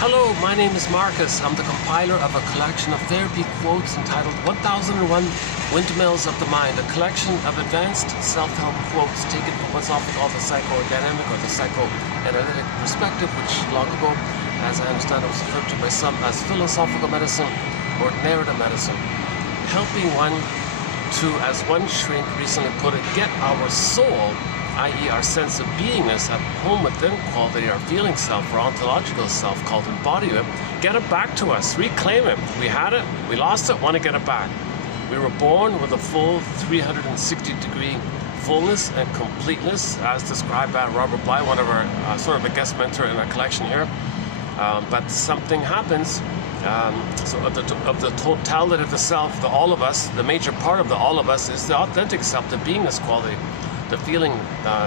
Hello, my name is Marcus. I'm the compiler of a collection of therapy quotes entitled 1001 Windmills of the Mind, a collection of advanced self-help quotes taken from what's often called the psychodynamic or the psychoanalytic perspective, which long ago, as I understand it, was referred to by some as philosophical medicine or narrative medicine, helping one to, as one shrink recently put it, get our soul, i.e. our sense of beingness, at home within quality, our feeling self, or ontological self, called embodiment, get it back to us, reclaim it. We had it, we lost it, want to get it back. We were born with a full 360-degree fullness and completeness, as described by Robert Bly, one of our sort of a guest mentor in our collection here. But something happens. So of the totality of the self, the all of us, the major part of the all of us is the authentic self, the beingness quality, the feeling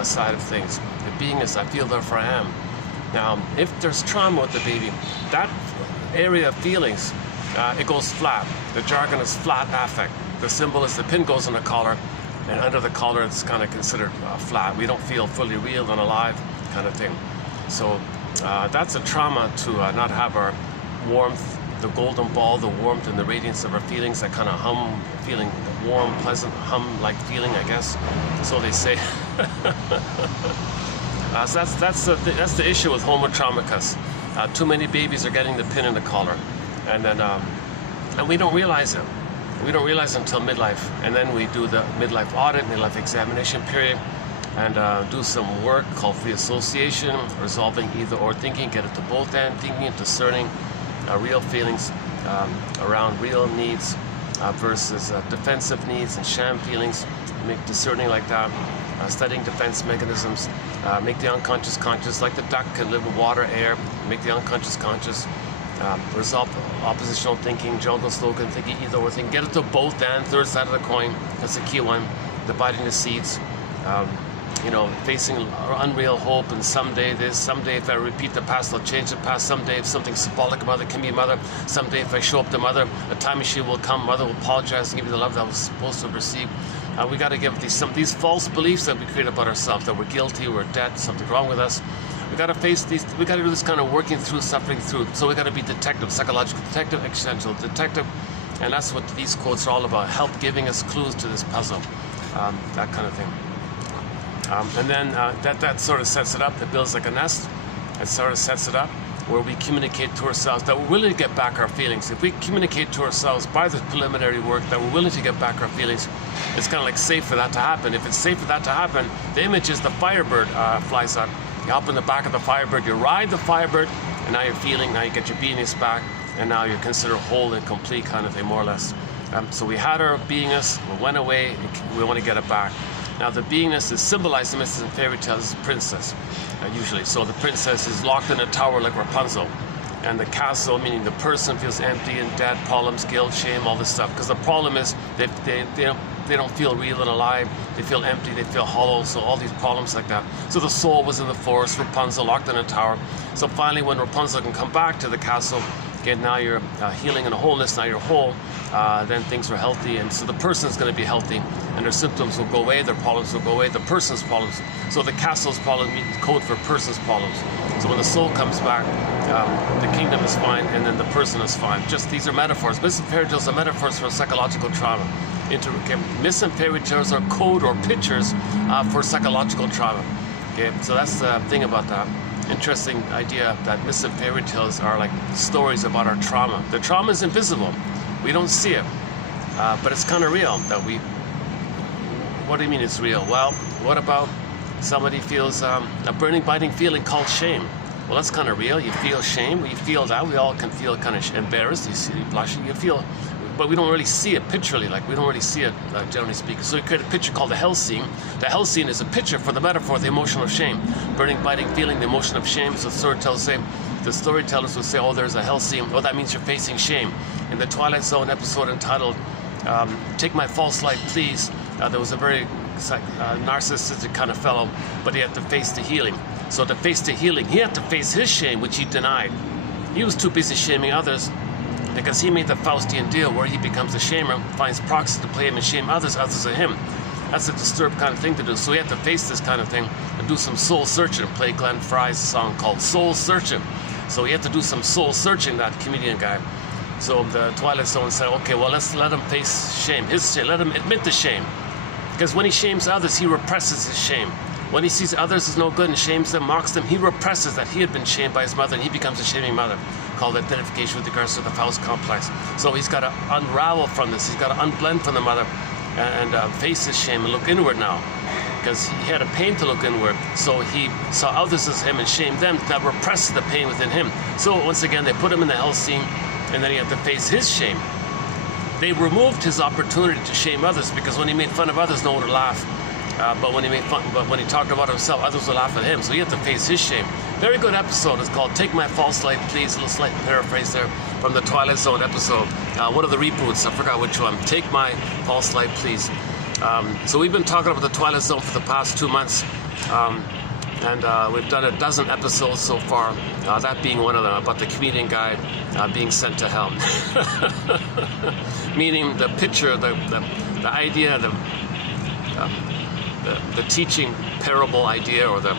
side of things. The beingness, I feel, therefore I am. Now, if there's trauma with the baby, that area of feelings, it goes flat. The jargon is flat affect. The symbol is the pin goes in the collar, and under the collar it's kind of considered flat. We don't feel fully real and alive, kind of thing. So that's a trauma to not have our warmth, the golden ball, the warmth and the radiance of our feelings, that kind of hum feeling, the warm, pleasant hum-like feeling, I guess. So they say. So that's the issue with Homo traumicus. Too many babies are getting the pin in the collar, and then and we don't realize it. We don't realize it until midlife, and then we do the midlife audit, midlife examination period, and do some work called free association, resolving either or thinking, get it to both end, thinking and discerning real feelings around real needs versus defensive needs and sham feelings, make discerning like that, studying defense mechanisms, make the unconscious conscious, like the duck can live in water, air, make the unconscious conscious, resolve oppositional thinking, jungle slogan thinking, either or thinking, get it to both end, third side of the coin, that's the key one, dividing the seeds, facing unreal hope, and someday this, someday if I repeat the past, I'll change the past, someday if something symbolic about it can be mother, someday if I show up to mother, a time machine will come, mother will apologize and give me the love that I was supposed to receive. We got to give these false beliefs that we create about ourselves, that we're guilty, we're dead, something wrong with us. We got to face these, we got to do this kind of working through, suffering through. So we got to be detective, psychological detective, existential detective, and that's what these quotes are all about, help giving us clues to this puzzle, that kind of thing. And then that sort of sets it up. It builds like a nest. It sort of sets it up where we communicate to ourselves that we're willing to get back our feelings. If we communicate to ourselves by the preliminary work that we're willing to get back our feelings, it's kind of like safe for that to happen. If it's safe for that to happen, the image is the firebird flies up. You hop in the back of the firebird, you ride the firebird, and now you're feeling, now you get your beingness back, and now you're considered whole and complete, kind of thing, more or less. So we had our beingness, we went away, we want to get it back. Now the beingness is symbolized in myths and fairy tales as a princess, usually. So the princess is locked in a tower like Rapunzel. And the castle, meaning the person, feels empty and dead, problems, guilt, shame, all this stuff. Because the problem is they don't feel real and alive. They feel empty, they feel hollow, so all these problems like that. So the soul was in the forest, Rapunzel locked in a tower. So finally when Rapunzel can come back to the castle, again, now you're healing and wholeness, now you're whole, then things are healthy, and so the person's going to be healthy, and their symptoms will go away, their problems will go away, the person's problems. So the castle's problem means code for person's problems. So when the soul comes back, the kingdom is fine, and then the person is fine. Just these are metaphors. Myths and fairy tales are metaphors for psychological trauma. Myths and fairy tales are code or pictures for psychological trauma. Okay, so that's the thing about that. Interesting idea that myths and fairy tales are like stories about our trauma. The trauma is invisible. We don't see it, but it's kind of real. What do you mean it's real? Well, what about somebody feels a burning, biting feeling called shame? Well, that's kind of real. You feel shame. We feel that. We all can feel kind of embarrassed. You see blushing. You feel, but we don't really see it picturally. Like we don't really see it, generally speaking. So we create a picture called the hell scene. The hell scene is a picture for the metaphor, the emotion of shame. Burning, biting feeling, the emotion of shame. So the storytellers will say, oh, there's a hell scene. Oh, that means you're facing shame. In the Twilight Zone episode entitled Take My False Light, Please, there was a very narcissistic kind of fellow, but he had to face the healing. So to face the healing, he had to face his shame, which he denied. He was too busy shaming others because he made the Faustian deal where he becomes a shamer, finds proxies to play him and shame others are him. That's a disturbed kind of thing to do. So he had to face this kind of thing and do some soul searching, play Glenn Fry's song called Soul Searching. So he had to do some soul searching, that comedian guy. So the Twilight Zone said, okay, well, let's let him face shame, his shame, let him admit the shame. Because when he shames others, he represses his shame. When he sees others as no good and shames them, mocks them, he represses that he had been shamed by his mother, and he becomes a shaming mother, called identification with regards to the Faust complex. So he's got to unravel from this. He's got to unblend from the mother and face his shame and look inward now. Because he had a pain to look inward, so he saw others as him and shamed them. That repressed the pain within him. So once again, they put him in the hell scene, and then he had to face his shame. They removed his opportunity to shame others, because when he made fun of others, no one would laugh. But when he talked about himself, others would laugh at him. So he had to face his shame. Very good episode. It's called "Take My False Light, Please." A little slight paraphrase there from the Twilight Zone episode. One of the reboots. I forgot which one. "Take My False Light, Please." So we've been talking about the Twilight Zone for the past 2 months, and we've done a dozen episodes so far. That being one of them, about the comedian guy being sent to hell. Meaning the picture, the idea, the teaching parable idea, or the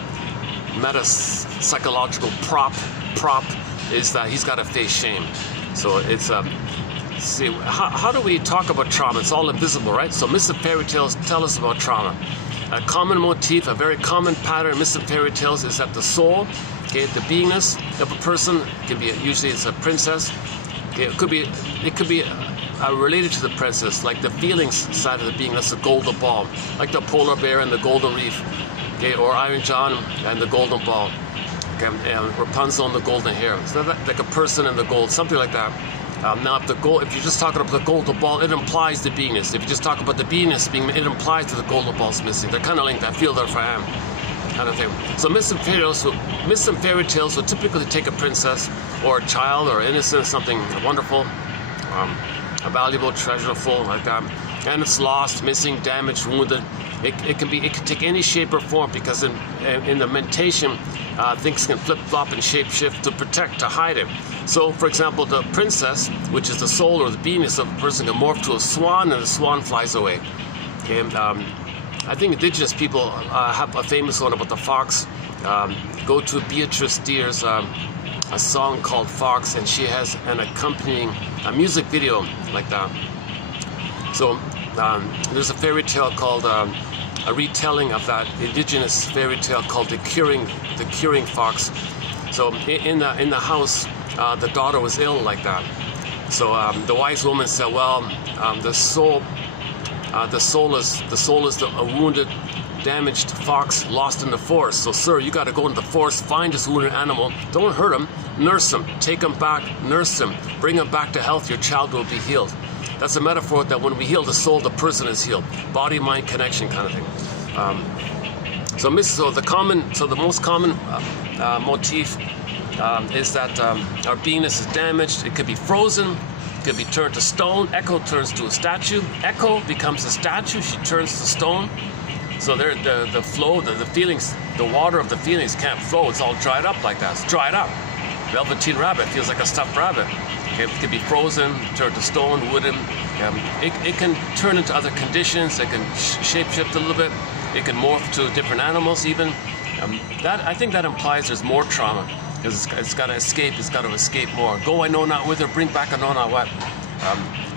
meta-psychological prop is that he's got to face shame. So it's see, how do we talk about trauma? It's all invisible, right? So myths and fairy tales tell us about trauma. A common motif, a very common pattern in myths and fairy tales is that the soul, okay, the beingness of a person, can be, usually it's a princess, okay, it could be related to the princess, like the feelings side of the being, that's the golden ball, like the polar bear and the golden reef, okay, or Iron John and the golden ball, okay, and Rapunzel and the golden hair. So like a person and the gold, something like that. Now, if you're just talking about the golden ball, it implies the beingness. If you just talk about the beingness being, it implies that the golden ball's missing. They're kind of linked. I feel that for I am, kind of thing. So myths and fairy tales will typically take a princess or a child or innocent, something wonderful, a valuable, treasureful, like that, and it's lost, missing, damaged, wounded. It can take any shape or form, because in the mentation, things can flip-flop and shape-shift to protect, to hide it. So, for example, the princess, which is the soul or the beingness of a person, can morph to a swan, and the swan flies away. Okay? I think indigenous people have a famous one about the fox. Go to Beatrice Deer's a song called Fox, and she has an accompanying music video like that. So there's a fairy tale called a retelling of that indigenous fairy tale called the curing fox. So in the house, the daughter was ill like that. So the wise woman said, well, the soul is a wounded, damaged fox lost in the forest. So, sir, you got to go into the forest, find this wounded animal, don't hurt him, nurse him, take him back, nurse him, bring him back to health, your child will be healed. That's a metaphor that when we heal the soul, the person is healed. Body-mind connection kind of thing. So the most common motif is that our beingness is damaged. It could be frozen, it could be turned to stone. Echo turns to a statue. Echo becomes a statue, she turns to stone. So the flow, the feelings, the water of the feelings can't flow. It's all dried up like that. It's dried up. Velveteen rabbit feels like a stuffed rabbit. Okay, it can be frozen, turned to stone, wooden. It can turn into other conditions. It can shape-shift a little bit. It can morph to different animals even. I think that implies there's more trauma, because it's got to escape. It's got to escape more. Go, I know not whither. Bring back, I know not what.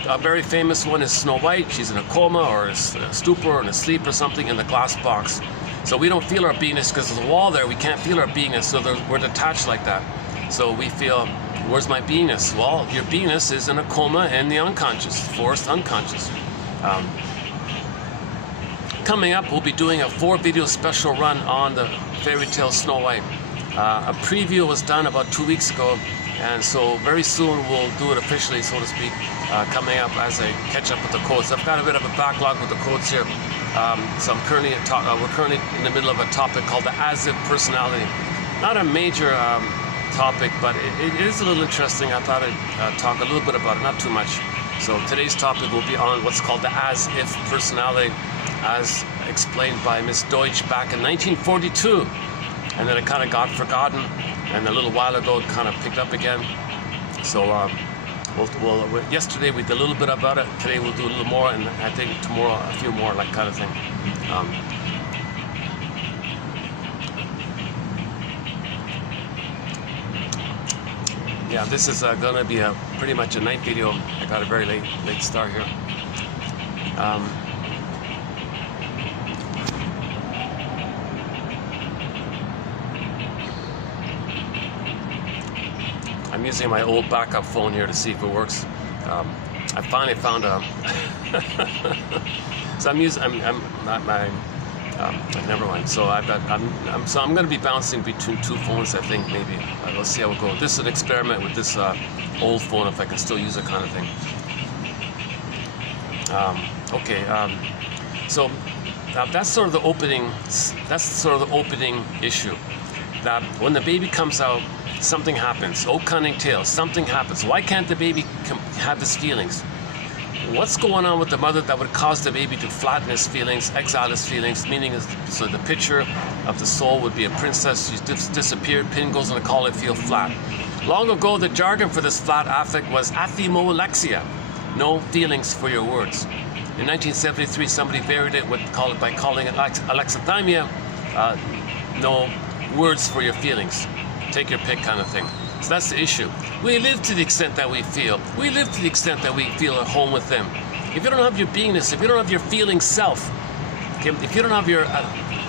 A very famous one is Snow White. She's in a coma or a stupor or in a sleep or something in the glass box. So we don't feel our beingness because there's a wall there. We can't feel our beingness, so we're detached like that. So we feel, where's my beingness? Well, your beingness is in a coma in the unconscious, forced unconscious. Coming up, we'll be doing a 4-video special run on the fairy tale Snow White. A preview was done about 2 weeks ago, and so very soon we'll do it officially, so to speak, coming up as I catch up with the quotes. I've got a bit of a backlog with the quotes here, so we're currently in the middle of a topic called the as-if personality. Not a major topic, but it is a little interesting. I thought I'd talk a little bit about it, not too much. So today's topic will be on what's called the as-if personality, as explained by Miss Deutsch back in 1942. And then it kind of got forgotten, and a little while ago it kind of picked up again. So yesterday we did a little bit about it. Today we'll do a little more, and I think tomorrow a few more, like kind of thing. Yeah, this is gonna be pretty much a night video. I got a very late start here. I'm using my old backup phone here to see if it works. I finally found a. So never mind. So I'm going to be bouncing between two phones. I think maybe. Let's see how it goes. This is an experiment with this old phone, if I can still use it, kind of thing. Okay. So that's sort of the opening. That's sort of the opening issue. That when the baby comes out, something happens. Oh, cunning tale. Something happens. Why can't the baby have his feelings? What's going on with the mother that would cause the baby to flatten his feelings, exile his feelings, meaning so the picture of the soul would be a princess, she's disappeared, pin goes on the collar, feel flat. Long ago, the jargon for this flat affect was athemolexia, no feelings for your words. In 1973, somebody buried it by calling it alexithymia, no words for your feelings. Take your pick kind of thing. So that's the issue. We live to the extent that we feel. We live to the extent that we feel at home with them. If you don't have your beingness, if you don't have your feeling self, okay, if you don't have your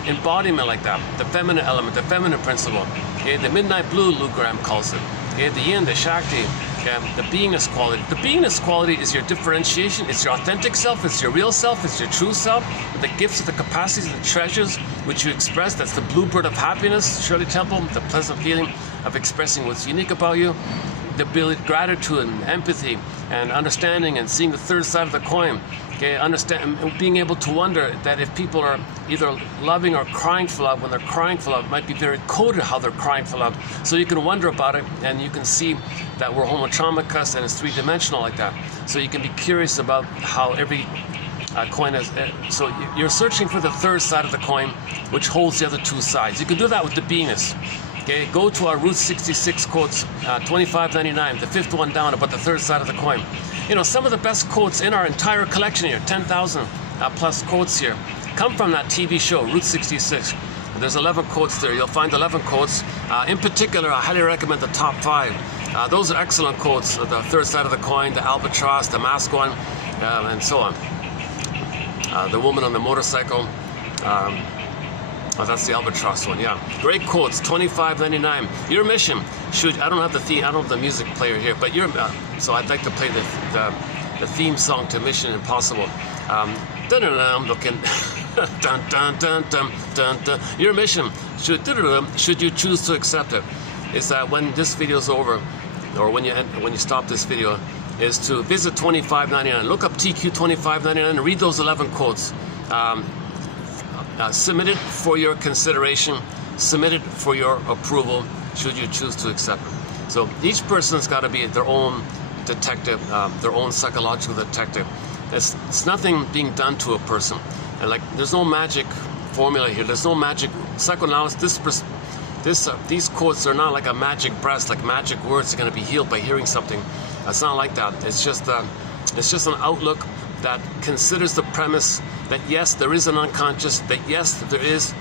embodiment like that, the feminine element, the feminine principle, okay, the midnight blue, Lou Graham calls it, okay, the yin, the shakti, okay, the beingness quality. The beingness quality is your differentiation, it's your authentic self, it's your real self, it's your true self, the gifts, the capacities, the treasures which you express. That's the bluebird of happiness, Shirley Temple, the pleasant feeling of expressing what's unique about you, the ability, gratitude and empathy and understanding and seeing the third side of the coin. Okay, being able to wonder that if people are either loving or crying for love, when they're crying for love, it might be very coded how they're crying for love. So you can wonder about it, and you can see that we're homotromicus and it's three-dimensional like that. So you can be curious about how every coin is. So you're searching for the third side of the coin, which holds the other two sides. You can do that with the beingness. Okay, go to our Route 66 quotes, 25.99, the fifth one down about the third side of the coin. You know, some of the best quotes in our entire collection here, 10,000 plus quotes here, come from that TV show, Route 66. There's 11 quotes there. You'll find 11 quotes. In particular, I highly recommend the top 5. Those are excellent quotes. The third side of the coin, the albatross, the mask one, and so on. The woman on the motorcycle. Oh, that's the albatross one, yeah. Great quotes, $25.99. Your mission should, I don't have the theme, I don't have the music player here, but so I'd like to play the theme song to Mission Impossible. Looking, dun dun dun dun dun dun. Your mission should you choose to accept it, is that when this video is over, or when you stop this video, is to visit 25.99. Look up TQ 25.99 and read those 11 quotes. Submitted for your consideration, submitted for your approval, should you choose to accept it. So each person's got to be their own detective, their own psychological detective. It's nothing being done to a person. And like, there's no magic formula here. There's no magic psychoanalysis. These quotes are not like a magic breath, like magic words are going to be healed by hearing something. It's not like that. It's just an outlook that considers the premise that yes, there is an unconscious, that yes, there is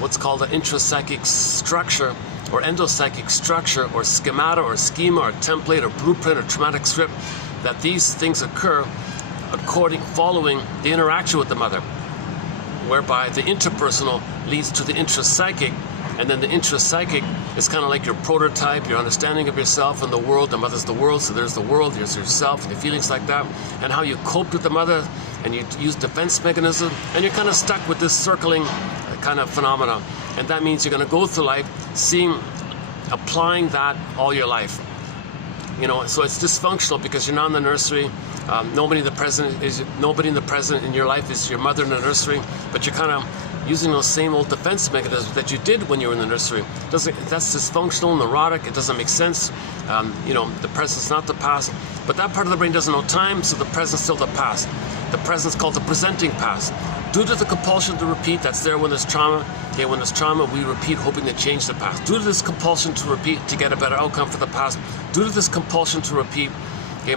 what's called an intrapsychic structure or endopsychic structure or schemata or schema or template or blueprint or traumatic script, that these things occur following the interaction with the mother, whereby the interpersonal leads to the intrapsychic, and then the intrapsychic is kind of like your prototype, your understanding of yourself and the world. The mother's the world, so there's the world, there's yourself, and your feelings like that, and how you coped with the mother, and you use defense mechanism, and you're kind of stuck with this circling kind of phenomena. And that means you're going to go through life applying that all your life. You know, so it's dysfunctional because you're not in the nursery. Nobody in the present in your life is your mother in the nursery, but you're kind of using those same old defense mechanisms that you did when you were in the nursery. That's dysfunctional, neurotic, it doesn't make sense. You know, the present's not the past, but that part of the brain doesn't know time, so the present's still the past. The present's called the presenting past. Due to the compulsion to repeat, that's there when there's trauma. Okay, when there's trauma, we repeat hoping to change the past. Due to this compulsion to repeat to get a better outcome for the past, due to this compulsion to repeat, okay,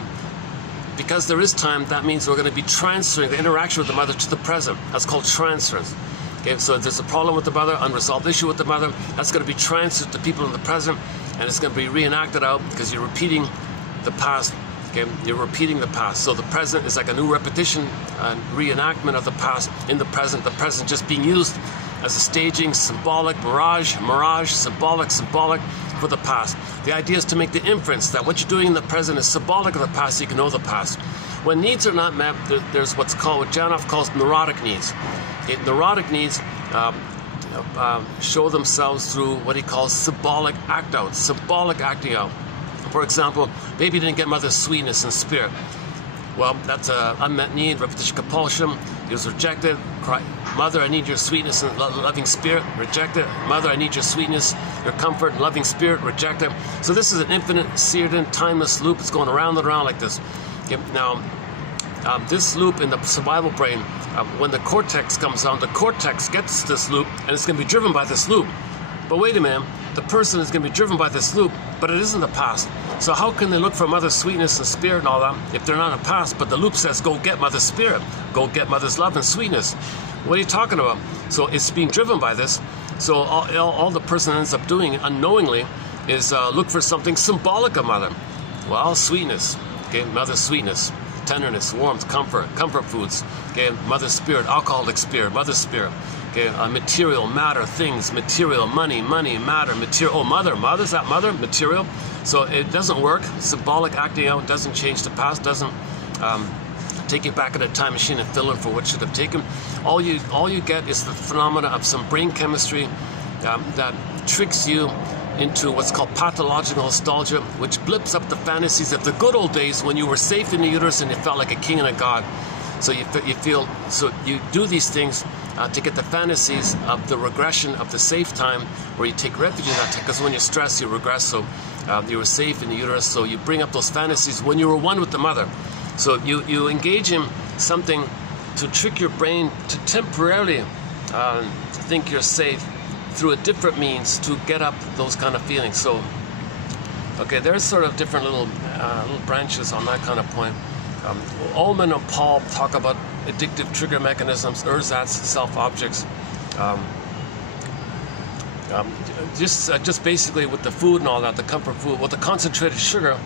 because there is time, that means we're going to be transferring the interaction with the mother to the present. That's called transference. Okay, so if there's a problem with the mother, unresolved issue with the mother, that's going to be transferred to people in the present. and it's going to be reenacted out because you're repeating the past. Okay, you're repeating the past. So the present is like a new repetition, a reenactment of the past in the present just being used as a staging, symbolic, mirage, symbolic for the past. The idea is to make the inference that what you're doing in the present is symbolic of the past so you can know the past. When needs are not met, there's what's called, what Janoff calls neurotic needs. Okay, neurotic needs show themselves through what he calls symbolic acting out. For example, baby didn't get mother's sweetness and spirit. Well, that's an unmet need, repetition compulsion. He was rejected. Cry, mother, I need your sweetness and loving spirit. Rejected. Mother, I need your sweetness, your comfort, and loving spirit. Rejected. So this is an infinite, seared-in, timeless loop. It's going around and around like this. Okay, now, this loop in the survival brain, when the cortex comes on, the cortex gets this loop, and it's going to be driven by this loop. But wait a minute, the person is going to be driven by this loop, but it isn't the past. So how can they look for mother's sweetness and spirit and all that if they're not in the past, but the loop says, go get mother's spirit, go get mother's love and sweetness? What are you talking about? So it's being driven by this. So all the person ends up doing unknowingly is look for something symbolic of mother. Well, sweetness, okay, mother's sweetness, tenderness, warmth, comfort foods, okay, mother's spirit, alcoholic spirit, mother's spirit. Okay, material, matter, things, material, money, matter, material. Oh, mother's that mother, material. So it doesn't work. Symbolic acting out doesn't change the past, doesn't take you back in a time machine and fill in for what should have taken. All you get is the phenomena of some brain chemistry that tricks you into what's called pathological nostalgia, which blips up the fantasies of the good old days when you were safe in the uterus and you felt like a king and a god. So you do these things to get the fantasies of the regression of the safe time, where you take refuge in that time, because when you're stressed, you regress. So you were safe in the uterus, so you bring up those fantasies when you were one with the mother. So you engage in something to trick your brain to temporarily think you're safe through a different means to get up those kind of feelings. So, okay, there's sort of different little branches on that kind of point. Ullman and Paul talk about addictive trigger mechanisms, ersatz, self-objects. Just basically with the food and all that, the comfort food, well, the concentrated sugar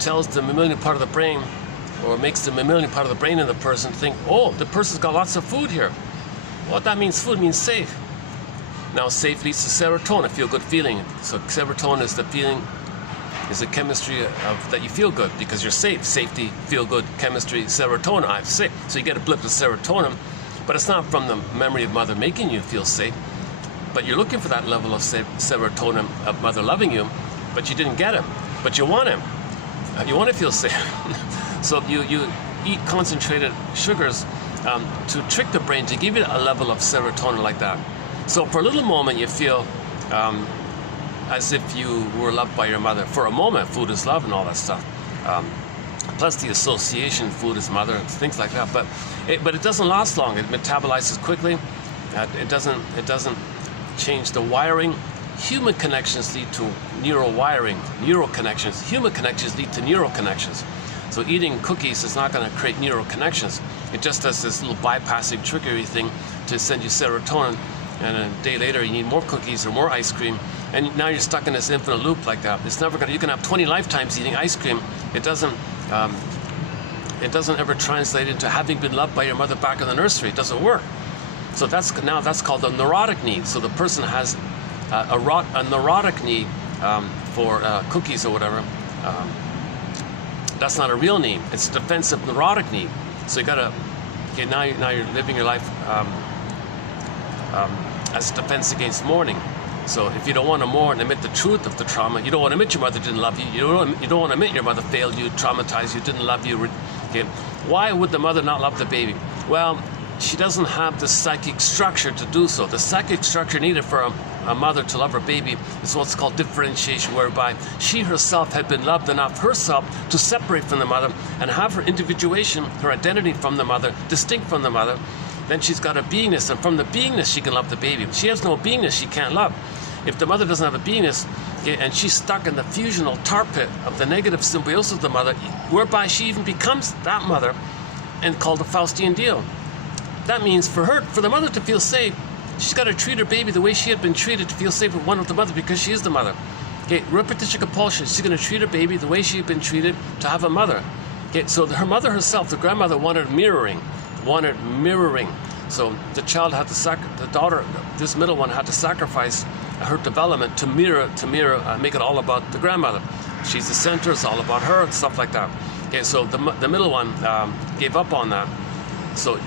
tells the mammalian part of the brain, or makes the mammalian part of the brain in the person think, oh, the person's got lots of food here. Well, that means food means safe. Now, safe leads to serotonin, a feel-good feeling. So serotonin is the feeling, is the chemistry of that you feel good because you're safe. Safety, feel-good, chemistry, serotonin, I'm safe. So you get a blip of serotonin, but it's not from the memory of mother making you feel safe, but you're looking for that level of serotonin of mother loving you, but you didn't get him, but you want him. You want to feel safe. So you eat concentrated sugars to trick the brain to give you a level of serotonin like that. So for a little moment you feel as if you were loved by your mother. For a moment, food is love and all that stuff. Plus the association, food is mother, things like that. But it doesn't last long. It metabolizes quickly. It doesn't change the wiring. Human connections lead to neural wiring, neural connections. Human connections lead to neural connections. So eating cookies is not going to create neural connections. It just does this little bypassing trickery thing to send you serotonin, and a day later you need more cookies or more ice cream, and now you're stuck in this infinite loop like that. It's never going to, you can have 20 lifetimes eating ice cream. It doesn't ever translate into having been loved by your mother back in the nursery. It doesn't work. So that's called a neurotic need. So the person has a neurotic need for cookies or whatever. That's not a real need. It's a defensive neurotic need. So you gotta, okay, now you're living your life as a defense against mourning. So if you don't want to mourn, admit the truth of the trauma. You don't want to admit your mother didn't love you. You don't want to admit your mother failed you, traumatized you, didn't love you. Okay. Why would the mother not love the baby? Well, she doesn't have the psychic structure to do so. The psychic structure needed for a mother to love her baby is what's called differentiation, whereby she herself had been loved enough herself to separate from the mother and have her individuation, her identity from the mother, distinct from the mother. Then she's got a beingness, and from the beingness she can love the baby. If she has no beingness, she can't love. If the mother doesn't have a beingness, okay, and she's stuck in the fusional tar pit of the negative symbiosis of the mother, whereby she even becomes that mother, and called the Faustian deal. That means for the mother to feel safe, She's got to treat her baby the way she had been treated to feel safe with one with the mother, because she is the mother. Okay, repetition compulsion. She's going to treat her baby the way she had been treated to have a mother. Okay, so her mother herself, the grandmother, wanted mirroring. So the child had to the daughter, this middle one, had to sacrifice her development to mirror, make it all about the grandmother. She's the center. It's all about her and stuff like that. Okay, so the middle one gave up on that. So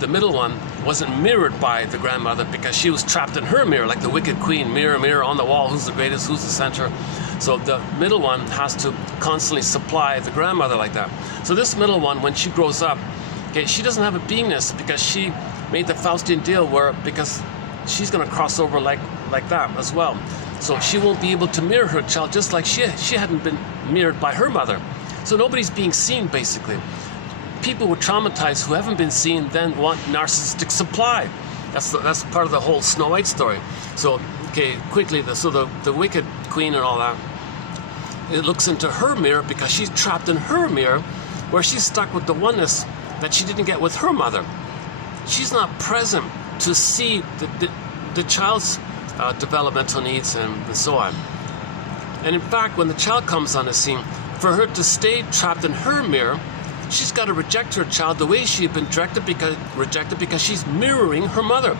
the middle one wasn't mirrored by the grandmother because she was trapped in her mirror, like the wicked queen, mirror, mirror on the wall, who's the greatest, who's the center. So the middle one has to constantly supply the grandmother like that. So this middle one, when she grows up, okay, she doesn't have a beingness because she made the Faustian deal because she's going to cross over like that as well. So she won't be able to mirror her child, just like she hadn't been mirrored by her mother. So nobody's being seen, basically. People who are traumatized, who haven't been seen, then want narcissistic supply. That's part of the whole Snow White story. So, okay, quickly, the wicked queen and all that, it looks into her mirror because she's trapped in her mirror, where she's stuck with the oneness that she didn't get with her mother. She's not present to see the child's developmental needs and so on. And in fact, when the child comes on the scene, for her to stay trapped in her mirror, she's got to reject her child the way she had been rejected because she's mirroring her mother.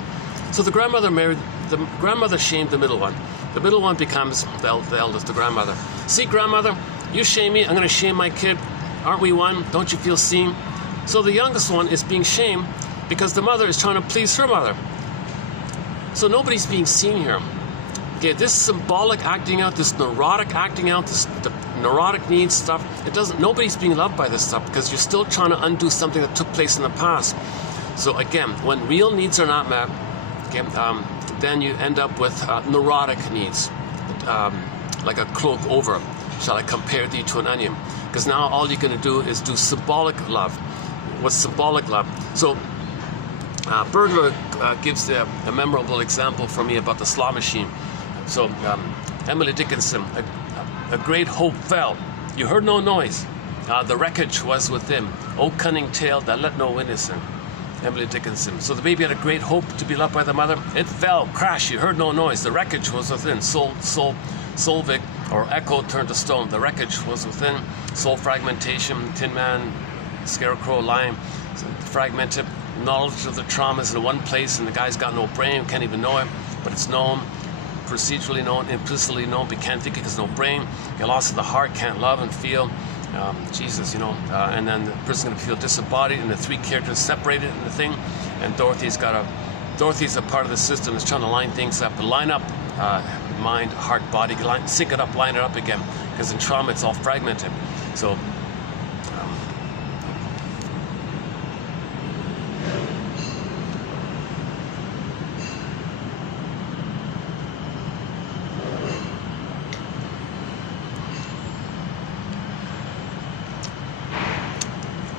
So the grandmother shamed the middle one. The middle one becomes the eldest, the grandmother. See, grandmother, you shame me, I'm going to shame my kid. Aren't we one? Don't you feel seen? So the youngest one is being shamed because the mother is trying to please her mother. So nobody's being seen here. Okay, this symbolic acting out, this neurotic acting out, the neurotic needs stuff, nobody's being loved by this stuff because you're still trying to undo something that took place in the past. So again, when real needs are not met, okay, then you end up with neurotic needs, like a cloak over. Shall I compare thee to an onion? Because now all you're going to do is do symbolic love. What's symbolic love? So Bergler gives a memorable example for me about the slot machine. So Emily Dickinson, a great hope fell. You heard no noise. The wreckage was within. O cunning tale that let no witness in. Emily Dickinson. So the baby had a great hope to be loved by the mother. It fell, crash. You heard no noise. The wreckage was within. Solvik, or echo turned to stone. The wreckage was within. Soul fragmentation, Tin Man, Scarecrow, Lion, fragmented. Knowledge of the trauma is in one place, and the guy's got no brain, can't even know it, but it's known. Procedurally known, implicitly known, but can't think it because no brain. Your loss of the heart, can't love and feel. Jesus, and then the person's going to feel disembodied, and the three characters separated in the thing. And Dorothy's a part of the system that's trying to line things up, line up mind, heart, body, sync it up, line it up again. Because in trauma, it's all fragmented. So.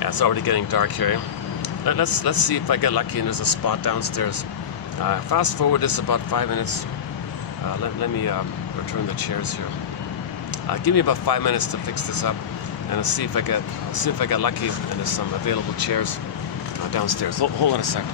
It's already getting dark here. Let's see if I get lucky and there's a spot downstairs. Fast forward this about 5 minutes. Let me return the chairs here. Give me about 5 minutes to fix this up, and I'll see if I get lucky and there's some available chairs downstairs. Hold on a second.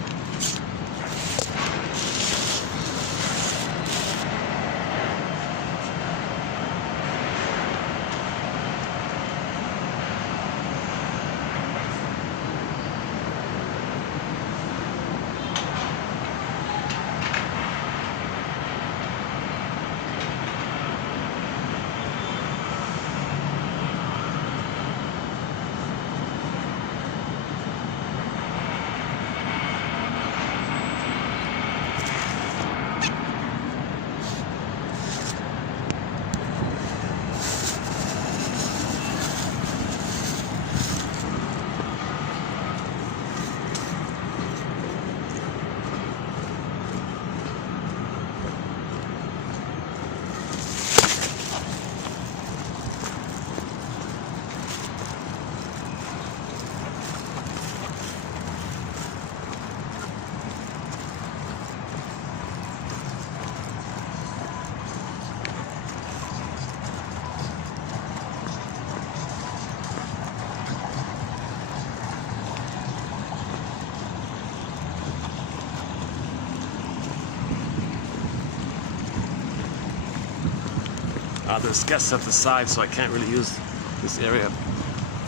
There's guests at the side, so I can't really use this area.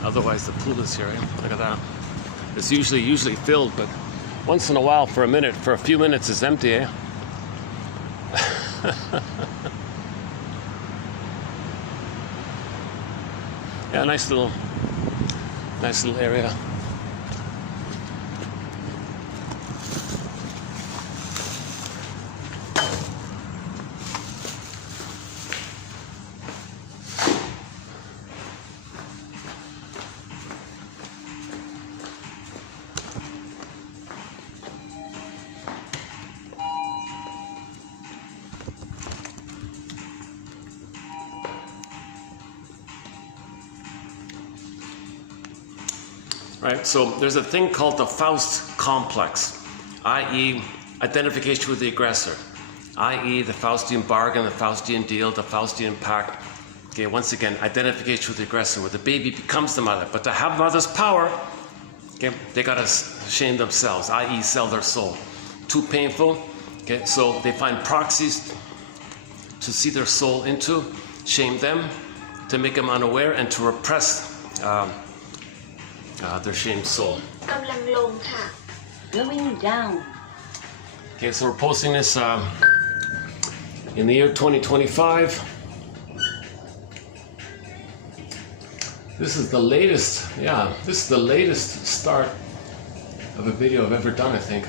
Otherwise, the pool is here. Look at that. It's usually filled, but once in a while, for a few minutes, it's empty, eh? Yeah, nice little area. Right, so there's a thing called the Faust complex, i.e. identification with the aggressor, i.e. the Faustian bargain, the Faustian deal, the Faustian pact. Okay, once again, identification with the aggressor, where the baby becomes the mother. But to have mother's power, okay, they gotta shame themselves, i.e. sell their soul. Too painful, okay, so they find proxies to see their soul into, shame them, to make them unaware, and to repress their shamed soul. Going down. Okay, so we're posting this in the year 2025. This is the latest, this is the latest start of a video I've ever done, I think.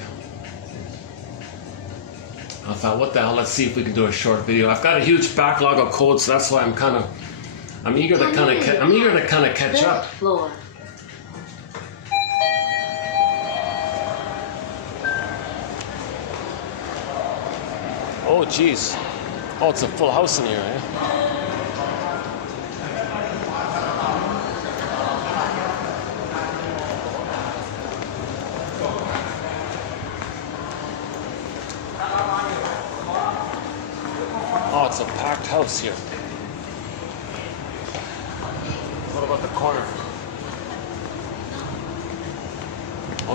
I thought, what the hell, let's see if we can do a short video. I've got a huge backlog of codes, so that's why I'm eager to kind of catch up. Floor. Oh, geez. Oh, it's a full house in here, eh? Oh, it's a packed house here. What about the corner?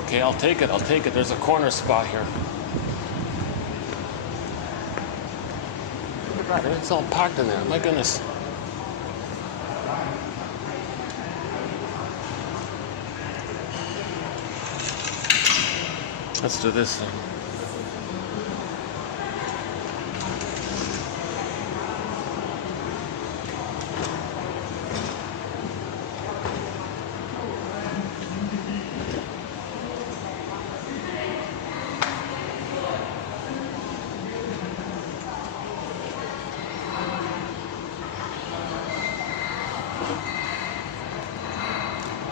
Okay, I'll take it. There's a corner spot here. It's all packed in there. My goodness. Let's do this thing.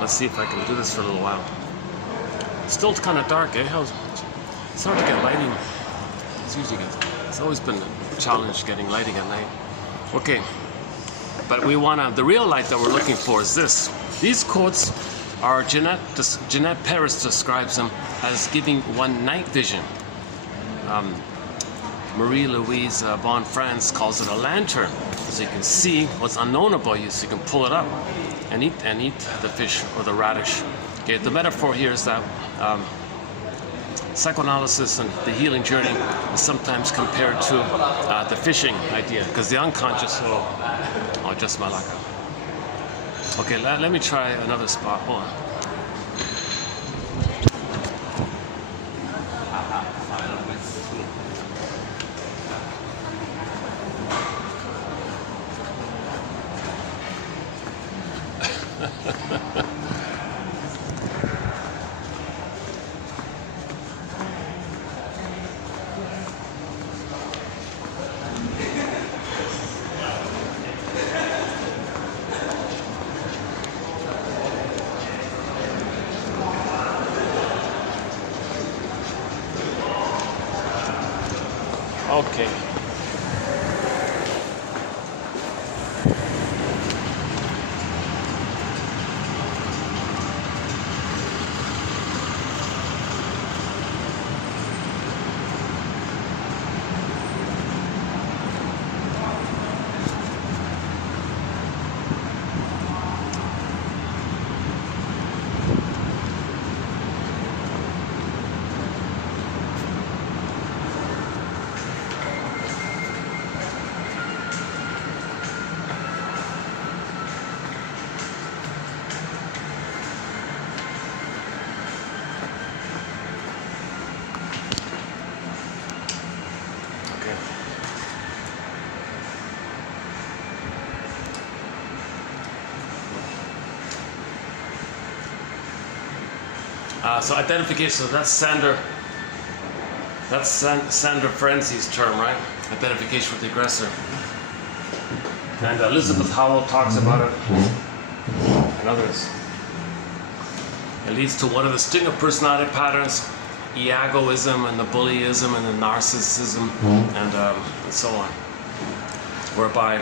Let's see if I can do this for a little while. Still kind of dark, eh? It's hard to get lighting. It's always been a challenge getting lighting at night. Okay, but the real light that we're looking for is this. These quotes are, Jeanette Paris describes them as giving one night vision. Marie-Louise Bonfrance calls it a lantern, so you can see what's unknown about you, so you can pull it up and eat the fish or the radish. Okay, the metaphor here is that psychoanalysis and the healing journey is sometimes compared to the fishing idea, because the unconscious will adjust my luck. Okay, let me try another spot. Hold on. Okay. So identification, so that's Sandra Ferenczi's term, right? Identification with the aggressor. And Elizabeth Howell talks about it, and others. It leads to one of the stinger personality patterns, egoism and the bullyism and the narcissism, and so on, whereby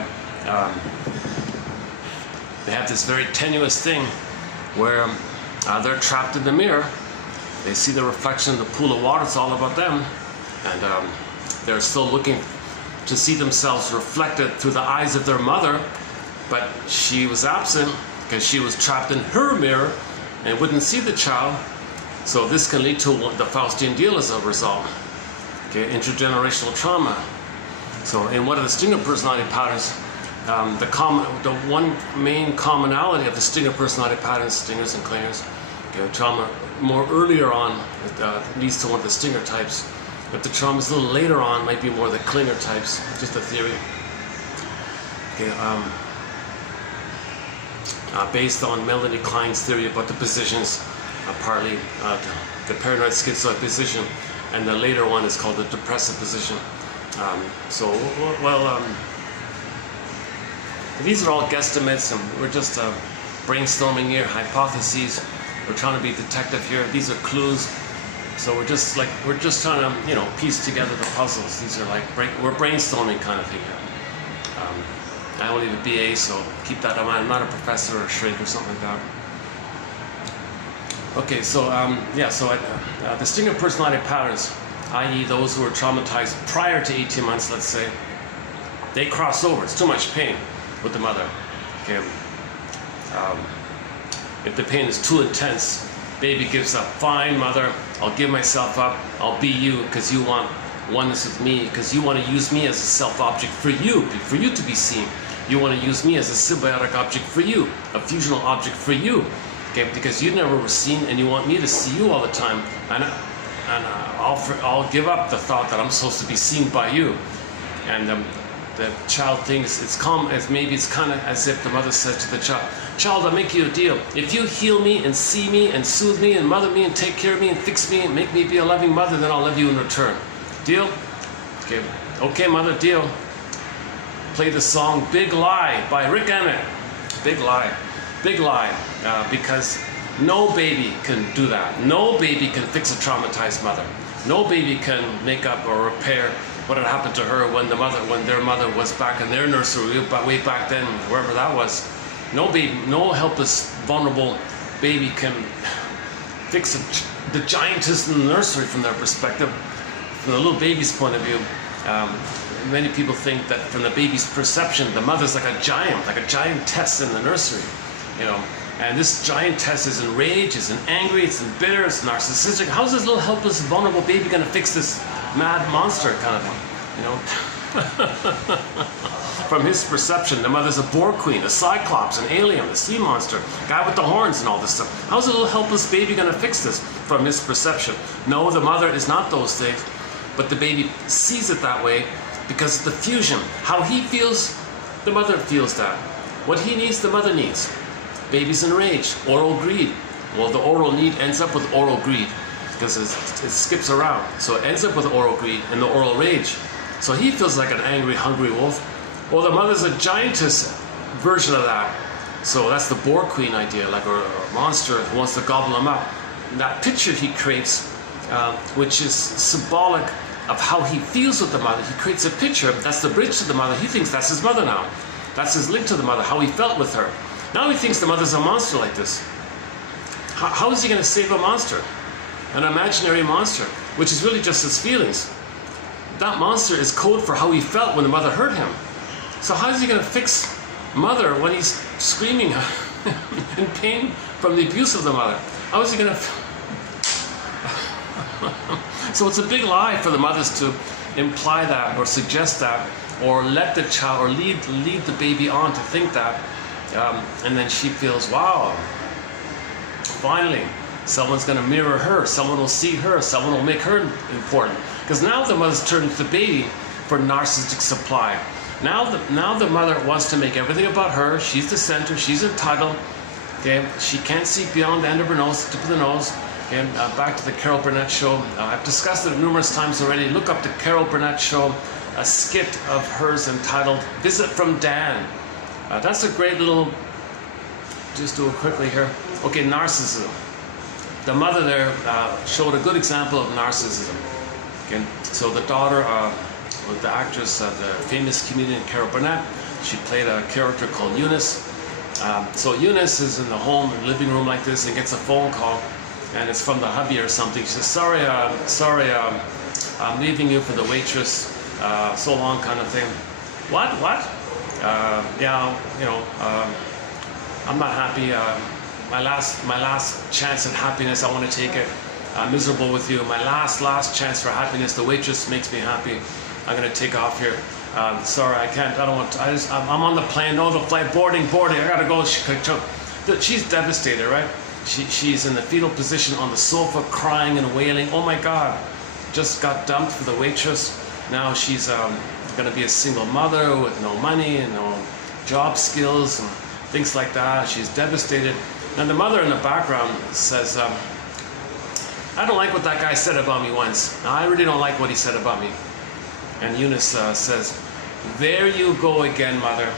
they have this very tenuous thing where they're trapped in the mirror. They see the reflection in the pool of water. It's all about them, and they're still looking to see themselves reflected through the eyes of their mother, but she was absent because she was trapped in her mirror and wouldn't see the child. So this can lead to the Faustian deal as a result. Okay, intergenerational trauma. So in one of the stinger personality patterns, the one main commonality of the stinger personality patterns, stingers and clingers, okay, trauma more earlier on leads to one of the stinger types. If the trauma is a little later on, might be more the clinger types. Just a theory. Okay, based on Melanie Klein's theory about the positions, partly the paranoid schizoid position, and the later one is called the depressive position. These are all guesstimates, and we're just brainstorming here, hypotheses. We're trying to be detective here. These are clues. So we're just trying to, piece together the puzzles. These are like, we're brainstorming kind of thing here. I only have a BA, so keep that in mind. I'm not a professor or a shrink or something like that. Okay, so the stinger personality patterns, i.e. those who are traumatized prior to 18 months, let's say, they cross over. It's too much pain with the mother. Okay. If the pain is too intense, baby gives up. Fine, mother, I'll give myself up. I'll be you because you want oneness with me, because you want to use me as a self-object for you to be seen. You want to use me as a symbiotic object for you, a fusional object for you. Okay, because you never were seen and you want me to see you all the time. And I'll give up the thought that I'm supposed to be seen by you. And the child thinks it's kind of as if the mother says to the child, I'll make you a deal. If you heal me and see me and soothe me and mother me and take care of me and fix me and make me be a loving mother, then I'll love you in return. Deal? Okay, mother, deal. Play the song Big Lie by Rick Emmett. Big lie, because no baby can do that. No baby can fix a traumatized mother. No baby can make up or repair what had happened to her when their mother was back in their nursery way back then, wherever that was. No baby, no helpless, vulnerable baby can fix the giantess in the nursery from their perspective. From the little baby's point of view, many people think that from the baby's perception, the mother's like a giantess in the nursery, And this giantess is enraged, is angry, it's bitter, it's narcissistic. How's this little helpless, vulnerable baby going to fix this mad monster kind of thing, From his perception, the mother's a boar queen, a cyclops, an alien, a sea monster, a guy with the horns and all this stuff. How's a little helpless baby going to fix this from his perception? No, the mother is not those things, but the baby sees it that way because of the fusion. How he feels, the mother feels that. What he needs, the mother needs. Baby's enraged, oral greed. Well, the oral need ends up with oral greed because it skips around. So it ends up with oral greed and the oral rage. So he feels like an angry, hungry wolf. Well, the mother's a giantess version of that. So that's the boar queen idea, like a monster who wants to gobble him up. And that picture he creates, which is symbolic of how he feels with the mother. He creates a picture, that's the bridge to the mother. He thinks that's his mother now. That's his link to the mother, how he felt with her. Now he thinks the mother's a monster like this. How is he going to save a monster? An imaginary monster, which is really just his feelings. That monster is code for how he felt when the mother hurt him. So how is he going to fix mother when he's screaming in pain from the abuse of the mother? How is he going to... So it's a big lie for the mothers to imply that or suggest that or let the child or lead the baby on to think that. And then she feels, wow, finally, someone's going to mirror her, someone will see her, someone will make her important. Because now the mother's turned to the baby for narcissistic supply. Now the mother wants to make everything about her. She's the center, she's entitled. Okay? She can't see beyond the end of her nose, tip of the nose. Okay, back to the Carol Burnett show. I've discussed it numerous times already. Look up the Carol Burnett show, a skit of hers entitled Visit from Dan. That's a great little, just do it quickly here. Okay, narcissism. The mother there showed a good example of narcissism. Okay, so the daughter, the actress, the famous comedian Carol Burnett, she played a character called Eunice. So Eunice is in the home, living room like this, and gets a phone call, and it's from the hubby or something. She says, sorry, I'm leaving you for the waitress, so long kind of thing. What? Yeah, you know, I'm not happy. My last chance at happiness, I want to take it. I'm miserable with you. My last chance for happiness. The waitress makes me happy. I'm going to take off here. Sorry, I can't. I don't want to. I'm on the plane. No, the flight boarding. I gotta go. She's devastated, right? She's in the fetal position on the sofa, crying and wailing. Oh my God, just got dumped for the waitress. Now she's going to be a single mother with no money and no job skills and things like that. She's devastated. And the mother in the background says, I don't like what that guy said about me once. I really don't like what he said about me. And Eunice says, there you go again, mother.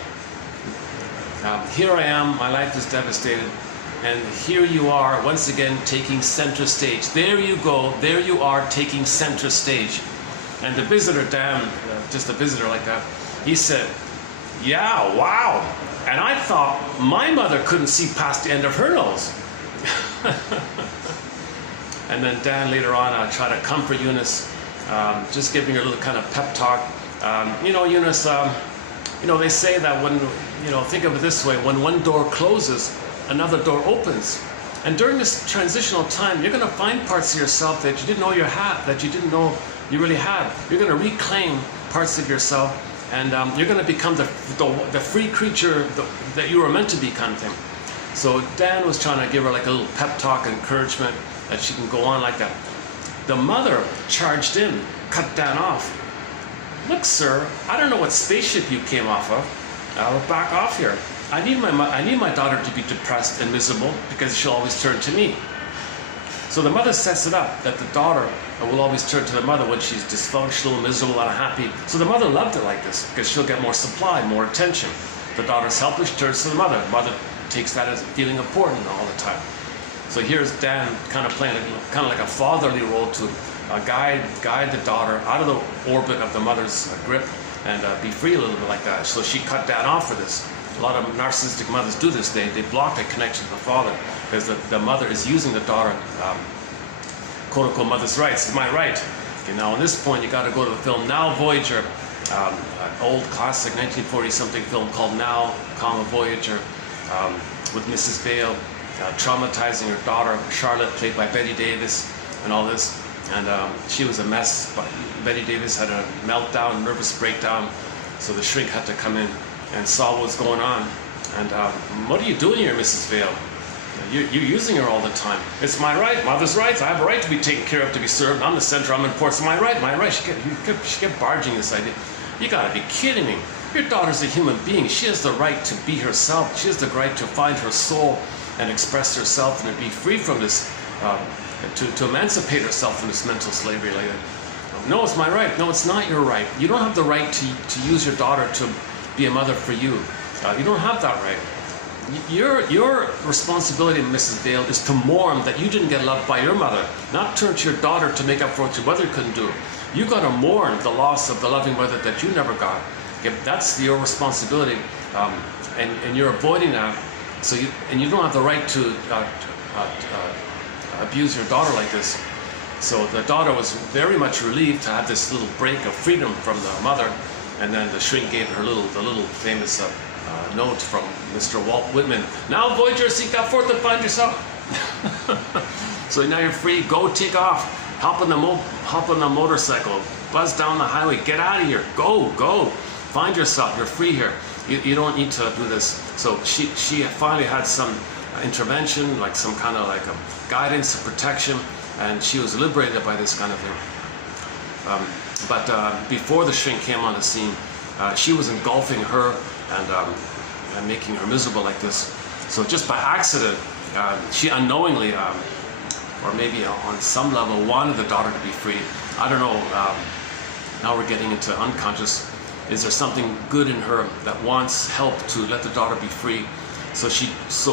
Here I am, my life is devastated. And here you are, once again, taking center stage. There you go, there you are, taking center stage. And the visitor, Dan, just a visitor like that, he said, yeah, wow. And I thought my mother couldn't see past the end of her nose. And then Dan later on tried to comfort Eunice, just giving her a little kind of pep talk. You know, Eunice, you know, they say that when, you know, think of it this way, when one door closes, another door opens. And during this transitional time, you're going to find parts of yourself that you didn't know you had, that you didn't know you really had. You're going to reclaim parts of yourself, and you're going to become the free creature that you were meant to be, kind of thing. So Dan was trying to give her like a little pep talk, encouragement, that she can go on like that. The mother charged in, cut Dan off. Look, sir, I don't know what spaceship you came off of. I'll back off here. I need my daughter to be depressed and miserable because she'll always turn to me. So the mother sets it up that the daughter will always turn to the mother when she's dysfunctional, miserable, unhappy. So the mother loved it like this because she'll get more supply, more attention. The daughter's helpless, turns to the mother. The mother takes that as feeling important all the time. So here's Dan kind of playing kind of like a fatherly role to guide the daughter out of the orbit of the mother's grip and be free a little bit like that. So she cut Dan off for this. A lot of narcissistic mothers do this. They block that connection to the father because the mother is using the daughter, quote unquote, mother's rights. It's my right. Okay, now, on this point, you got to go to the film Now Voyager, an old classic 1940-something film called Now, Voyager, with Mrs. Vale traumatizing her daughter, Charlotte, played by Betty Davis, and all this. And she was a mess. But Betty Davis had a meltdown, nervous breakdown, so the shrink had to come in and saw what was going on. And what are you doing here, Mrs. Vale? You're using her all the time. It's my right, mother's rights. I have a right to be taken care of, to be served. I'm the center, I'm important. It's my right, my right. She kept barging this idea. You gotta be kidding me. Your daughter's a human being. She has the right to be herself. She has the right to find her soul and express herself and to be free from this, to emancipate herself from this mental slavery like that. No, it's my right. No, it's not your right. You don't have the right to use your daughter to be a mother for you. You don't have that right. Your responsibility, Mrs. Vale, is to mourn that you didn't get loved by your mother, not turn to your daughter to make up for what your mother couldn't do. You got to mourn the loss of the loving mother that you never got. Okay, that's your responsibility, and you're avoiding that. So you don't have the right to abuse your daughter like this. So the daughter was very much relieved to have this little break of freedom from the mother, and then the shrink gave her the little famous note from Mr. Walt Whitman. Now, Voyager, seek out forth and find yourself. So now you're free. Go, take off. Hop on the motorcycle. Buzz down the highway. Get out of here. Go. Find yourself. You're free here. You don't need to do this. So she finally had some intervention, like some kind of like a guidance, a protection, and she was liberated by this kind of thing. But before the shrink came on the scene, she was engulfing her and making her miserable like this. So just by accident, she unknowingly or maybe on some level wanted the daughter to be free. I don't know. Now we're getting into unconscious. Is there something good in her that wants help to let the daughter be free? So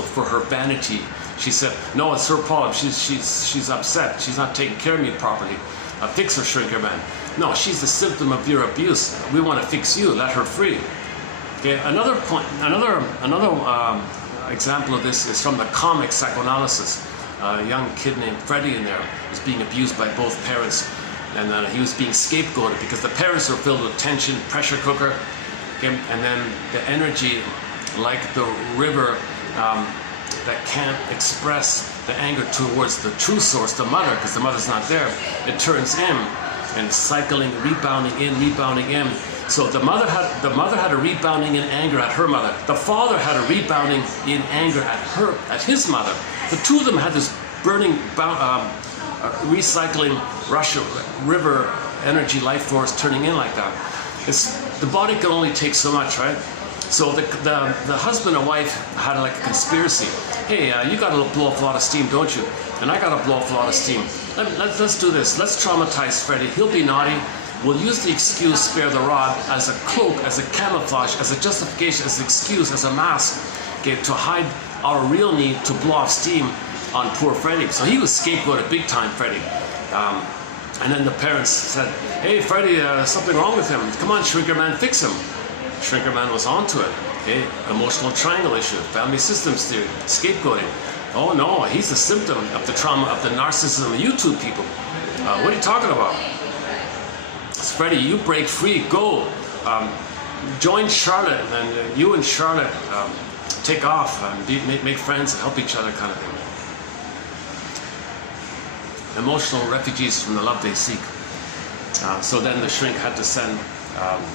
for her vanity, she said, no, it's her problem. She's upset. She's not taking care of me properly. Fix her, shrinker man. No, she's the symptom of your abuse. We want to fix you. Let her free. Okay. Another point. Another example of this is from the comic psychoanalysis. A young kid named Freddie in there was being abused by both parents, and he was being scapegoated because the parents were filled with tension, pressure cooker, okay? And then the energy, like the river that can't express the anger towards the true source, the mother, because the mother's not there, it turns in and cycling, rebounding in. So the mother had a rebounding in anger at her mother. The father had a rebounding in anger at his mother. The two of them had this burning, recycling river energy, life force turning in like that. The body can only take so much, right? So the husband and wife had like a conspiracy. Hey, you got to blow off a lot of steam, don't you? And I got to blow off a lot of steam. Let's do this. Let's traumatize Freddie. He'll be naughty. We'll use the excuse, spare the rod, as a cloak, as a camouflage, as a justification, as an excuse, as a mask, okay, to hide our real need to blow off steam on poor Freddie. So he was scapegoated big time, Freddie. And then the parents said, hey, Freddie, something wrong with him. Come on, Shrinker Man, fix him. Shrinker Man was onto it. Okay, emotional triangle issue, family systems theory, scapegoating. Oh no, he's the symptom of the trauma of the narcissism of you two people. What are you talking about? It's Freddie, you break free, go. Join Charlotte, and you and Charlotte take off and make friends and help each other, kind of thing. Emotional refugees from the love they seek. So then the shrink had to send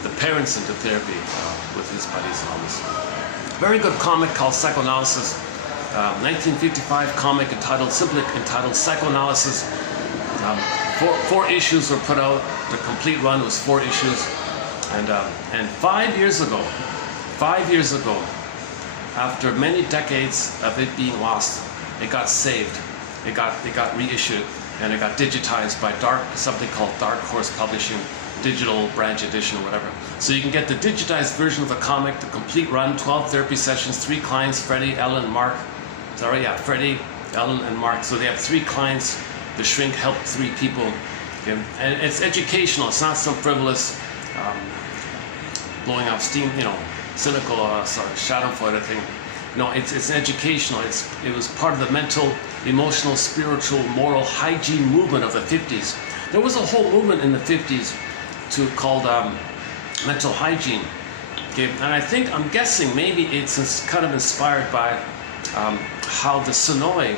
the parents into therapy with his buddies and all this. Very good comic called Psychoanalysis. 1955 comic simply entitled Psychoanalysis. Four issues were put out. The complete run was 4 issues. And 5 years ago, after many decades of it being lost, it got saved. It got reissued, and it got digitized by something called Dark Horse Publishing, digital branch edition, whatever. So you can get the digitized version of the comic, the complete run, 12 therapy sessions, 3 clients, Freddie, Ellen, Mark. Sorry, yeah, Freddie, Ellen, and Mark. So they have 3 clients. The shrink helped 3 people. Okay? And it's educational. It's not some frivolous, blowing off steam, cynical, schadenfreude thing. No, it's educational. It was part of the mental, emotional, spiritual, moral hygiene movement of the 50s. There was a whole movement in the 50s called mental hygiene. Okay? And I'm guessing maybe it's kind of inspired by how the Sonoy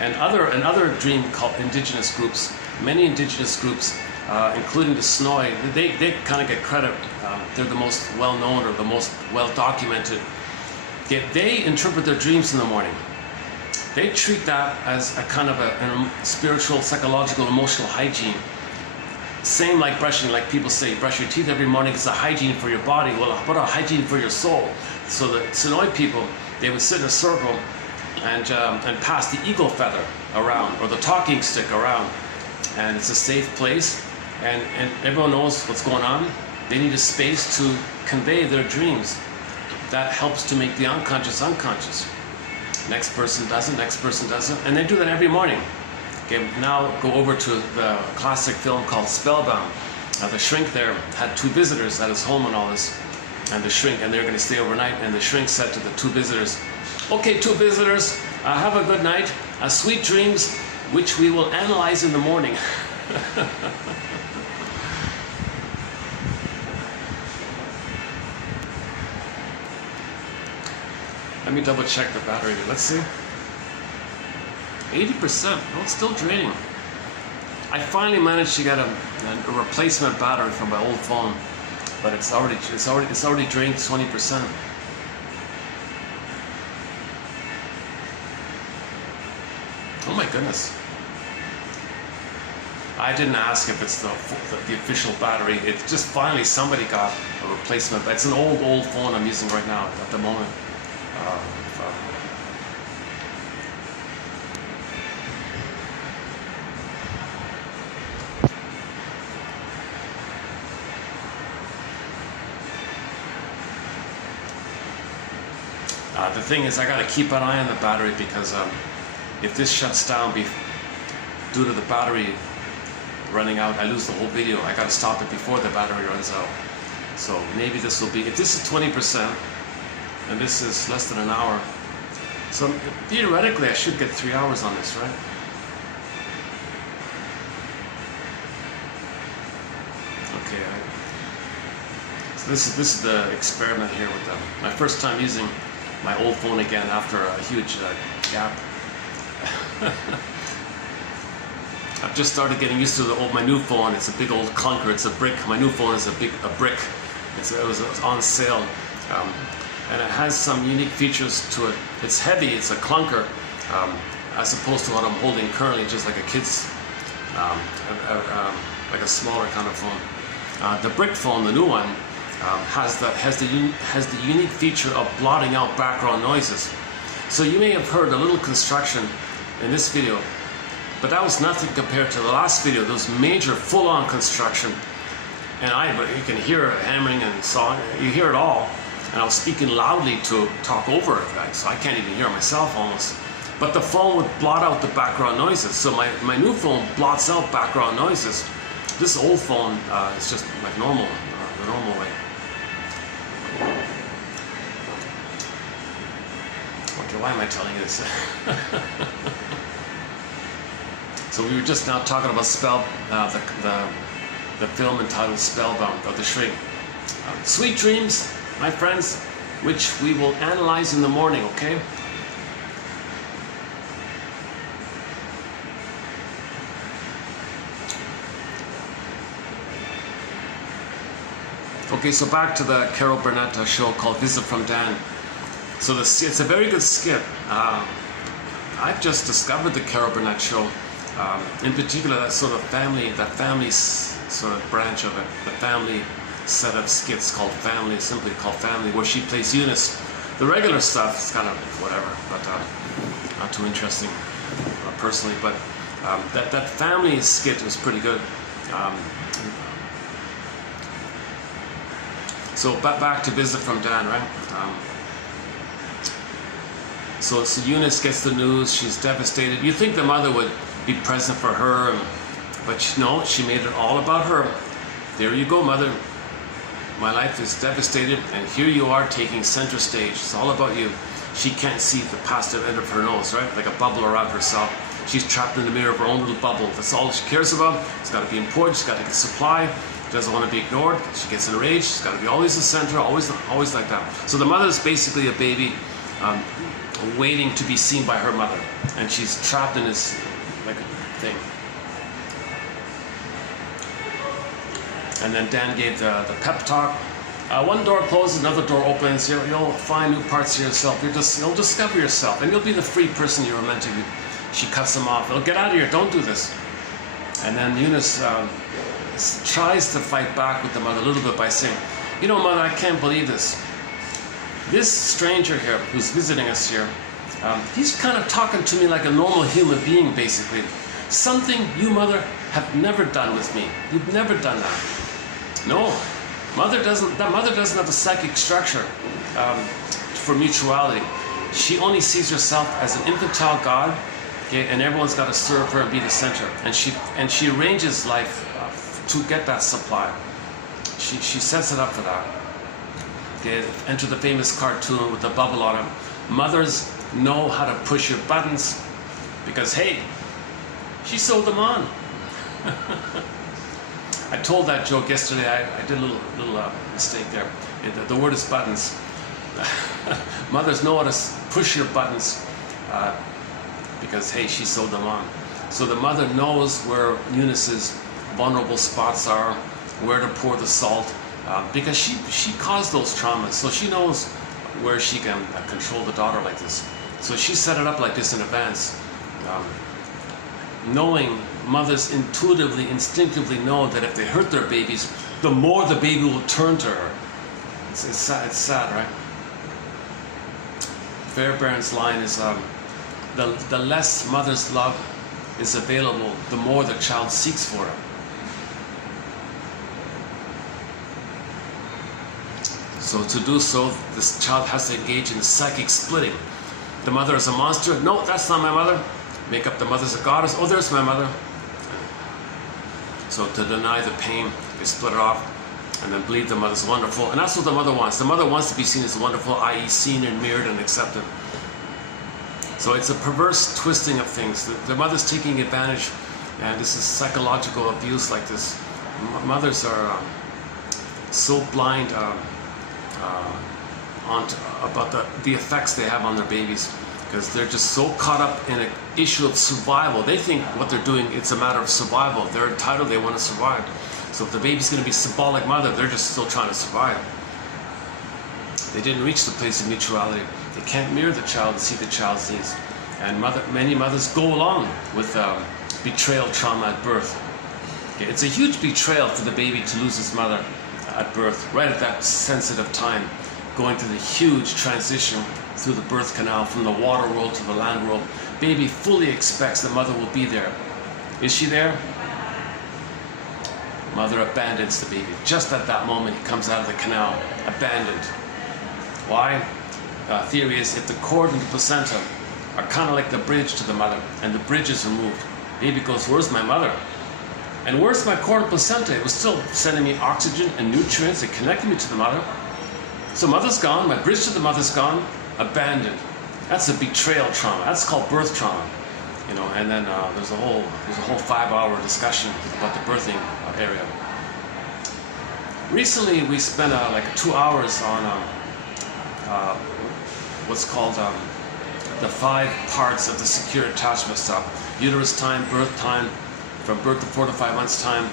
and other dream cult indigenous groups, many indigenous groups, including the Sonoy, they kind of get credit. They're the most well-known or the most well-documented. They interpret their dreams in the morning. They treat that as a kind of a spiritual, psychological, emotional hygiene. Same like brushing, like people say, brush your teeth every morning, it's a hygiene for your body. Well, what about a hygiene for your soul? So the Sonoy people, they would sit in a circle and pass the eagle feather around, or the talking stick around. And it's a safe place, and everyone knows what's going on. They need a space to convey their dreams. That helps to make the unconscious unconscious. Next person does it, next person does it, and they do that every morning. Okay, now go over to the classic film called Spellbound. The shrink there had 2 visitors at his home and all this, and they're going to stay overnight, and the shrink said to the 2 visitors, okay, 2 visitors, have a good night, sweet dreams, which we will analyze in the morning. Let me double check the battery. Let's see. 80%. Oh, it's still draining. I finally managed to get a replacement battery from my old phone, but it's already drained 20%. Oh my goodness. I didn't ask if it's the official battery. It's just finally somebody got a replacement. It's an old phone I'm using right now at the moment. The thing is, I got to keep an eye on the battery because if this shuts down due to the battery running out, I lose the whole video. I got to stop it before the battery runs out. So maybe this will be, if this is 20% and this is less than an hour, so theoretically I should get 3 hours on this, right? Okay, so this is the experiment here with my first time using my old phone again after a huge gap. I've just started getting used to my new phone. It's a big old clunker. It's a brick. My new phone is a brick. It was on sale, and it has some unique features to it. It's heavy. It's a clunker, as opposed to what I'm holding currently, just like a kid's, like a smaller kind of phone. The brick phone, the new one, has the unique feature of blotting out background noises. So you may have heard a little construction in this video, but that was nothing compared to the last video. There was major full-on construction, and you can hear hammering and sawing. You hear it all, and I was speaking loudly to talk over it, so I can't even hear myself almost. But the phone would blot out the background noises. So my new phone blots out background noises. This old phone is just like normal, the normal way. Okay, why am I telling you this? So we were just now talking about the film entitled Spellbound, of The Shrink. Sweet dreams, my friends, which we will analyze in the morning, okay? Okay, so back to the Carol Burnett show called Visit from Dan. So it's a very good skit. I've just discovered the Carol Burnett show. In particular, that family sort of branch of it, the family set of skits simply called Family, where she plays Eunice. The regular stuff is kind of whatever, but not too interesting personally. But that family skit was pretty good. So back to Visit from Dan, right? So Eunice gets the news. She's devastated. You think the mother would be present for her, but no, she made it all about her. There you go, mother. My life is devastated, and here you are taking center stage. It's all about you. She can't see the past the end of her nose, right? Like a bubble around herself. She's trapped in the mirror of her own little bubble. That's all she cares about. It's got to be important. She's got to get supply. She doesn't want to be ignored. She gets enraged. She's got to be always the center, always like that. So the mother's basically a baby waiting to be seen by her mother, and she's trapped in this like thing. And then Dan gave the pep talk. One door closes, another door opens. You'll find new parts of yourself. You'll discover yourself, and you'll be the free person you were meant to be. She cuts him off. Get out of here! Don't do this. And then Eunice tries to fight back with the mother a little bit by saying, "You know, mother, I can't believe this. This stranger here who's visiting us here, he's kind of talking to me like a normal human being, basically. Something you, mother, have never done with me. You've never done that. No, that mother doesn't have a psychic structure for mutuality. She only sees herself as an infantile God, okay, and everyone's got to serve her and be the center. And she arranges life to get that supply. She sets it up for that. Okay, enter the famous cartoon with the bubble on it. Mothers know how to push your buttons because, hey, she sewed them on. I told that joke yesterday. I did a little mistake there. The word is buttons. Mothers know how to push your buttons because, hey, she sewed them on. So the mother knows where Eunice's vulnerable spots are, where to pour the salt, because she caused those traumas. So she knows where she can control the daughter like this. So she set it up like this in advance. Knowing mothers intuitively, instinctively know that if they hurt their babies, the more the baby will turn to her. It's sad, right? Fairbairn's line is, the less mother's love is available, the more the child seeks for it. So to do so, this child has to engage in psychic splitting. The mother is a monster. No, that's not my mother. Make up the mother's a goddess. Oh, there's my mother. So to deny the pain, they split it off and then believe the mother's wonderful. And that's what the mother wants. The mother wants to be seen as wonderful, i.e. seen and mirrored and accepted. So it's a perverse twisting of things. The mother's taking advantage, and this is psychological abuse like this. Mothers are so blind about the effects they have on their babies, because they're just so caught up in an issue of survival. They think what they're doing, it's a matter of survival. They're entitled, they want to survive. So if the baby's going to be symbolic mother, they're just still trying to survive. They didn't reach the place of mutuality. They can't mirror the child and see the child's needs. And many mothers go along with betrayal trauma at birth. Okay, it's a huge betrayal for the baby to lose his mother at birth, right at that sensitive time, going through the huge transition through the birth canal from the water world to the land world. Baby fully expects the mother will be there. Is she there? Mother abandons the baby. Just at that moment he comes out of the canal, abandoned. Why? Theory is if the cord and the placenta are kind of like the bridge to the mother, and the bridge is removed, baby goes, where's my mother? And where's my cord and placenta? It was still sending me oxygen and nutrients and connecting me to the mother. So mother's gone, my bridge to the mother's gone, abandoned. That's a betrayal trauma. That's called birth trauma. You know, and then there's a whole 5-hour discussion about the birthing area. Recently we spent like 2 hours on what's called the 5 parts of the secure attachment style. Uterus time, birth time, from birth to 4 to 5 months time,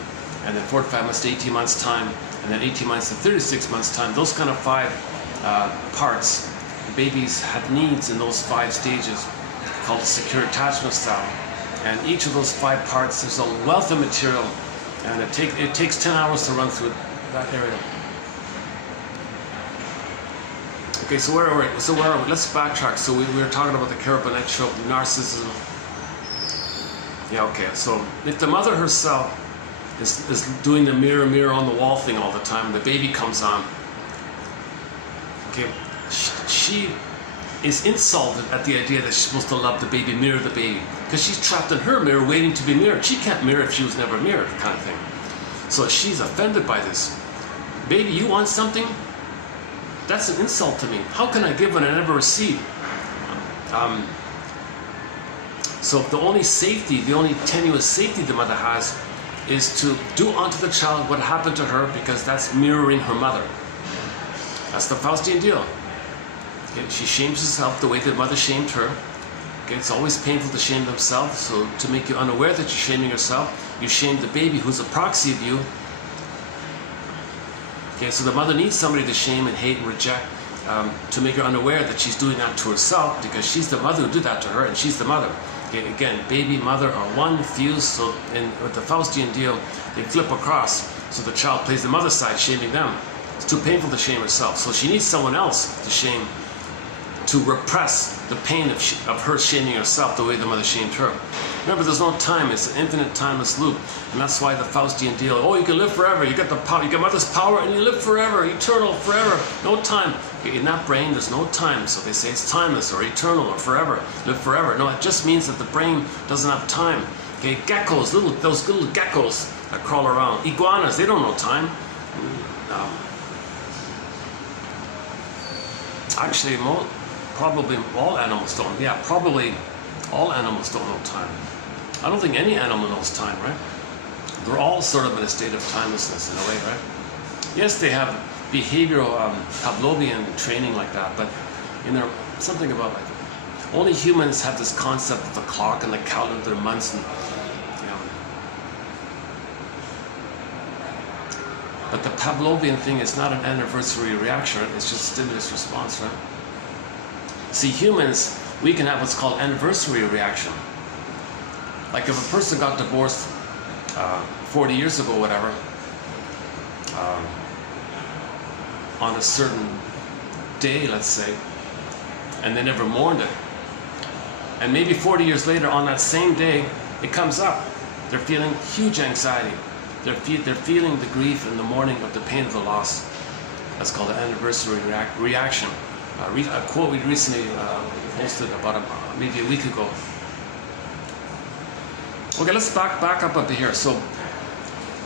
and then 4 to 5 months to 18 months time, and then 18 months to 36 months time. Those kind of 5 parts. Babies have needs in those 5 stages called the secure attachment style. And each of those 5 parts, there's a wealth of material, and it takes 10 hours to run through that area. Okay, so where are we? Let's backtrack. So we were talking about the Caretaking trope, narcissism. Yeah, okay. So if the mother herself is doing the mirror on the wall thing all the time, the baby comes on. Okay, she is insulted at the idea that she's supposed to love the baby, mirror the baby, because she's trapped in her mirror waiting to be mirrored. She can't mirror if she was never mirrored, kind of thing. So she's offended by this. Baby, you want something? That's an insult to me. How can I give when I never receive? So the only safety, the only tenuous safety the mother has is to do unto the child what happened to her, because that's mirroring her mother. That's the Faustian deal. Okay, she shames herself the way the mother shamed her. Okay, it's always painful to shame themselves, so to make you unaware that you're shaming yourself, you shame the baby who's a proxy of you. Okay, so the mother needs somebody to shame and hate and reject to make her unaware that she's doing that to herself, because she's the mother who did that to her, and she's the mother. Okay, again, baby, mother are one, fused, so with the Faustian deal, they flip across, so the child plays the mother's side, shaming them. It's too painful to shame herself, so she needs someone else to shame, to repress the pain of her shaming herself the way the mother shamed her. Remember, there's no time. It's an infinite timeless loop, and that's why the Faustian deal. Oh, you can live forever. You get the power. You get mother's power, and you live forever, eternal, forever. No time. In that brain, there's no time. So they say it's timeless or eternal or forever. Live forever. No, it just means that the brain doesn't have time. Okay, geckos, those little geckos that crawl around, iguanas, they don't know time. Actually, probably all animals don't. Yeah, probably all animals don't know time. I don't think any animal knows time, right? They're all sort of in a state of timelessness in a way, right? Yes, they have behavioral Pavlovian training like that, but something about like only humans have this concept of the clock and the calendar months, and but the Pavlovian thing is not an anniversary reaction, right? It's just stimulus response, right? See, humans, we can have what's called anniversary reaction. Like if a person got divorced 40 years ago, whatever, on a certain day, let's say, and they never mourned it. And maybe 40 years later, on that same day, it comes up. They're feeling huge anxiety. They're feeling the grief and the mourning of the pain of the loss. That's called an anniversary reaction. A quote we recently posted about maybe a week ago. Okay, let's back up here. So,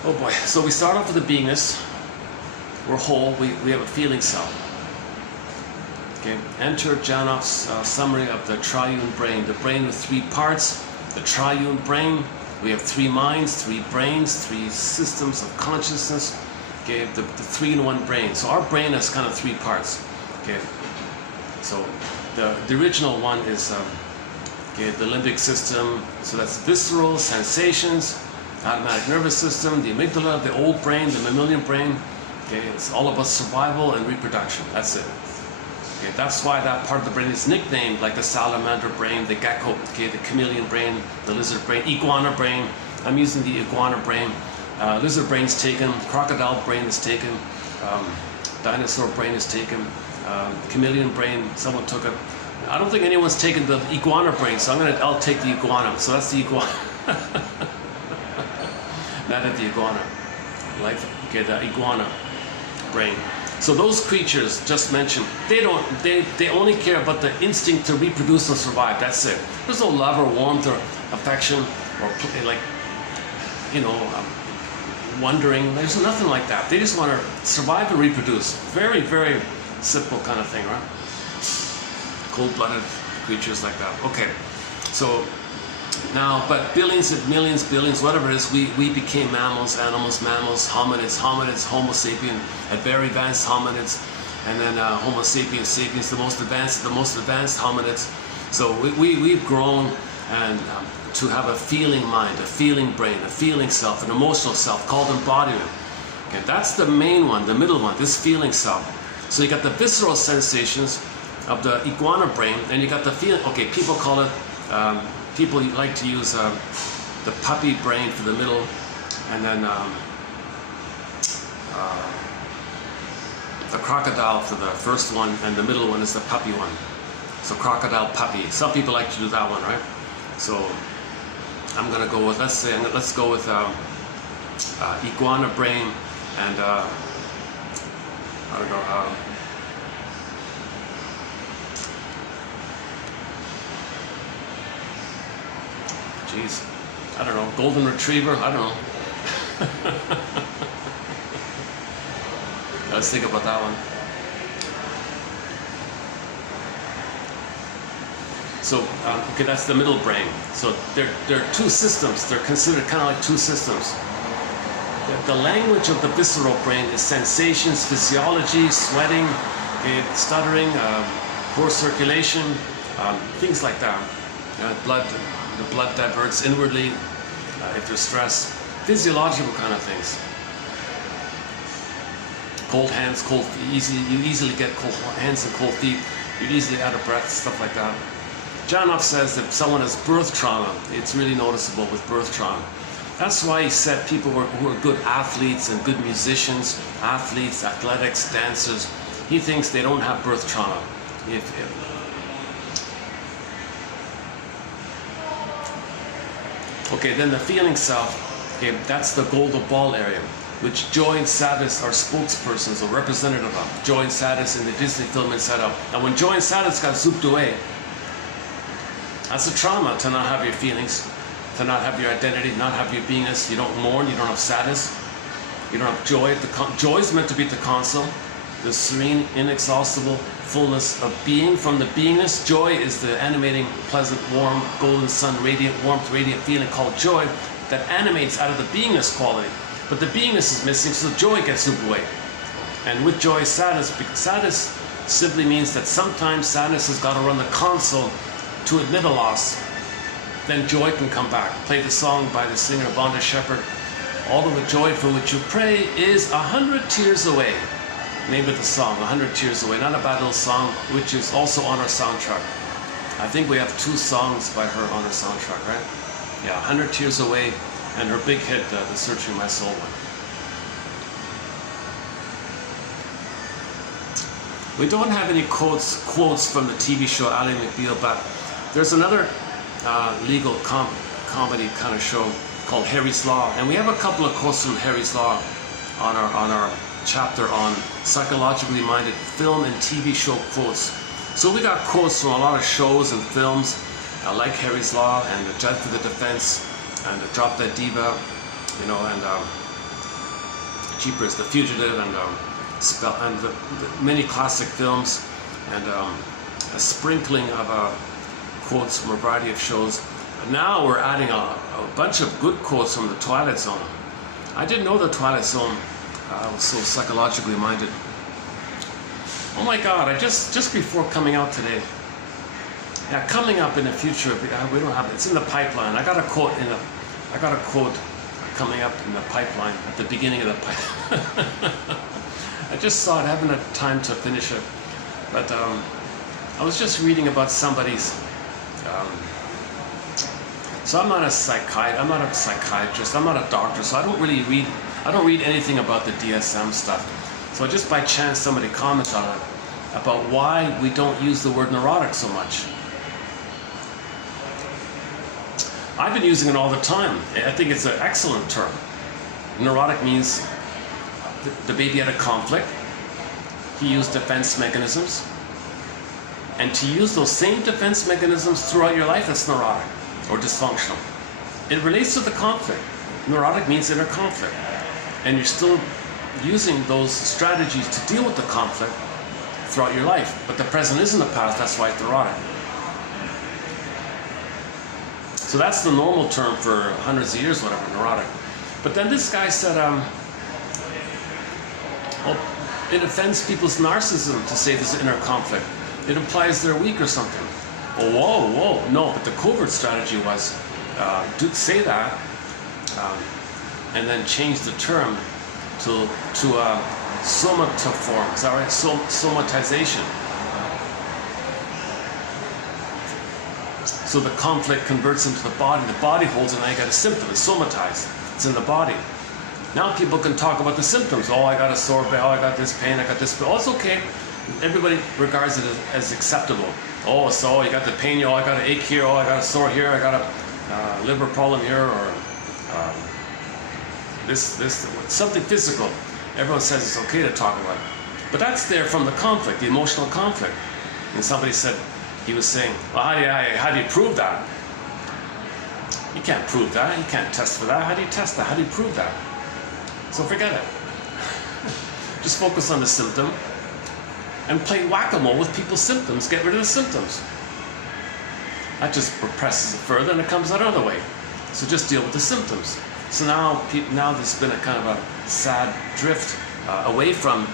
oh boy. So we start off with the beingness. We're whole. We have a feeling self. Okay. Enter Janoff's summary of the triune brain. The brain with three parts. The triune brain. We have three minds, three brains, three systems of consciousness. Okay, the three-in-one brain. So our brain has kind of three parts. Okay, so the original one is okay, the limbic system. So that's visceral sensations, automatic nervous system, the amygdala, the old brain, the mammalian brain. Okay, it's all about survival and reproduction. That's it. Okay, that's why that part of the brain is nicknamed like the salamander brain, the gecko, okay, the chameleon brain, the lizard brain, iguana brain. I'm using the iguana brain. Lizard brain's taken, crocodile brain is taken, dinosaur brain is taken, chameleon brain, someone took it. I don't think anyone's taken the iguana brain, so I'll take the iguana. So that's the iguana. Not at the iguana. Like, okay, the iguana brain. So those creatures just mentioned, they only care about the instinct to reproduce and survive. That's it. There's no love or warmth or affection or like, you know, wondering. There's nothing like that. They just want to survive and reproduce. Very, very simple kind of thing, right? Cold-blooded creatures like that. Okay. So now, but billions and millions, billions, whatever it is, we became mammals, animals, mammals, hominids, Homo sapien, very advanced hominids, and then Homo sapiens, sapiens, the most advanced hominids. So we've grown and to have a feeling mind, a feeling brain, a feeling self, an emotional self called embodiment. Okay, that's the main one, the middle one, this feeling self. So you got the visceral sensations of the iguana brain, and you got the feeling. Okay, people call it. People like to use the puppy brain for the middle, and then the crocodile for the first one, and the middle one is the puppy one. So crocodile, puppy. Some people like to do that one, right? So I'm gonna go with, let's go with iguana brain, and I don't know. Geez, I don't know, golden retriever, I don't know. Let's think about that one. So, okay, that's the middle brain. So there are two systems. They're considered kind of like two systems. The language of the visceral brain is sensations, physiology, sweating, okay, stuttering, poor circulation, things like that. The blood diverts inwardly if there's stress. Physiological kind of things. Cold hands, cold feet. You easily get cold hands and cold feet. You're easily out of breath, stuff like that. Janoff says that someone has birth trauma. It's really noticeable with birth trauma. That's why he said people who are good athletes and good musicians, athletes, athletics, dancers, he thinks they don't have birth trauma. Okay, then the feeling self, okay, that's the golden ball area, which joy and sadness are spokespersons or representative of. Joy and sadness in the Disney film and set up. And when joy and sadness got zooped away, that's a trauma to not have your feelings, to not have your identity, not have your beingness. You don't mourn, you don't have sadness, you don't have joy. Joy is meant to be the console, the serene, inexhaustible fullness of being. From the beingness, joy is the animating, pleasant, warm, golden sun, radiant, warmth, radiant feeling called joy that animates out of the beingness quality. But the beingness is missing, so joy gets zooped away. And with joy, sadness simply means that sometimes sadness has got to run the console to admit a loss. Then joy can come back. Play the song by the singer Vonda Shepherd. All of the joy for which you pray is 100 tears away. Name of the song, 100 Tears Away. Not a bad little song, which is also on our soundtrack. I think we have 2 songs by her on our soundtrack, right? Yeah, 100 Tears Away, and her big hit, the Searching My Soul one. We don't have any quotes from the TV show Ally McBeal, but there's another legal comedy kind of show called Harry's Law, and we have a couple of quotes from Harry's Law on our chapter on psychologically minded film and TV show quotes. So we got quotes from a lot of shows and films, like Harry's Law and The Judge for the Defense and Drop Dead Diva, you know, and Jeepers, The Fugitive, and the many classic films, and a sprinkling of quotes from a variety of shows. Now we're adding a bunch of good quotes from the Twilight Zone. I didn't know the Twilight Zone was so psychologically minded. Oh my God! I just before coming out today. Yeah, coming up in the future, we don't have it. It's in the pipeline. I got a quote coming up in the pipeline at the beginning of the pipeline. I just saw it. I haven't had time to finish it, but I was just reading about somebody's. So I'm not a psychiatrist. I'm not a doctor. So I don't read anything about the DSM stuff. So just by chance, somebody commented on it about why we don't use the word neurotic so much. I've been using it all the time. I think it's an excellent term. Neurotic means the baby had a conflict. He used defense mechanisms. And to use those same defense mechanisms throughout your life, that's neurotic or dysfunctional. It relates to the conflict. Neurotic means inner conflict. And you're still using those strategies to deal with the conflict throughout your life. But the present isn't the past, that's why it's neurotic. So that's the normal term for hundreds of years, whatever, neurotic. But then this guy said, well, it offends people's narcissism to say there's inner conflict. It implies they're weak or something. Oh, whoa, no, but the covert strategy was say that and then change the term to somatoform. Is that right? Somatization. So the conflict converts into the body holds it, and now you got a symptom, it's somatized, it's in the body. Now people can talk about the symptoms. Oh, I got a sore back, oh, I got this pain, I got this pain. Oh, it's okay. Everybody regards it as acceptable. Oh, so you got the pain, oh, I got an ache here, oh, I got a sore here, I got a liver problem here, or this, something physical. Everyone says it's okay to talk about it. But that's there from the conflict, the emotional conflict. And somebody said, he was saying, well, how do you prove that? You can't prove that. You can't test for that. How do you test that? How do you prove that? So forget it. Just focus on the symptom and play whack-a-mole with people's symptoms. Get rid of the symptoms. That just represses it further and it comes out another way. So just deal with the symptoms. So now there's been a kind of a sad drift away from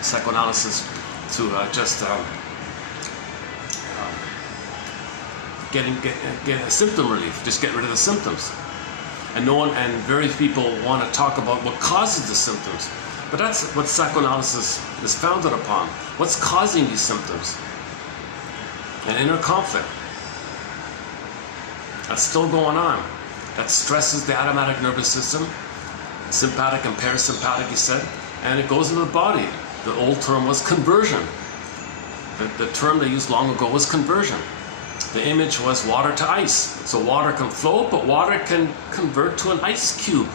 psychoanalysis to just get a symptom relief. Just get rid of the symptoms. And very few people want to talk about what causes the symptoms. But that's what psychoanalysis is founded upon. What's causing these symptoms? An inner conflict. That's still going on. That stresses the automatic nervous system, sympathetic and parasympathetic, he said, and it goes into the body. The old term was conversion. The term they used long ago was conversion. The image was water to ice. So water can float, but water can convert to an ice cube.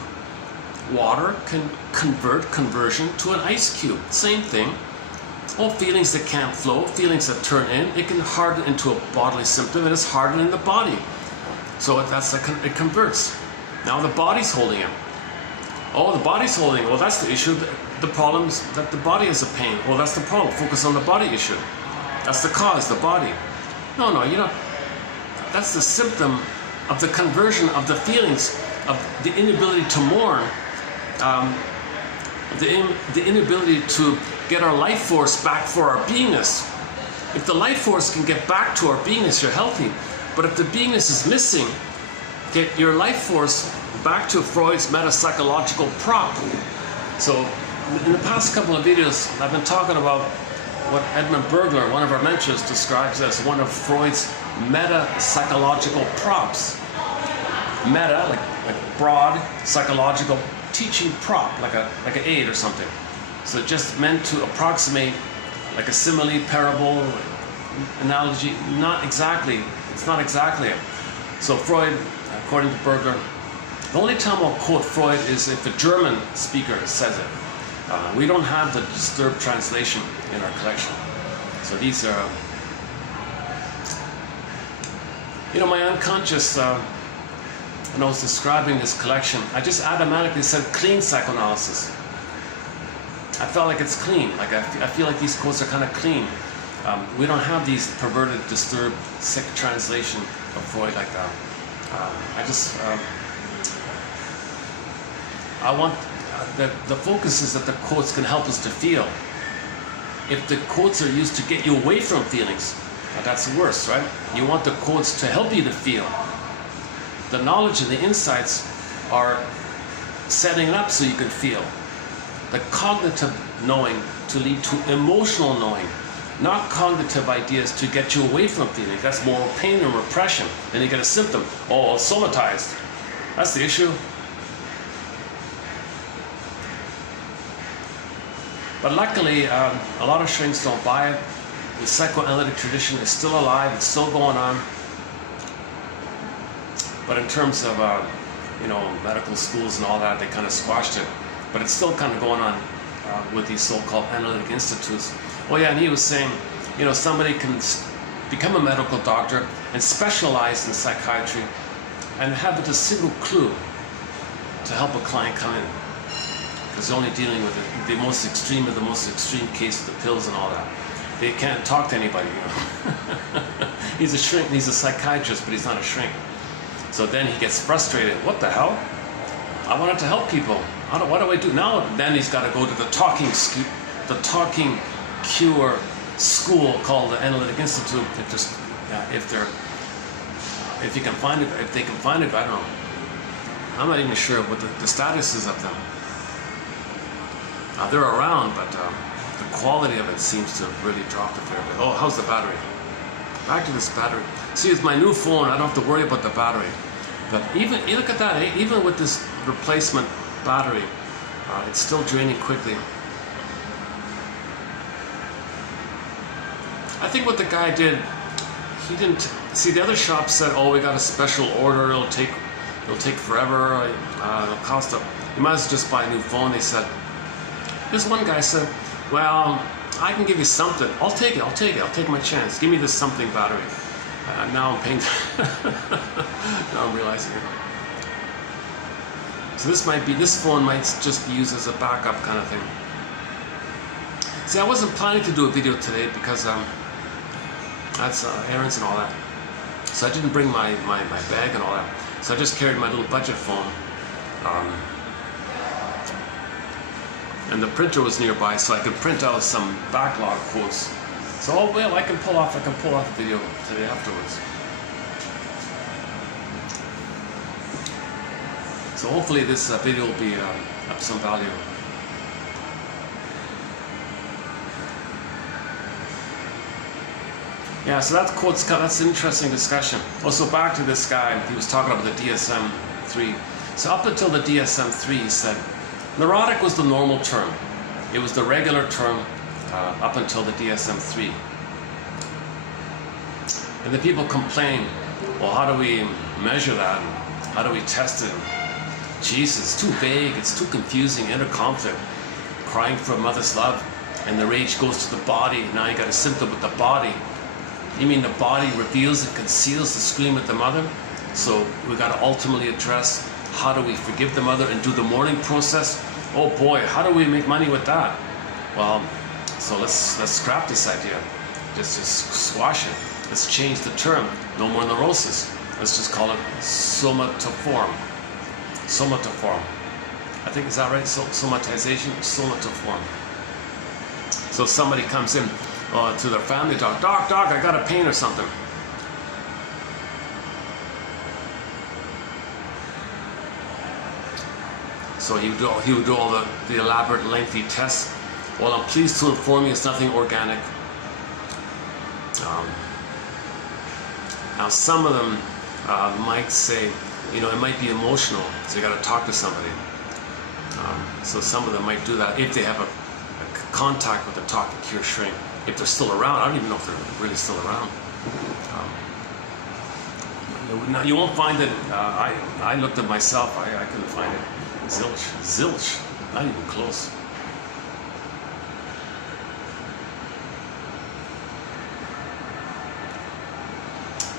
Water can convert conversion to an ice cube. Same thing. All feelings that can't flow, feelings that turn in, it can harden into a bodily symptom, and it's hardened in the body. So it converts. Now the body's holding it. Oh, the body's holding it. Well, that's the issue. The problem is that the body has a pain. Well, that's the problem. Focus on the body issue. That's the cause, the body. No, you know, that's the symptom of the conversion of the feelings, of the inability to mourn, the inability to get our life force back for our beingness. If the life force can get back to our beingness, you're healthy. But if the beingness is missing, get your life force back to Freud's metapsychological prop. So in the past couple of videos, I've been talking about what Edmund Bergler, one of our mentors, describes as one of Freud's meta-psychological props. Meta, like broad, psychological teaching prop, like an aid or something. So just meant to approximate like a simile, parable, analogy. It's not exactly it. So Freud, according to Bergler, the only time I'll quote Freud is if a German speaker says it. We don't have the disturbed translation in our collection. So these are, my unconscious, when I was describing this collection, I just automatically said clean psychoanalysis. I felt like it's clean. Like I feel like these quotes are kind of clean. We don't have these perverted, disturbed, sick translation of Freud like that. I want the focus is that the quotes can help us to feel. If the quotes are used to get you away from feelings, that's worse, right? You want the quotes to help you to feel. The knowledge and the insights are setting it up so you can feel. The cognitive knowing to lead to emotional knowing, not cognitive ideas to get you away from feeling. That's moral pain and repression. Then you get a symptom. Oh, somatized. That's the issue. But luckily, a lot of shrinks don't buy it. The psychoanalytic tradition is still alive. It's still going on. But in terms of, medical schools and all that, they kind of squashed it. But it's still kind of going on with these so-called analytic institutes. Oh yeah, and he was saying, somebody can become a medical doctor and specialize in psychiatry and have a single clue to help a client come in. Because they're only dealing with the most extreme of the most extreme case of the pills and all that. They can't talk to anybody, He's a shrink, he's a psychiatrist, but he's not a shrink. So then he gets frustrated. What the hell? I wanted to help people. What do I do now? Then he's got to go to the talking cure school called the Analytic Institute. If they can find it, I don't know. I'm not even sure what the status is of them. They're around, but the quality of it seems to have really dropped a fair bit. Oh, how's the battery? Back to this battery. See, with my new phone, I don't have to worry about the battery. But even, look at that, even with this replacement battery, it's still draining quickly. I think what the guy did, he didn't see. The other shop said, "Oh, we got a special order. It'll take forever. It'll cost up. You might as well just buy a new phone." They said. This one guy said, "Well, I can give you something. I'll take it. I'll take my chance. Give me this something battery." Now I'm paying. Now I'm realizing it. So this phone might just be used as a backup kind of thing. See, I wasn't planning to do a video today because that's errands and all that. So I didn't bring my bag and all that. So I just carried my little budget phone. And the printer was nearby, so I could print out some backlog quotes. So, oh well, I can pull off a video today afterwards. So hopefully this video will be of some value. Yeah, so that's an interesting discussion. Also, back to this guy, he was talking about the DSM-3. So up until the DSM-3, he said, neurotic was the normal term. It was the regular term up until the DSM-3. And the people complain, well, how do we measure that? How do we test it? Jesus, it's too vague, it's too confusing, inner conflict, crying for a mother's love, and the rage goes to the body. Now you got a symptom with the body. You mean the body reveals and conceals the scream of the mother? So we got to ultimately address, how do we forgive the mother and do the mourning process? Oh boy, how do we make money with that? Well, so let's scrap this idea. Just squash it. Let's change the term. No more neurosis. Let's just call it somatoform. Somatoform. I think, is that right? Somatization? Somatoform. So somebody comes in to their family doc. Doc, I got a pain or something. So he would do all the elaborate, lengthy tests. Well, I'm pleased to inform you it's nothing organic. Now, some of them might say, it might be emotional, so you got to talk to somebody. So some of them might do that if they have a contact with the talk and cure shrink. If they're still around, I don't even know if they're really still around. Now, you won't find it. I looked at myself. I couldn't find it. Zilch, not even close.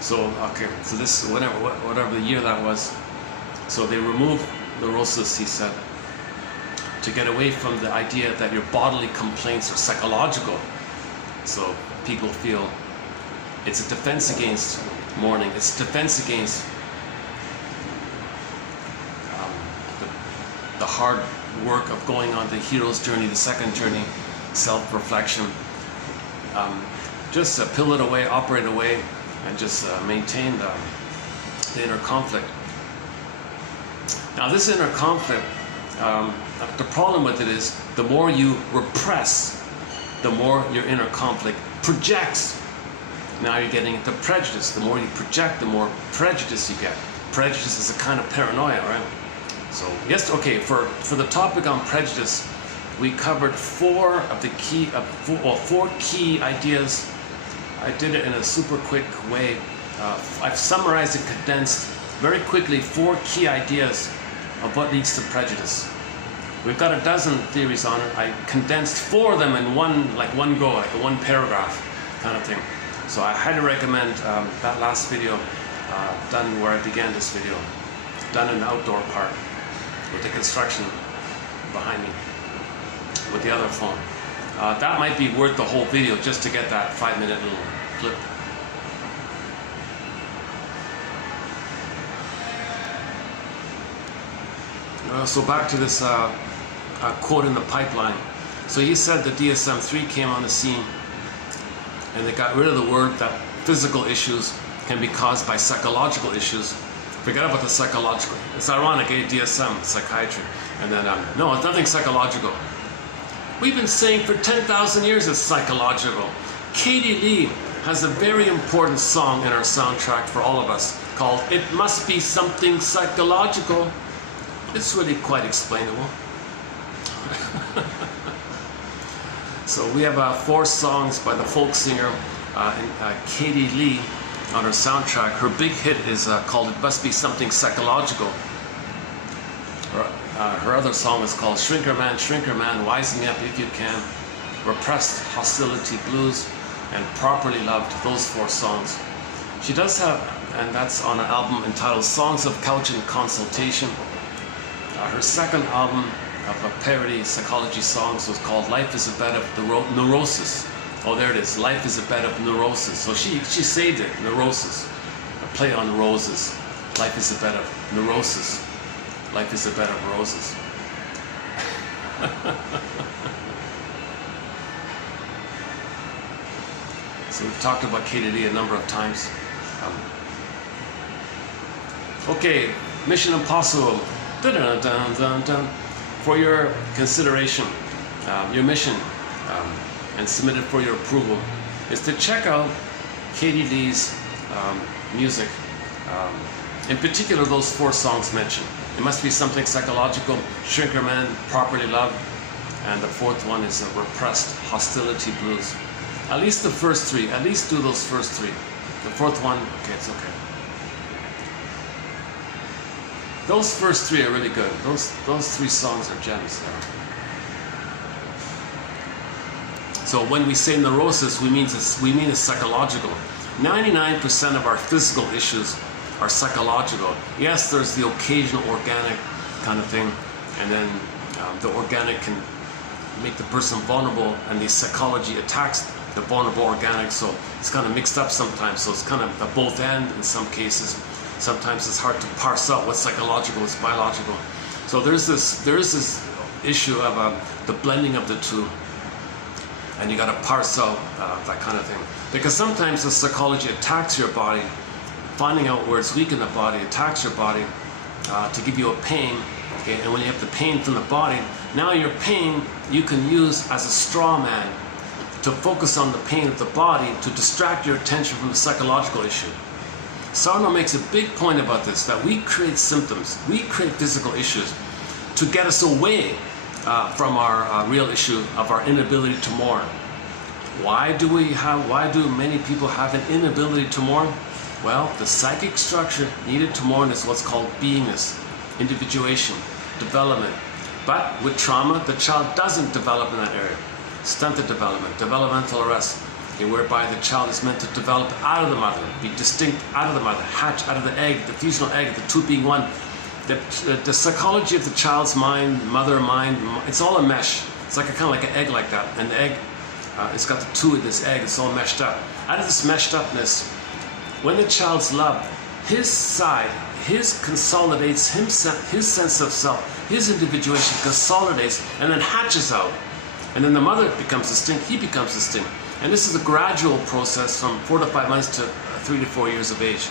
So, okay, so this, whatever the year that was, so they removed neurosis, he said, to get away from the idea that your bodily complaints are psychological. So people feel it's a defense against mourning, it's a defense against the hard work of going on the hero's journey, the second journey, self-reflection. Just peel it away, operate away, and just maintain the inner conflict. Now this inner conflict, the problem with it is the more you repress, the more your inner conflict projects. Now you're getting into prejudice. The more you project, the more prejudice you get. Prejudice is a kind of paranoia, right? So yes, okay, for the topic on prejudice, we covered four key ideas. I did it in a super quick way. I've summarized and condensed very quickly 4 key ideas of what leads to prejudice. We've got a dozen theories on it. I condensed 4 of them in one go, like a 1 paragraph kind of thing. So I highly recommend that last video done where I began this video, done in the outdoor part with the construction behind me with the other phone. That might be worth the whole video just to get that 5-minute little clip. So back to this quote in the pipeline. So he said the DSM-3 came on the scene and they got rid of the word that physical issues can be caused by psychological issues. Forget about the psychological. It's ironic, DSM, psychiatry. And then, no, it's nothing psychological. We've been saying for 10,000 years it's psychological. Katie Lee has a very important song in our soundtrack for all of us called It Must Be Something Psychological. It's really quite explainable. So we have 4 songs by the folk singer Katie Lee on her soundtrack. Her big hit is called It Must Be Something Psychological. Her other song is called Shrinker Man, Wise Me Up If You Can, Repressed Hostility Blues, and Properly Loved. Those 4 songs. She does have, and that's on an album entitled Songs of Couch and Consultation. Her second album of a parody psychology songs was called Life is a Bed of Neurosis. Oh, there it is. Life is a Bed of Neurosis. So she saved it. Neurosis. A play on roses. Life is a bed of neurosis. Life is a bed of roses. So we've talked about Katie Lee a number of times. Okay, Mission Impossible. Dun, dun, dun, dun, dun. For your consideration, your mission, and submitted for your approval, is to check out Katie Lee's music. In particular, those 4 songs mentioned. It Must Be Something Psychological, Shrinker Man, Properly Loved, and the 4th one is Repressed Hostility Blues. At least the first 3. At least do those first 3. The 4th one, okay, it's okay. Those first 3 are really good. Those 3 songs are gems there. So when we say neurosis, we mean it's psychological. 99% of our physical issues are psychological. Yes, there's the occasional organic kind of thing, and then the organic can make the person vulnerable, and the psychology attacks the vulnerable organic, so it's kind of mixed up sometimes. So it's kind of a both end in some cases. Sometimes it's hard to parse out what's psychological, what's biological. So there is this issue of the blending of the two, and you got to parse out that kind of thing. Because sometimes the psychology attacks your body, finding out where it's weak in the body, attacks your body to give you a pain. Okay? And when you have the pain from the body, now your pain you can use as a straw man to focus on the pain of the body to distract your attention from the psychological issue. Sarno makes a big point about this, that we create symptoms, we create physical issues to get us away from our real issue of our inability to mourn. Why do many people have an inability to mourn? Well, the psychic structure needed to mourn is what's called beingness, individuation, development. But with trauma, the child doesn't develop in that area. Stunted development, developmental arrest. okay, whereby the child is meant to develop out of the mother, be distinct out of the mother, hatch out of the egg, the fusional egg, the two being one. The psychology of the child's mind, mother mind, it's all a mesh. It's like kind of like an egg like that. And the egg, it's got the two in this egg, it's all meshed up. Out of this meshed upness, when the child's loved, his side, his consolidates, his sense of self, his individuation consolidates and then hatches out. And then the mother becomes distinct, he becomes distinct. And this is a gradual process from 4 to 5 months to 3 to 4 years of age.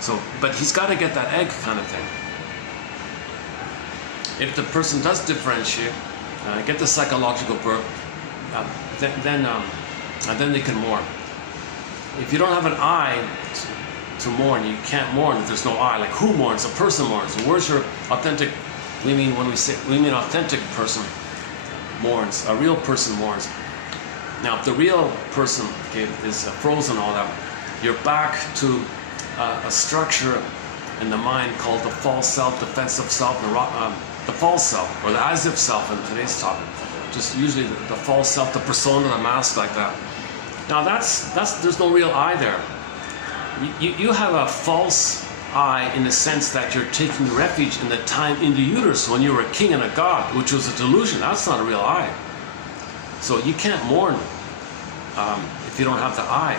So, but he's got to get that egg kind of thing. If the person does differentiate, get the psychological birth, then they can mourn. If you don't have an I to mourn, you can't mourn if there's no I. Like who mourns? A person mourns. Where's your authentic? We mean authentic person mourns. A real person mourns. Now, if the real person, okay, is frozen, all that, you're back to a structure in the mind called the false self, defensive self, the false self, or the as-if self in today's topic. Just usually the false self, the persona, the mask like that. Now there's no real I there. You have a false I in the sense that you're taking refuge in the time in the uterus when you were a king and a god, which was a delusion. That's not a real I. So you can't mourn if you don't have the I,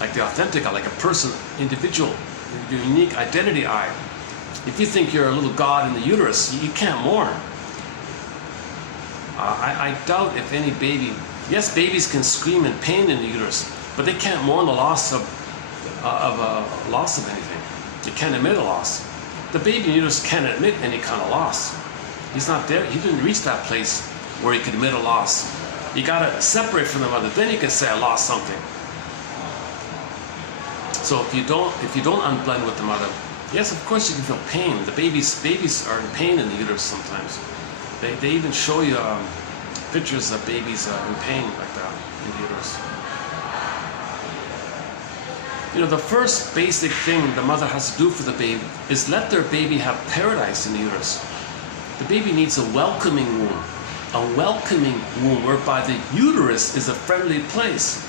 like the authentic I, like a person, individual, your unique identity I. If you think you're a little god in the uterus, you can't mourn. I doubt if any baby, yes, babies can scream in pain in the uterus, but they can't mourn the loss of anything. They can't admit a loss. The baby in the uterus can't admit any kind of loss. He's not there. He didn't reach that place where he could admit a loss. You gotta separate from the mother, then you can say I lost something. So if you don't unblend with the mother, yes, of course you can feel pain. The babies are in pain in the uterus sometimes. They even show you pictures of babies in pain like that in the uterus. You know, the first basic thing the mother has to do for the baby is let their baby have paradise in the uterus. The baby needs a welcoming womb. A welcoming womb whereby the uterus is a friendly place.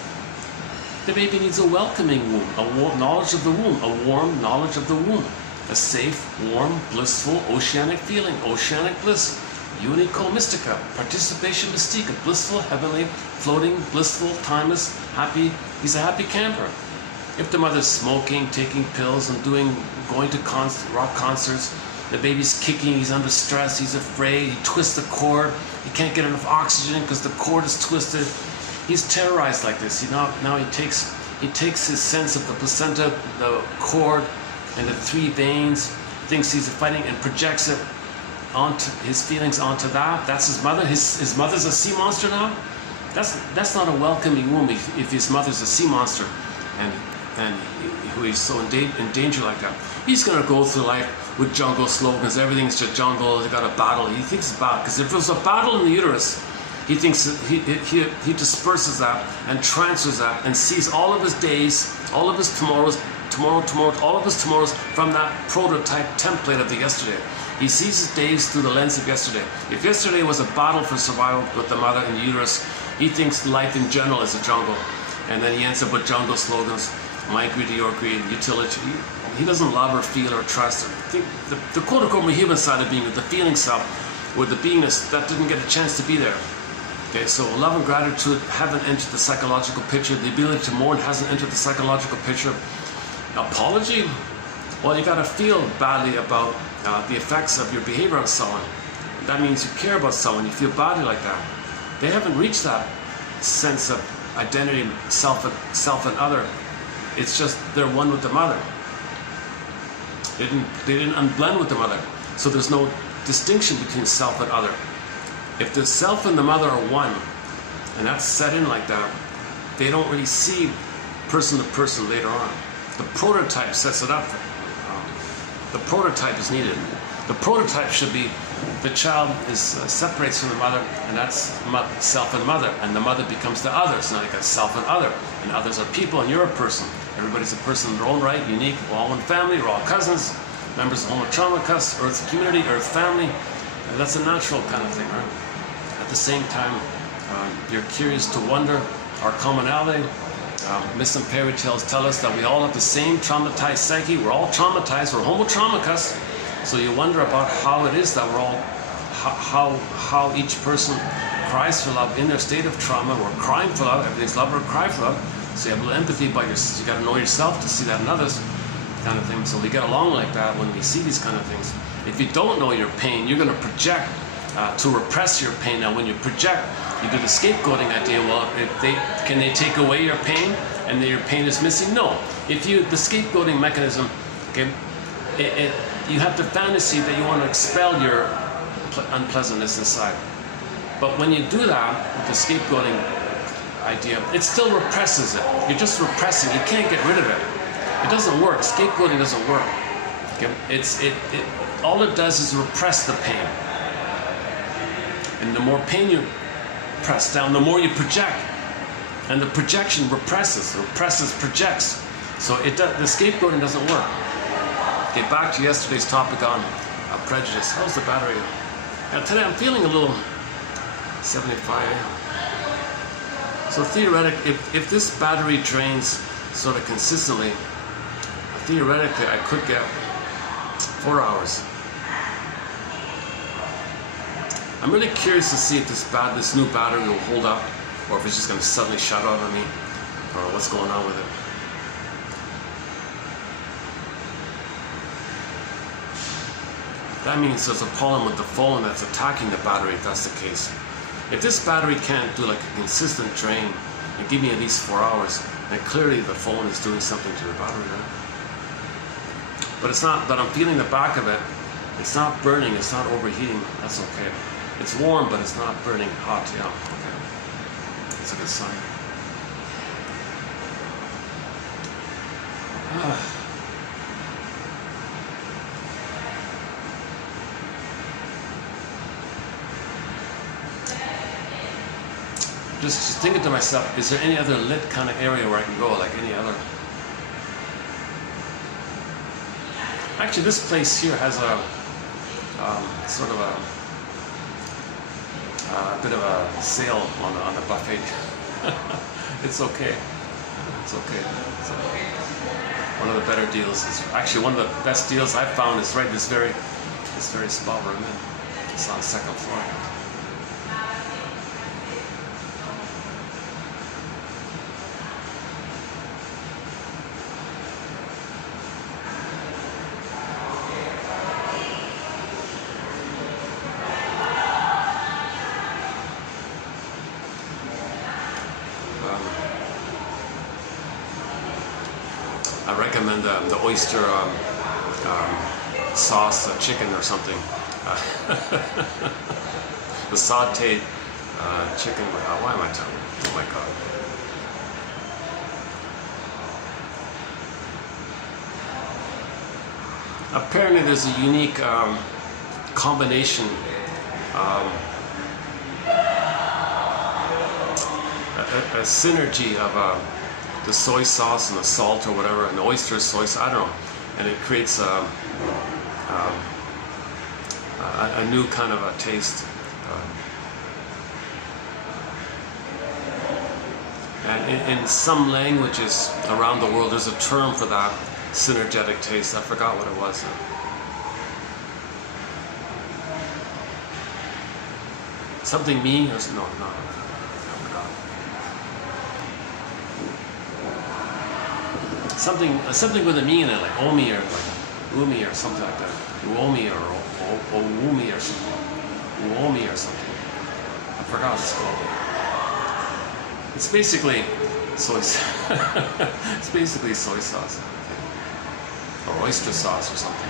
The baby needs a welcoming womb, a warm knowledge of the womb, a warm knowledge of the womb, a safe, warm, blissful, oceanic feeling, oceanic bliss, unico mystica, participation mystique, a blissful, heavenly, floating, blissful, timeless, happy. He's a happy camper. If the mother's smoking, taking pills, and going to rock concerts, the baby's kicking, he's under stress, he's afraid, he twists the cord, he can't get enough oxygen because the cord is twisted. He's terrorized like this. Now he takes his sense of the placenta, the cord, and the 3 veins, thinks he's fighting, and projects it onto his feelings onto that. That's his mother. His mother's a sea monster now. That's not a welcoming womb if his mother's a sea monster, and who is so in danger like that. He's gonna go through life with jungle slogans. Everything's just jungle. They got a battle. He thinks it's battle because if there's a battle in the uterus, he thinks he disperses that and transfers that and sees all of his days, all of his tomorrows, all of his tomorrows from that prototype template of the yesterday. He sees his days through the lens of yesterday. If yesterday was a battle for survival with the mother in the uterus, he thinks life in general is a jungle. And then he ends up with jungle slogans, my greed, your greed, utility. He doesn't love or feel or trust. The quote-unquote human side of being, the feeling self, or the beingness that didn't get a chance to be there. Okay, so love and gratitude haven't entered the psychological picture. The ability to mourn hasn't entered the psychological picture. Apology? Well, you got to feel badly about the effects of your behavior on someone. That means you care about someone. You feel badly like that. They haven't reached that sense of identity, self and other. It's just they're one with the mother. They didn't unblend with the mother. So there's no distinction between self and other. If the self and the mother are one, and that's set in like that, they don't really see person to person later on. The prototype sets it up. The prototype is needed. The prototype should be the child separates from the mother, and that's self and mother, and the mother becomes the other. So now you got self and other, and others are people, and you're a person. Everybody's a person in their own right, unique. We're all one family. We're all cousins, members of homotraumicus, Earth community, Earth family. And that's a natural kind of thing, right? At the same time, you're curious to wonder our commonality, myths and fairy tales tell us that we all have the same traumatized psyche. We're all traumatized. We're homo traumicus. So you wonder about how it is that we're all, how each person cries for love in their state of trauma. We're crying for love. Everything's love. We're crying for love. So you have a little empathy about yourself. You got to know yourself to see that in others, kind of thing. So we get along like that when we see these kind of things. If you don't know your pain, you're going to project to repress your pain. Now, when you project, you do the scapegoating idea. Well, can they take away your pain, and then your pain is missing? No. If you the scapegoating mechanism, okay, you have the fantasy that you want to expel your unpleasantness inside. But when you do that with the scapegoating idea, it still represses it. You're just repressing. You can't get rid of it. It doesn't work. Scapegoating doesn't work. Okay? All it does is repress the pain. And the more pain you press down, the more you project. And the projection represses, projects. So the scapegoating doesn't work. Okay, back to yesterday's topic on prejudice. How's the battery? Today I'm feeling a little 75. So theoretically, if this battery drains sort of consistently, theoretically I could get 4 hours. I'm really curious to see if this new battery will hold up, or if it's just going to suddenly shut out on me, or what's going on with it. That means there's a problem with the phone that's attacking the battery, if that's the case. If this battery can't do like a consistent drain and give me at least 4 hours, then clearly the phone is doing something to the battery, right? But it's not, but I'm feeling the back of it. It's not burning, it's not overheating, that's okay. It's warm, but it's not burning hot, yeah, okay. That's a good sign. Just thinking to myself, is there any other lit kind of area where I can go, like any other? Actually, this place here has a sort of a bit of a sale on the buffet. It's okay. It's okay. It's one of the better deals. Actually, one of the best deals I've found is right this very spot where I'm in. It's on the second floor. I recommend the oyster sauce, chicken or something. The sauteed chicken. Why am I telling you? Oh my God. Apparently there's a unique combination, a synergy of the soy sauce and the salt or whatever, and the oyster soy sauce, I don't know, and it creates a new kind of a taste. And in some languages around the world, there's a term for that synergetic taste. I forgot what it was. Something me or no, I forgot. Something with a me in it, like omi or like umi or something like that. Uomi or oumi or something. Uomi or something. I forgot what it's called. It's basically soy. It's basically soy sauce, or oyster sauce or something.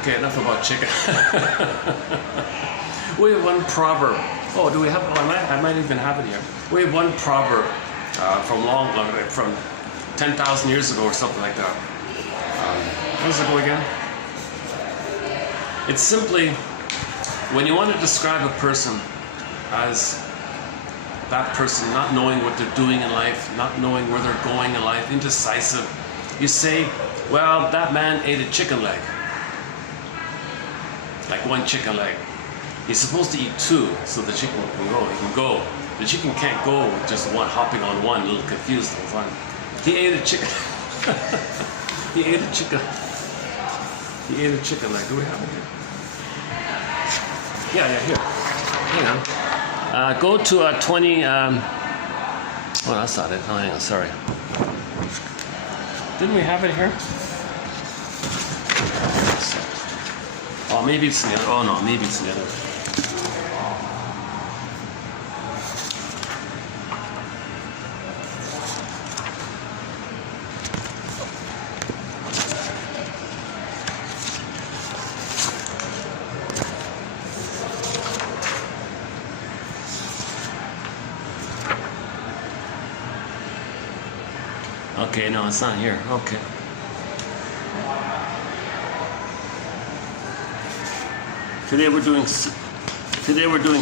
Okay, enough about chicken. We have one proverb. Oh, do we have? I might even have it here. We have one proverb from 10,000 years ago or something like that. How does it go again? It's simply, when you want to describe a person as that person not knowing what they're doing in life, not knowing where they're going in life, indecisive, You say, well, that man ate a chicken leg. Like one chicken leg. He's supposed to eat two so the chicken can go. He can go. The chicken can't go with just one, hopping on one, a little confused. He ate a chicken. He ate a chicken. He ate a chicken leg. Do we have it here? Yeah, here. Hang on. Go to 20. Oh, that's not it. Oh, hang on. Sorry. Didn't we have it here? Oh, maybe it's in the other. Oh no, maybe it's in the other. Okay, no, it's not here. Okay. Today we're doing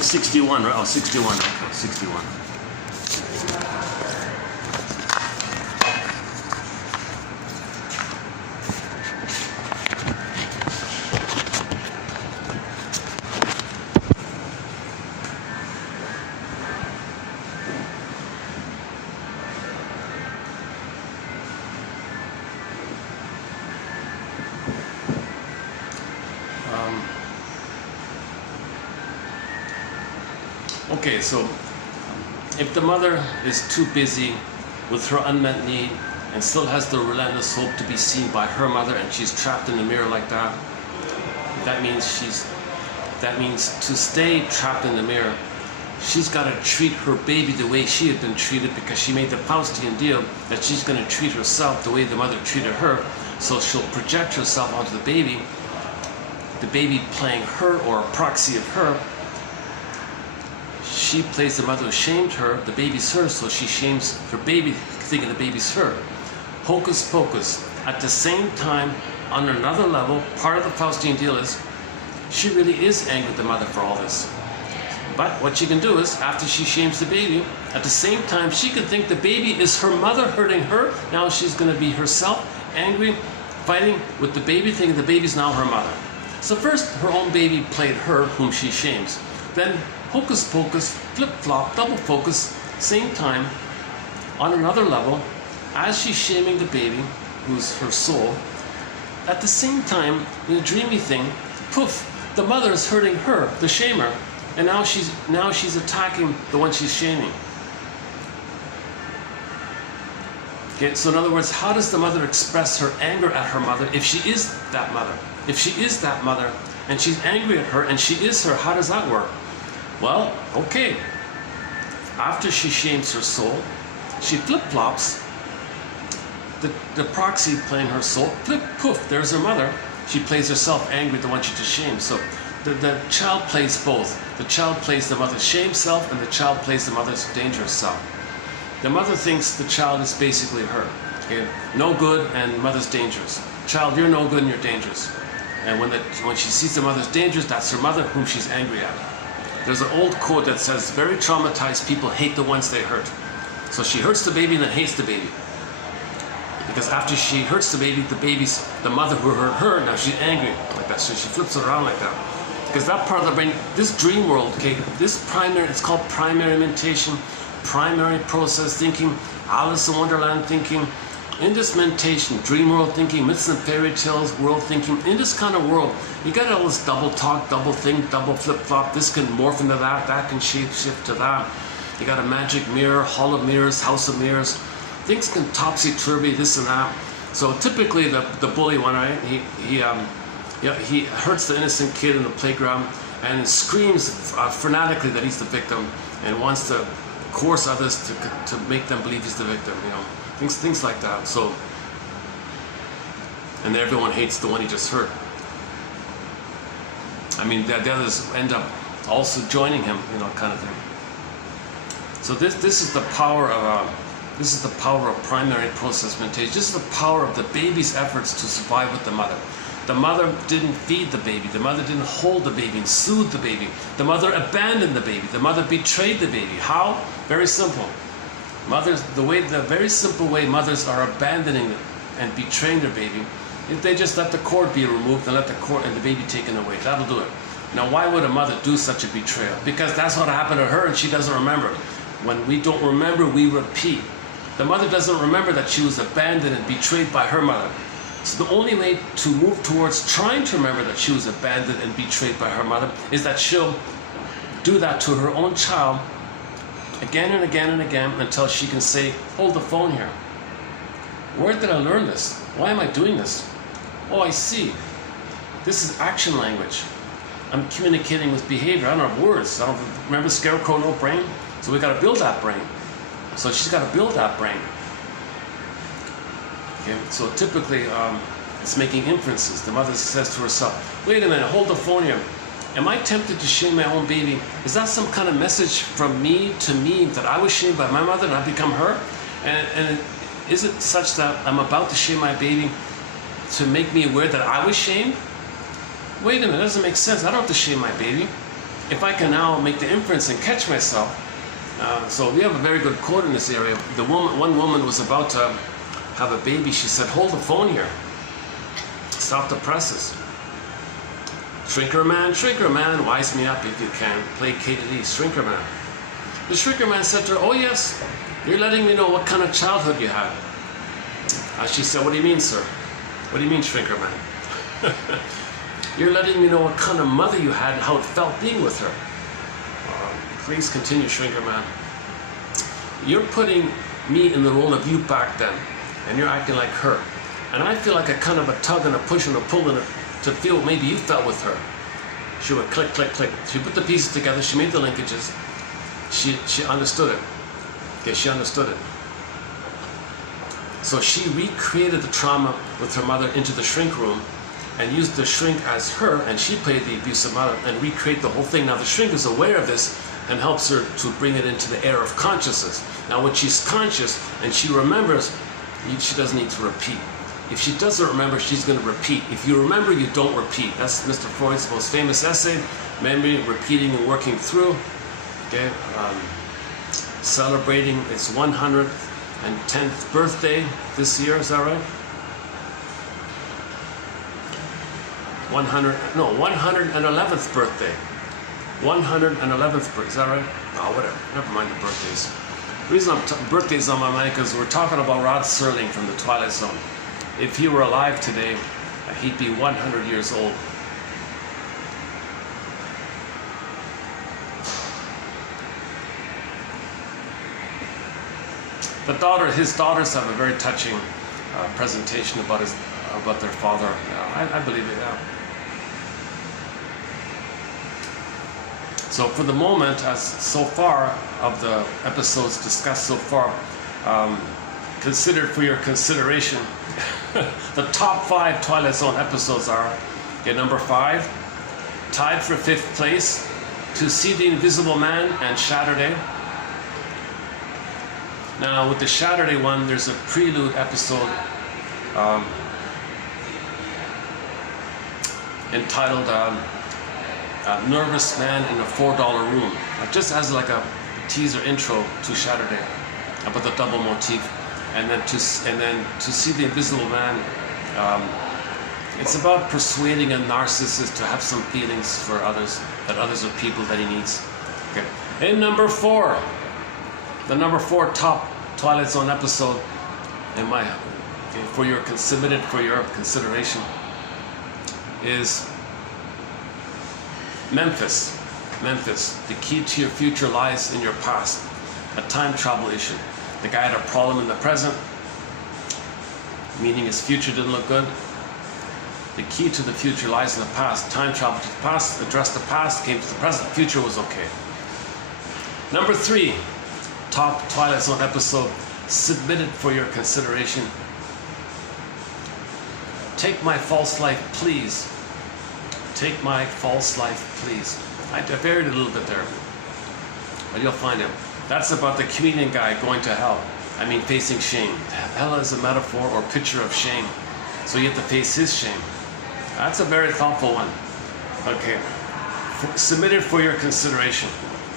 61, right? Oh, 61. Okay, 61. Okay, so if the mother is too busy with her unmet need and still has the relentless hope to be seen by her mother, and she's trapped in the mirror like that, that means to stay trapped in the mirror, she's got to treat her baby the way she had been treated, because she made the Faustian deal that she's going to treat herself the way the mother treated her. So she'll project herself onto the baby playing her or a proxy of her. She plays the mother who shamed her, the baby's hers, so she shames her baby, thinking the baby's her. Hocus pocus. At the same time, on another level, part of the Faustian deal is she really is angry with the mother for all this. But what she can do is, after she shames the baby, at the same time she can think the baby is her mother hurting her. Now she's going to be herself angry, fighting with the baby, thinking the baby's now her mother. So first, her own baby played her, whom she shames. Then, hocus pocus, flip-flop, double focus, same time, on another level, as she's shaming the baby, who's her soul, at the same time, in a dreamy thing, poof, the mother is hurting her, the shamer, and now she's attacking the one she's shaming. Okay, so in other words, how does the mother express her anger at her mother if she is that mother? If she is that mother, and she's angry at her, and she is her, how does that work? Well, okay. After she shames her soul, she flip-flops, the proxy playing her soul, flip, poof, there's her mother. She plays herself angry at the one she just shamed. So the child plays both. The child plays the mother's shame self, and the child plays the mother's dangerous self. The mother thinks the child is basically her. Okay? No good, and mother's dangerous. Child, you're no good and you're dangerous. And when she sees the mother's dangerous, that's her mother whom she's angry at. There's an old quote that says, very traumatized people hate the ones they hurt. So she hurts the baby and then hates the baby. Because after she hurts the baby, the mother who hurt her, now she's angry like that. So she flips it around like that. Because that part of the brain, this dream world, okay, it's called primary mentation, primary process thinking, Alice in Wonderland thinking. In this mentation, dream world thinking, myths and fairy tales world thinking, in this kind of world, you got all this double talk, double think, double flip-flop. This can morph into that can shape-shift to that. You got a magic mirror, hall of mirrors, house of mirrors. Things can topsy-turvy, this and that. So typically the bully one, right? He hurts the innocent kid in the playground and screams frenetically that he's the victim and wants to coerce others to make them believe he's the victim, you know. Things like that. So, and then everyone hates the one he just hurt. I mean, the others end up also joining him, you know, kind of thing. So this is the power of primary process mentation. This is the power of the baby's efforts to survive with the mother. The mother didn't feed the baby. The mother didn't hold the baby and soothe the baby. The mother abandoned the baby. The mother betrayed the baby. How? Very simple. The very simple way mothers are abandoning and betraying their baby, if they just let the cord be removed and let the cord and the baby taken away, that'll do it. Now, why would a mother do such a betrayal? Because that's what happened to her and she doesn't remember. When we don't remember, we repeat. The mother doesn't remember that she was abandoned and betrayed by her mother. So the only way to move towards trying to remember that she was abandoned and betrayed by her mother is that she'll do that to her own child again and again and again until she can say, hold the phone here. Where did I learn this? Why am I doing this? Oh, I see. This is action language. I'm communicating with behavior. I don't have words. I don't remember scarecrow, no brain. So we got to build that brain. So she's got to build that brain. Okay. So typically, it's making inferences. The mother says to herself, "Wait a minute, hold the phone here. Am I tempted to shame my own baby? Is that some kind of message from me to me that I was shamed by my mother and I become her? And is it such that I'm about to shame my baby to make me aware that I was shamed? Wait a minute, that doesn't make sense. I don't have to shame my baby. If I can now make the inference and catch myself." So we have a very good quote in this area. One woman was about to have a baby. She said, "Hold the phone here. Stop the presses. Shrinker man, wise me up if you can. Placate these, shrinker man." The shrinker man said to her, "Oh yes, you're letting me know what kind of childhood you had." She said, "What do you mean, sir? What do you mean, shrinker man?" "You're letting me know what kind of mother you had and how it felt being with her." "Please continue, shrinker man." "You're putting me in the role of you back then, and you're acting like her. And I feel like a kind of a tug and a push and a pull and to feel maybe you felt with her." She went click, click, click. She put the pieces together. She made the linkages. She understood it. Okay, she understood it. So she recreated the trauma with her mother into the shrink room and used the shrink as her, and she played the abusive mother and recreate the whole thing. Now the shrink is aware of this and helps her to bring it into the air of consciousness. Now when she's conscious and she remembers, she doesn't need to repeat. If she doesn't remember, she's going to repeat. If you remember, you don't repeat. That's Mr. Freud's most famous essay, memory, repeating and working through. Okay, celebrating its 110th birthday this year, is that right? 111th birthday. 111th birthday, is that right? Oh, whatever, never mind the birthdays. The reason birthdays on my mind because we're talking about Rod Serling from the Twilight Zone. If he were alive today, he'd be 100 years old. His daughters have a very touching presentation about their father. I believe it. Yeah. So for the moment, as so far of the episodes discussed so far, considered for your consideration, the top 5 Twilight Zone episodes are, okay, number 5, tied for 5th place, To See the Invisible Man and Saturday. Now with the Saturday one, there's a prelude episode entitled Nervous Man in a $4 Room. Just as like a teaser intro to Saturday about the double motif. And then to See the Invisible Man, it's about persuading a narcissist to have some feelings for others, that others are people that he needs. Okay. In number 4, the number 4 top Twilight Zone episode, submitted for your consideration, is Memphis. Memphis. The key to your future lies in your past. A time travel issue. The guy had a problem in the present, meaning his future didn't look good. The key to the future lies in the past. Time travel to the past, addressed the past, came to the present, the future was okay. Number 3, top Twilight Zone episode, submitted for your consideration. Take My False Life, Please. Take My False Life, Please. I buried it a little bit there, but you'll find it. That's about the comedian guy going to hell. I mean, facing shame. Hell is a metaphor or picture of shame. So you have to face his shame. That's a very thoughtful one. Okay. Submitted for your consideration.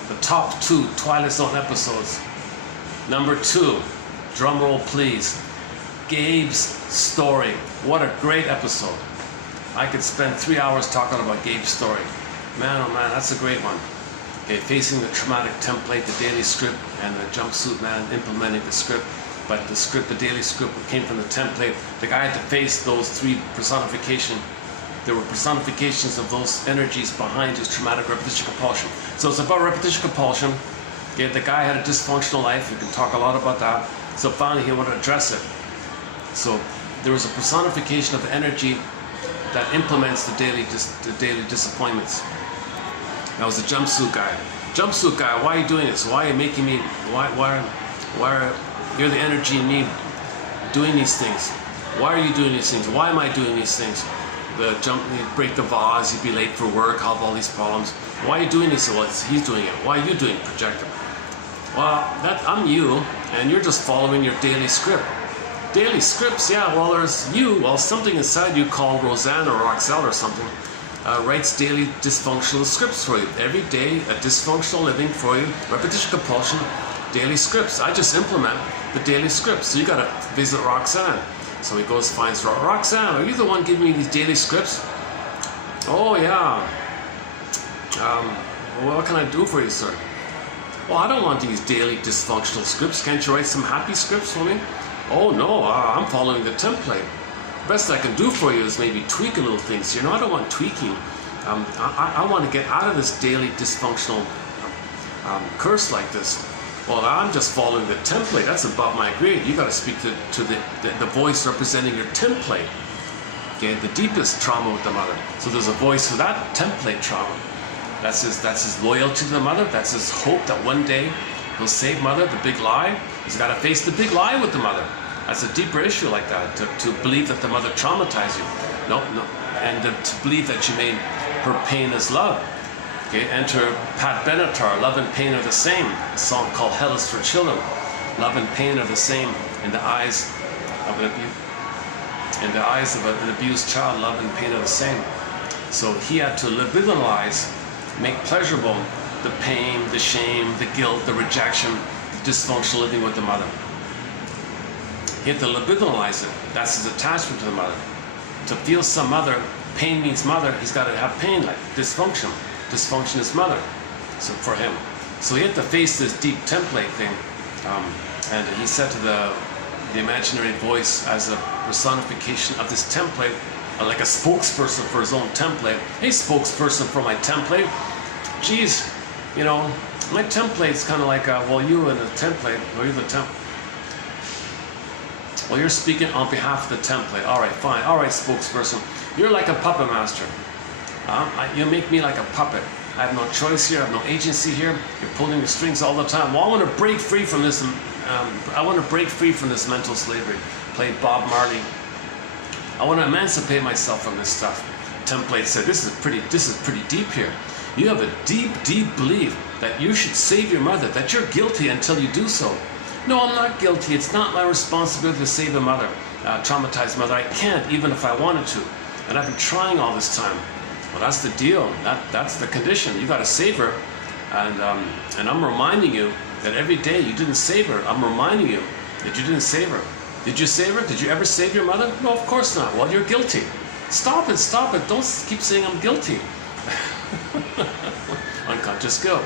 The top 2 Twilight Zone episodes. Number 2, drum roll please. Gabe's story. What a great episode. I could spend 3 hours talking about Gabe's story. Man, oh man, that's a great one. Okay, facing the traumatic template, the daily script, and the jumpsuit man implementing the script. But the script, the daily script, came from the template. The guy had to face those three personifications. There were personifications of those energies behind his traumatic repetition compulsion. So it's about repetition compulsion. Okay, the guy had a dysfunctional life. We can talk a lot about that. So finally he wanted to address it. So there was a personification of energy that implements the daily disappointments. That was the jumpsuit guy. Jumpsuit guy, why are you doing this? Why are you making me? Why are you're the energy in me doing these things? Why are you doing these things? Why am I doing these things? You'd break the vase, you'd be late for work, have all these problems. Why are you doing this? Well, he's doing it. Why are you doing it? Projective. Well, I'm you, and you're just following your daily script. Daily scripts, yeah, well, there's you. Well, something inside you called Roseanne or Roxelle or something writes daily dysfunctional scripts for you. Every day, a dysfunctional living for you, repetition compulsion, daily scripts. I just implement the daily scripts. So you got to visit Roxanne. So he goes, finds Roxanne, are you the one giving me these daily scripts? Oh, yeah. Well, what can I do for you, sir? Well, I don't want these daily dysfunctional scripts. Can't you write some happy scripts for me? Oh, no, I'm following the template. The best I can do for you is maybe tweak a little things. I don't want tweaking. I want to get out of this daily dysfunctional curse like this. Well, I'm just following the template. That's above my grade. You got to speak to the voice representing your template. Okay, the deepest trauma with the mother. So there's a voice for that template trauma. That's his loyalty to the mother. That's his hope that one day he'll save mother. The big lie. He's got to face the big lie with the mother. That's a deeper issue like that. To believe that the mother traumatized you. No, and to believe that you made her pain as love. Okay, enter Pat Benatar, Love and Pain are the Same, a song called Hell is for Children. Love and pain are the same in the eyes of an abused child. Love and pain are the same. So he had to libidinalize, make pleasurable the pain, the shame, the guilt, the rejection, the dysfunctional living with the mother. He had to libidinalize it. That's his attachment to the mother. To feel some mother, pain means mother, he's got to have pain, like dysfunction. Dysfunction is mother, so for him. So he had to face this deep template thing, and he said to the imaginary voice as a personification of this template, like a spokesperson for his own template. Hey, spokesperson for my template. Geez, my template's kind of like, well, you and the template, or you're the template. Well, you're speaking on behalf of the template. All right, fine. All right, spokesperson. You're like a puppet master. You make me like a puppet. I have no choice here. I have no agency here. You're pulling the strings all the time. Well, I want to break free from this. I want to break free from this mental slavery. Play Bob Marley. I want to emancipate myself from this stuff. Template said, this is pretty deep here. You have a deep, deep belief that you should save your mother, that you're guilty until you do so. No, I'm not guilty. It's not my responsibility to save a mother, traumatized mother. I can't, even if I wanted to. And I've been trying all this time. Well, that's the deal. That's the condition. You got to save her, and I'm reminding you that every day you didn't save her. I'm reminding you that you didn't save her. Did you save her? Did you ever save your mother? No, of course not. Well, you're guilty. Stop it. Stop it. Don't keep saying I'm guilty. Unconscious guilt.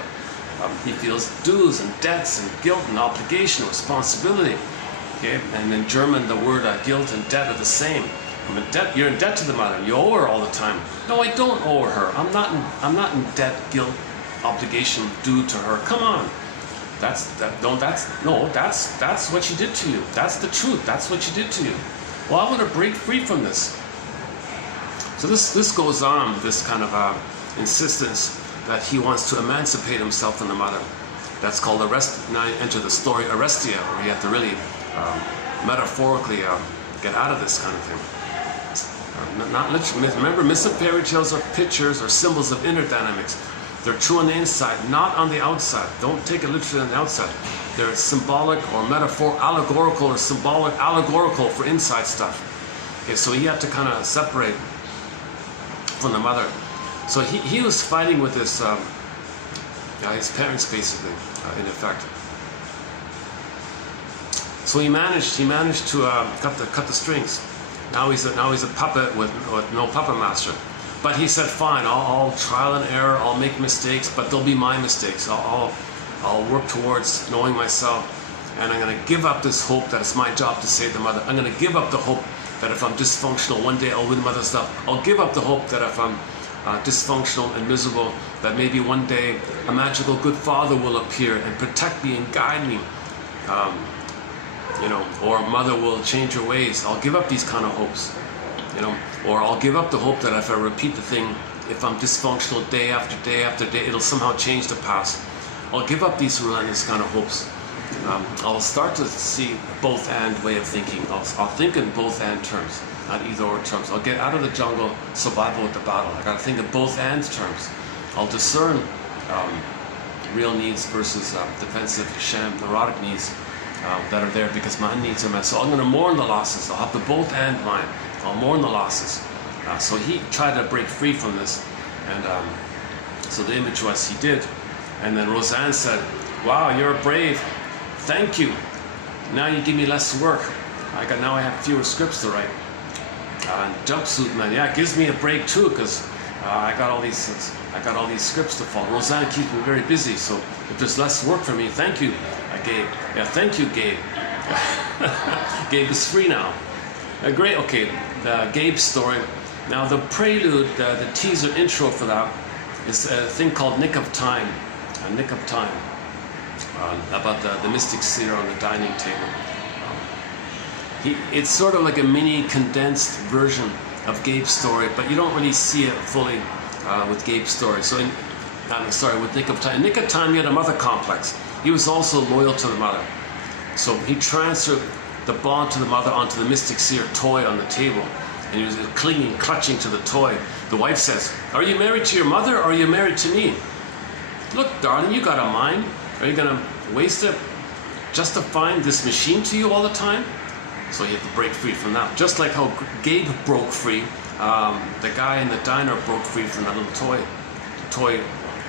He feels dues and debts and guilt and obligation, responsibility. Okay, and in German, the word guilt and debt are the same. You're in debt to the mother. You owe her all the time. No, I don't owe her. I'm not in debt, guilt, obligation due to her. Come on. That's what she did to you. That's the truth. That's what she did to you. Well, I want to break free from this. So this goes on, this kind of insistence that he wants to emancipate himself from the mother. That's called arrest. Now I enter the story Arestia, where you have to really metaphorically get out of this kind of thing. Not literally. Remember, mystic fairy tales are pictures or symbols of inner dynamics. They're true on the inside, not on the outside. Don't take it literally on the outside. They're symbolic or metaphor, allegorical or symbolic, allegorical for inside stuff. Okay, so he had to kind of separate from the mother. So he was fighting with this, his parents basically, in effect. So he managed to cut the strings. Now he's a puppet with no puppet master. But he said, fine, I'll trial and error, I'll make mistakes, but they'll be my mistakes. I'll work towards knowing myself, and I'm going to give up this hope that it's my job to save the mother. I'm going to give up the hope that if I'm dysfunctional, one day I'll win mother's love. I'll give up the hope that if I'm dysfunctional and miserable, that maybe one day a magical good father will appear and protect me and guide me. Or mother will change her ways. I'll give up these kind of hopes, or I'll give up the hope that if I repeat the thing, if I'm dysfunctional day after day after day, it'll somehow change the past. I'll give up these relentless kind of hopes. I'll start to see both and way of thinking. I'll think in both and terms, not either or terms. I'll get out of the jungle, survival with the battle. I gotta think in both and terms. I'll discern real needs versus defensive, sham, neurotic needs that are there because my needs are met. So I'm going to mourn the losses. I'll have the both and mind. I'll mourn the losses. So he tried to break free from this, and so the image was he did. And then Roseanne said, wow, you're brave. Thank you. Now you give me less work. Now I have fewer scripts to write. Jumpsuit man, yeah, it gives me a break too, because I got all these scripts to follow. Roseanne keeps me very busy, so if there's less work for me, thank you, Gabe. Yeah, thank you, Gabe. Gabe is free now. Great. Okay, the Gabe story. Now the prelude, the teaser intro for that is a thing called Nick of Time. A Nick of Time. About the mystic seer on the dining table. It's sort of like a mini condensed version of Gabe's story, but you don't really see it fully with Gabe's story. So with Nick of Time. In Nick of Time, he had a mother complex. He was also loyal to the mother. So he transferred the bond to the mother onto the mystic seer toy on the table. And he was clinging, clutching to the toy. The wife says, are you married to your mother or are you married to me? Look, darling, you got a mind. Are you going to waste it just to find this machine to you all the time? So you have to break free from that. Just like how Gabe broke free, the guy in the diner broke free from that little toy. The toy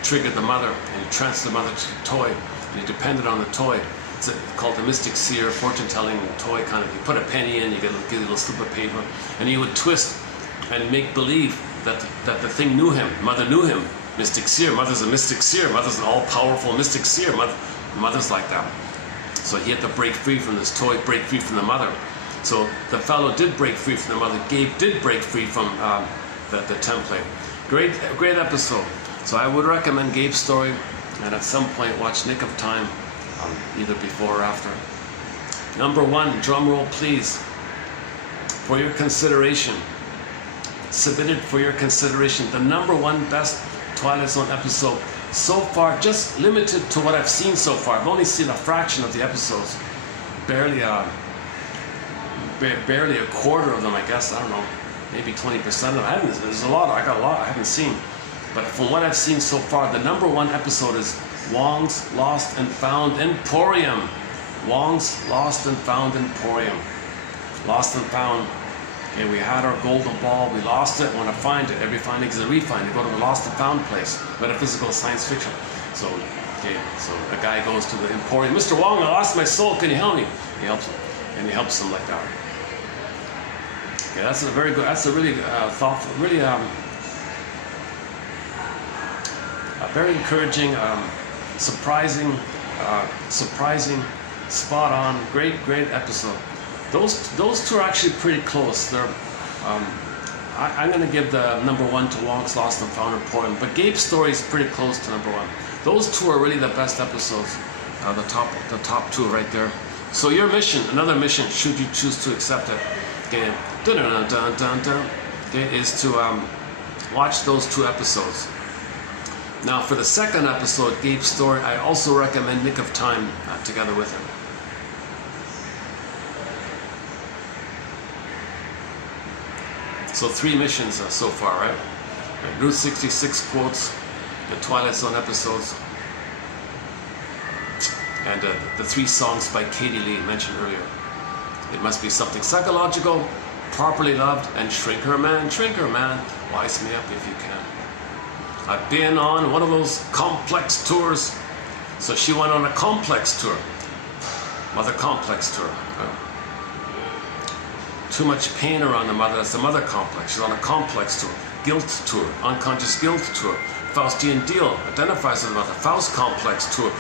triggered the mother and he transferred the mother to the toy. And he depended on the toy. It's called the mystic seer, fortune-telling toy kind of. You put a penny in, you get a little slip of paper, and he would twist and make believe that the thing knew him. Mother knew him. Mystic seer. Mother's a mystic seer. Mother's an all-powerful mystic seer. Mother's like that. So he had to break free from this toy, break free from the mother. So the fellow did break free from the mother. Gabe did break free from the template. Great episode. So I would recommend Gabe's story, and at some point watch Nick of Time, either before or after. Number 1, drum roll please, for your consideration. Submitted for your consideration. The number 1 best Twilight Zone episode so far, just limited to what I've seen so far. I've only seen a fraction of the episodes, barely a quarter of them, I guess. I don't know, maybe 20% of them. There's a lot. I got a lot I haven't seen, but from what I've seen so far, the number 1 episode is Wong's Lost and Found Emporium. Wong's Lost and Found Emporium. Lost and found. Okay, we had our golden ball, we lost it, want to find it. Every finding is a refind. You go to the lost and found place. Metaphysical science fiction. So a guy goes to the Emporium. Mr. Wong, I lost my soul, can you help me? He helps him. And he helps him like that. Okay, that's a really thoughtful, really a very encouraging, surprising, spot on, great episode. Those two are actually pretty close. They're, I'm going to give the number 1 to Wong's Lost and Found Emporium, but Gabe's story is pretty close to number 1. Those 2 are really the best episodes. The top 2 right there. So your mission, another mission, should you choose to accept it, okay, okay, is to watch those 2 episodes. Now for the second episode, Gabe's story, I also recommend Nick of Time together with him. So 3 missions so far, right? Route 66 quotes, the Twilight Zone episodes, and the 3 songs by Katie Lee mentioned earlier. It must be something psychological, properly loved, and shrink her man, wise me up if you can. I've been on one of those complex tours, so she went on a complex tour. Mother complex to her. Too much pain around the mother, that's the mother complex. She's on a complex tour. Guilt tour, unconscious guilt tour. Faustian deal identifies as the mother. Faust complex tour.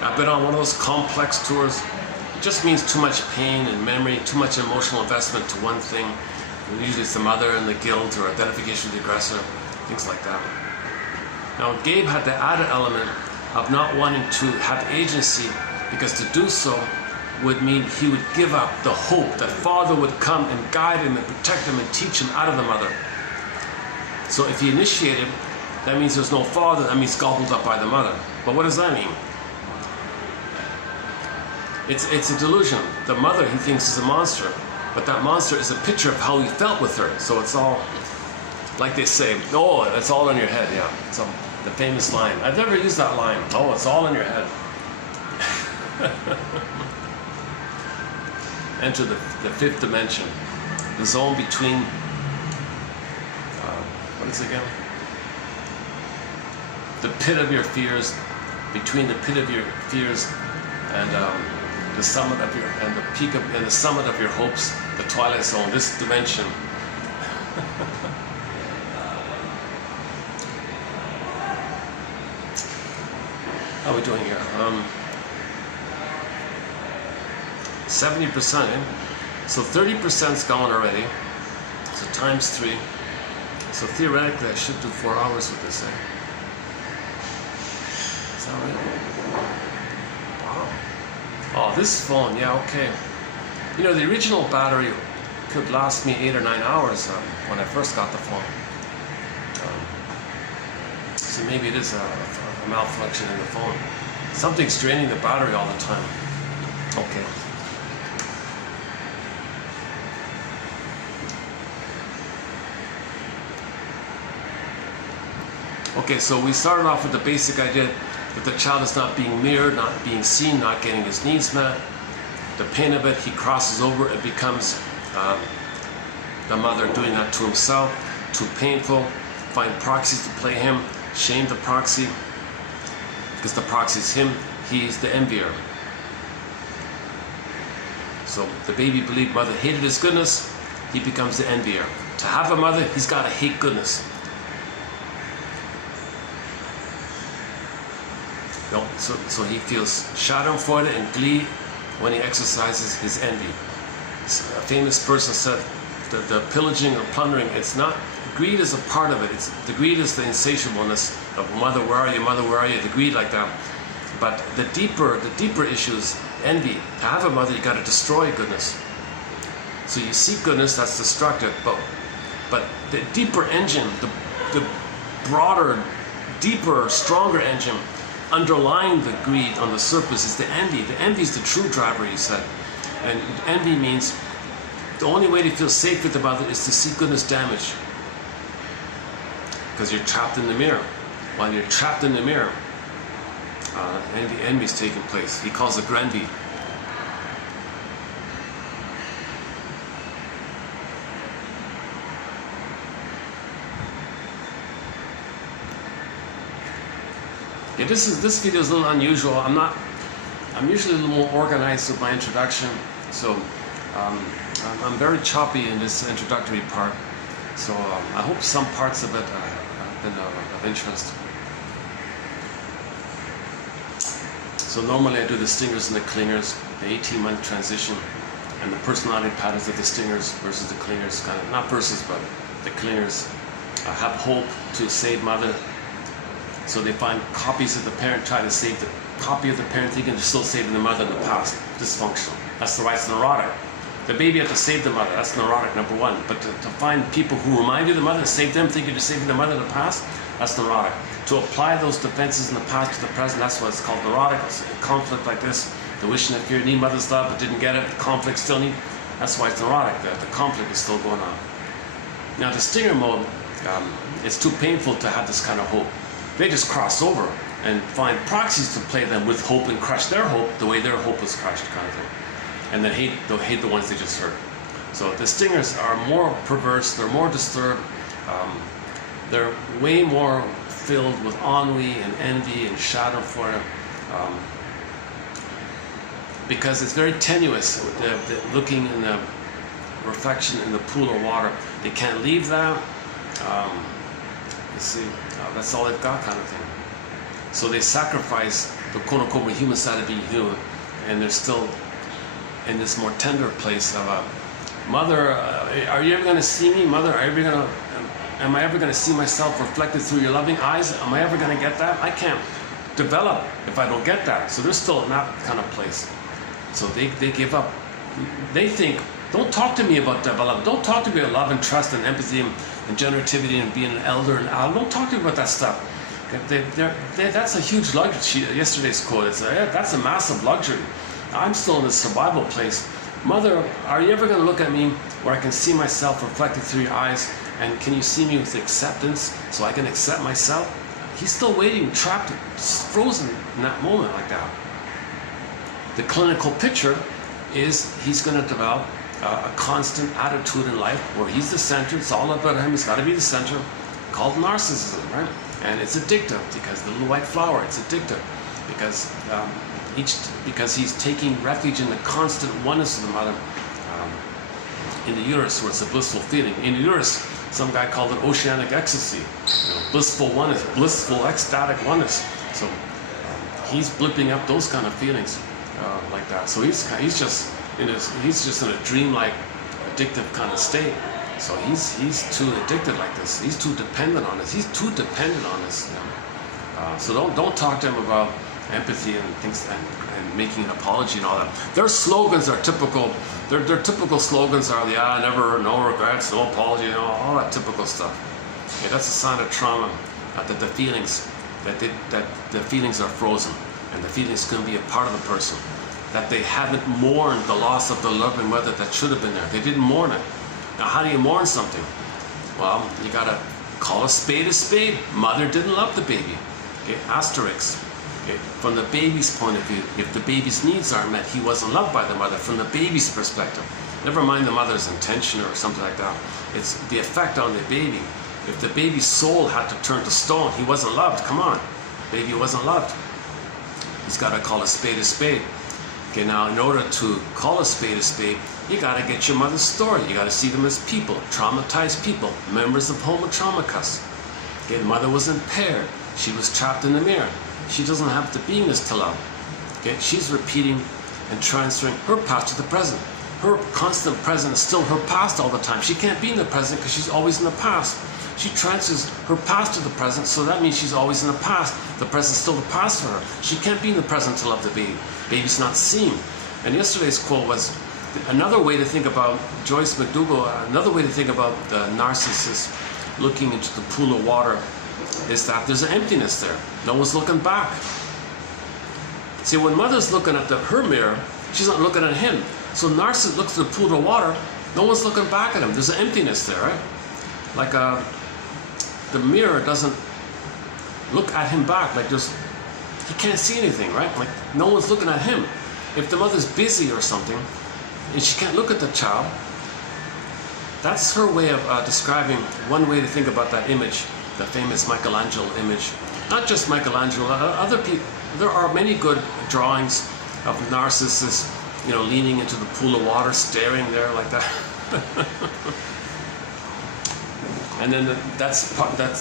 I've been on one of those complex tours. It just means too much pain and memory, too much emotional investment to one thing. And usually it's the mother and the guilt or identification with the aggressor, things like that. Now Gabe had the added element of not wanting to have agency, because to do so would mean he would give up the hope that father would come and guide him and protect him and teach him out of the mother. So if he initiated, that means there's no father, that means gobbled up by the mother. But what does that mean? It's a delusion. The mother he thinks is a monster, but that monster is a picture of how he felt with her. So it's all, like they say, oh, it's all in your head, yeah. It's the famous line. I've never used that line. Oh, it's all in your head. Enter the fifth dimension, the zone between, what is it again? The pit of your fears, between the pit of your fears and the summit of your, and the peak of, and the summit of your hopes, the twilight zone, this dimension. How are we doing here? 70%, eh? So 30%'s gone already. So times 3. So theoretically I should do 4 hours with this, eh? Is that right? Wow. Oh, this phone, yeah, okay. You know, the original battery could last me 8 or 9 hours when I first got the phone. So maybe it is a malfunction in the phone. Something's draining the battery all the time. Okay. Okay, so we started off with the basic idea that the child is not being mirrored, not being seen, not getting his needs met. The pain of it, he crosses over, it becomes the mother doing that to himself, too painful, find proxies to play him, shame the proxy, because the proxy is him, he's the envier. So the baby believed mother hated his goodness, he becomes the envier. To have a mother, he's got to hate goodness. No, so he feels schadenfreude and glee when he exercises his envy. So a famous person said that the pillaging or plundering, it's not, greed is a part of it. The greed is the insatiableness of mother, where are you, mother, where are you, the greed like that. But the deeper issue is envy. To have a mother, you got to destroy goodness. So you seek goodness, that's destructive. But the deeper engine, the broader, deeper, stronger engine underlying the greed on the surface is the envy. The envy is the true driver, he said. And envy means the only way to feel safe with the mother is to see goodness damaged. Because you're trapped in the mirror. While you're trapped in the mirror, envy is taking place. He calls it granvy. Yeah, this video is a little unusual. I'm usually a little more organized with my introduction, so I'm very choppy in this introductory part. So I hope some parts of it have been of interest. So normally I do the stingers and the clingers, the 18-month transition, and the personality patterns of the stingers versus the clingers, kind of, not versus, but the clingers have hope to save mother. So they find copies of the parent, try to save the copy of the parent, thinking they're still saving the mother in the past. Dysfunctional. That's the right, it's neurotic. The baby had to save the mother, that's neurotic, number one. But to find people who remind you of the mother, save them, thinking you're saving the mother in the past, that's neurotic. To apply those defenses in the past to the present, that's what it's called neurotic. It's a conflict like this, the wishing that you need mother's love but didn't get it, the conflict still need, that's why it's neurotic, the conflict is still going on. Now the stinger mode, it's too painful to have this kind of hope. They just cross over and find proxies to play them with hope and crush their hope the way their hope was crushed, kind of thing. And then they'll hate the ones they just hurt. So the stingers are more perverse, they're more disturbed, they're way more filled with ennui and envy and schadenfreude. because it's very tenuous, looking in the reflection in the pool of water. They can't leave that. Let's see, that's all they've got, kind of thing. So they sacrifice the quote-unquote human side of being human, and they're still in this more tender place of mother, are you ever going to see me? Mother, am I ever going to see myself reflected through your loving eyes? Am I ever going to get that? I can't develop if I don't get that. So they're still in that kind of place. So they give up. They think, don't talk to me about development. Don't talk to me about love and trust and empathy and generativity and being an elder and don't talk to me about that stuff. That's a huge luxury. Yesterday's quote is, that's a massive luxury. I'm still in the survival place. Mother, are you ever going to look at me where I can see myself reflected through your eyes, and can you see me with acceptance so I can accept myself? He's still waiting, trapped, frozen in that moment like that. The clinical picture is he's going to develop a constant attitude in life where he's the center. It's all about him. He's got to be the center, called narcissism, right? And it's addictive because the little white flower, it's addictive because because he's taking refuge in the constant oneness of the mother in the uterus, where it's a blissful feeling. In the uterus, some guy called it oceanic ecstasy, blissful oneness, blissful ecstatic oneness. So he's blipping up those kind of feelings like that. So he's just in a dreamlike, addictive kind of state. So he's too addicted like this. He's too dependent on this. He's too dependent on this. So don't talk to him about empathy and things and making an apology and all that. Their slogans are typical. Their typical slogans are never, no regrets, no apology, all that typical stuff. Okay, that's a sign of trauma. That the feelings are frozen, and the feelings can be a part of the person. That they haven't mourned the loss of the loving mother that should have been there. They didn't mourn it. Now, how do you mourn something? Well, you gotta call a spade a spade. Mother didn't love the baby. Okay, asterisk. Okay, from the baby's point of view, if the baby's needs aren't met, he wasn't loved by the mother from the baby's perspective. Never mind the mother's intention or something like that. It's the effect on the baby. If the baby's soul had to turn to stone, he wasn't loved. Come on, baby wasn't loved. He's got to call a spade a spade. Okay, now in order to call a spade, you got to get your mother's story. You got to see them as people, traumatized people, members of Homo traumicus. Okay, the mother was impaired. She was trapped in the mirror. She doesn't have the beingness to love. Okay, she's repeating and transferring her past to the present. Her constant present is still her past all the time. She can't be in the present because she's always in the past. She transfers her past to the present, so that means she's always in the past. The present's still the past for her. She can't be in the present to love the baby. Baby's not seen. And yesterday's quote was, another way to think about Joyce McDougall, another way to think about the narcissist looking into the pool of water is that there's an emptiness there. No one's looking back. See, when mother's looking at her mirror, she's not looking at him. So narcissist looks at the pool of water, no one's looking back at him. There's an emptiness there, right? Like the mirror doesn't look at him back. Like he can't see anything, right? Like no one's looking at him. If the mother's busy or something, and she can't look at the child, that's her way of describing one way to think about that image, the famous Michelangelo image. Not just Michelangelo, other people. There are many good drawings of narcissists, leaning into the pool of water, staring there like that. And then that's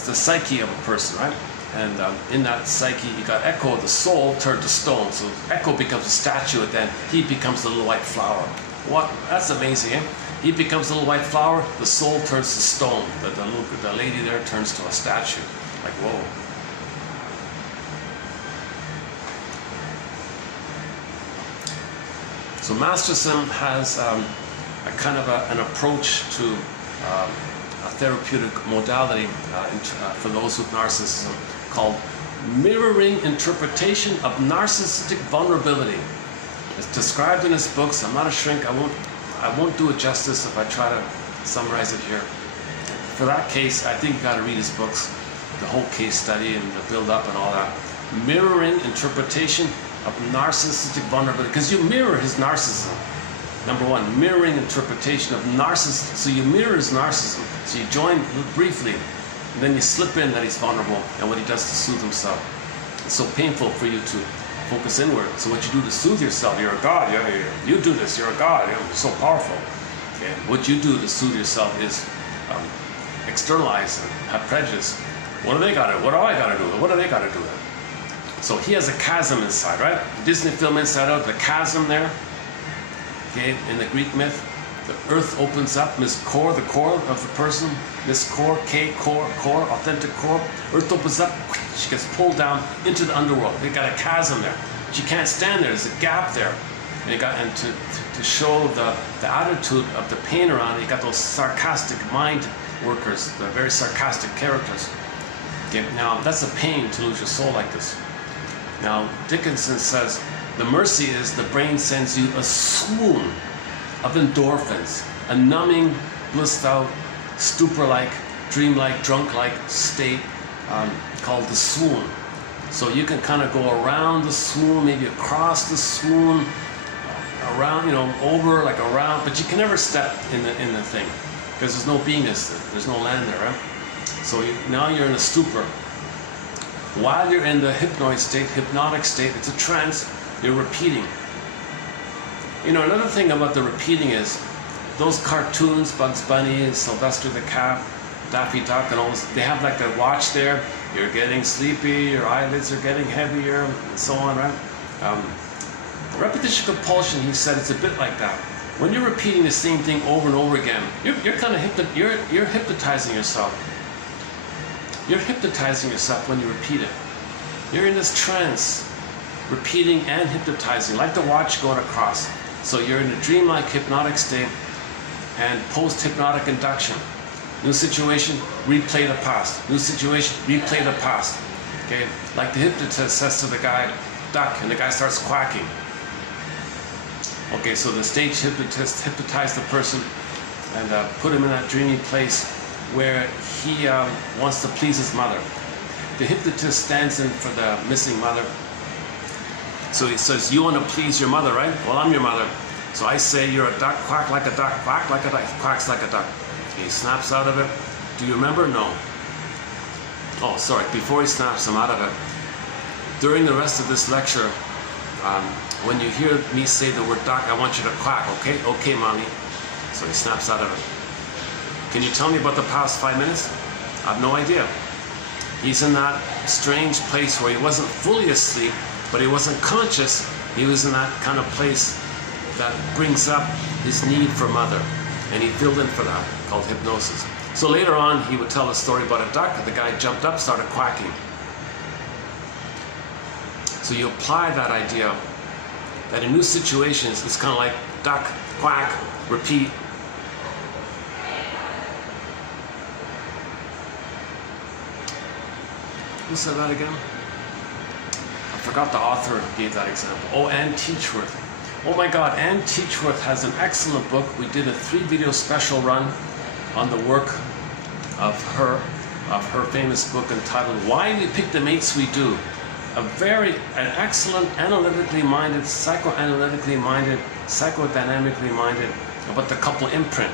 the psyche of a person, right? And in that psyche, you got Echo, the soul, turned to stone. So Echo becomes a statue, and then he becomes the little white flower. What? That's amazing, eh? He becomes a little white flower, the soul turns to stone. The lady there turns to a statue. Like, whoa. So Masterson has a kind of an approach to a therapeutic modality for those with narcissism called mirroring interpretation of narcissistic vulnerability. It's described in his books. I'm not a shrink. I won't do it justice if I try to summarize it here. For that case, I think you got to read his books, the whole case study and the build-up and all that. Mirroring interpretation of narcissistic vulnerability, because you mirror his narcissism. Number one, mirroring interpretation of narcissism. So you mirror his narcissism. So you join briefly, and then you slip in that he's vulnerable and what he does to soothe himself. It's so painful for you to Focus inward. So what you do to soothe yourself, you're a god. You do this, you're a god. You're so powerful. Okay? What you do to soothe yourself is externalize and have prejudice. What do they got to do? What do I got to do? What do they got to do? So he has a chasm inside, right? Disney film Inside Out, the chasm there. Okay, in the Greek myth, the earth opens up, Miss Core, the core of the person, Miss Core, K, core, authentic core. Earth opens up, she gets pulled down into the underworld. They got a chasm there. She can't stand there. There's a gap there. And to show the attitude of the pain around it, you got those sarcastic mind workers, the very sarcastic characters. Okay, now that's a pain to lose your soul like this. Now Dickinson says the mercy is the brain sends you a swoon of endorphins, a numbing, blissed out, stupor-like, dream-like, drunk-like state called the swoon. So you can kind of go around the swoon, maybe across the swoon, around, over, like around, but you can never step in the thing because there's no beingness, there's no land there, right? So now you're in a stupor. While you're in the hypnoid state, hypnotic state, it's a trance, you're repeating. Another thing about the repeating is those cartoons, Bugs Bunny, Sylvester the Cat, Daffy Duck, and all those, they have like a watch there. You're getting sleepy, your eyelids are getting heavier, and so on, right? Repetition compulsion, he said, it's a bit like that. When you're repeating the same thing over and over again, you're kind of you're hypnotizing yourself. You're hypnotizing yourself when you repeat it. You're in this trance, repeating and hypnotizing, like the watch going across. So you're in a dreamlike hypnotic state and post-hypnotic induction. New situation, replay the past. New situation, replay the past. Okay, like the hypnotist says to the guy, duck, and the guy starts quacking. Okay, so the stage hypnotist hypnotized the person and put him in that dreamy place where he wants to please his mother. The hypnotist stands in for the missing mother. So he says, you want to please your mother, right? Well, I'm your mother. So I say, you're a duck, quack like a duck, quack like a duck, quacks like a duck. He snaps out of it. Do you remember? No. Oh, sorry, before he snaps him out of it, during the rest of this lecture, when you hear me say the word duck, I want you to quack, okay? Okay, mommy. So he snaps out of it. Can you tell me about the past 5 minutes? I have no idea. He's in that strange place where he wasn't fully asleep, but he wasn't conscious. He was in that kind of place that brings up his need for mother. And he filled in for that, called hypnosis. So later on, he would tell a story about a duck. The guy jumped up, started quacking. So you apply that idea that in new situations, it's kind of like duck, quack, repeat. Who said that again? I forgot the author gave that example. Oh, Anne Teachworth. Oh my God, Anne Teachworth has an excellent book. We did a 3-video special run on the work of her famous book entitled Why We Pick the Mates We Do. An excellent analytically minded, psychoanalytically minded, psychodynamically minded about the couple imprint.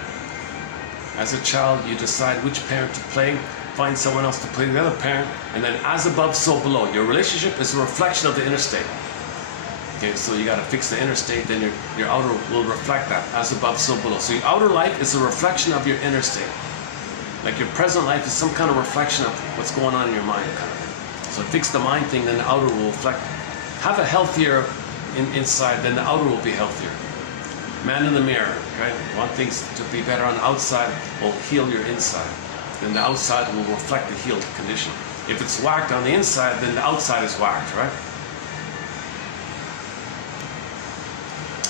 As a child, you decide which parent to play, find someone else to play the other parent, and then as above, so below. Your relationship is a reflection of the inner state. Okay, so you got to fix the inner state, then your outer will reflect that, as above, so below. So your outer life is a reflection of your inner state. Like your present life is some kind of reflection of what's going on in your mind, kind of thing. So fix the mind thing, then the outer will reflect. Have a healthier inside, then the outer will be healthier. Man in the mirror, right? Want things to be better on the outside, will heal your inside. Then the outside will reflect the healed condition. If it's whacked on the inside, then the outside is whacked, right?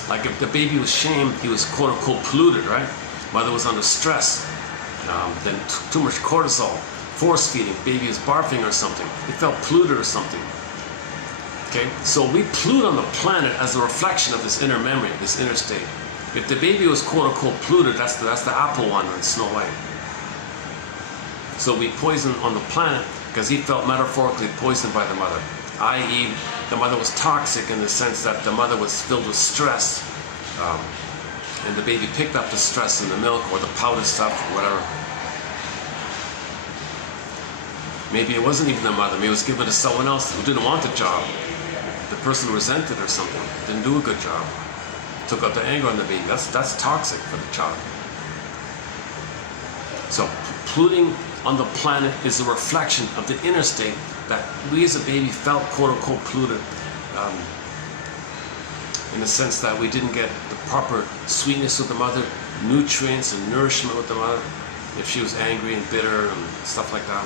Like if the baby was shamed, he was quote unquote polluted, right? Mother was under stress, then too much cortisol, force feeding, baby is barfing or something. It felt polluted or something. Okay, so we pollute on the planet as a reflection of this inner memory, this inner state. If the baby was quote unquote polluted, that's the apple one in Snow White. So we poison on the planet because he felt metaphorically poisoned by the mother, i.e. the mother was toxic in the sense that the mother was filled with stress, and the baby picked up the stress in the milk or the powder stuff or whatever. Maybe it wasn't even the mother, maybe it was given to someone else who didn't want the job. the person resented or something, didn't do a good job, took out the anger on the baby. That's toxic for the child. So polluting on the planet is a reflection of the inner state that we as a baby felt quote-unquote polluted, in the sense that we didn't get the proper sweetness with the mother, nutrients and nourishment with the mother, if she was angry and bitter and stuff like that.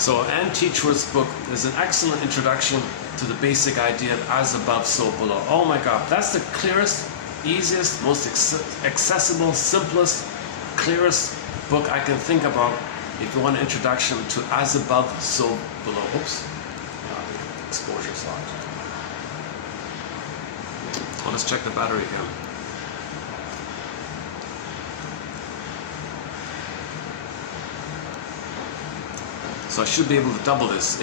So Anne Teachworth's book is an excellent introduction to the basic idea of as above, so below. Oh my God, that's the clearest, easiest, most accessible, simplest, clearest book I can think about if you want an introduction to as above, so below. Oops, exposure's locked. Well, let's check the battery again. So I should be able to double this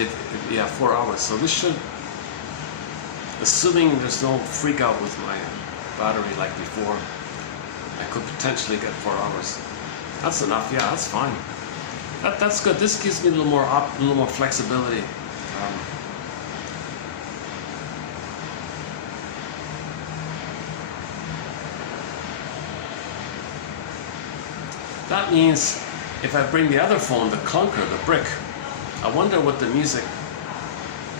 yeah, 4 hours. So this should, assuming there's no freak out with my battery like before, I could potentially get 4 hours. That's enough. Yeah, that's fine. That's good. This gives me a little more flexibility. That means if I bring the other phone, the clunker, the brick, I wonder what the music,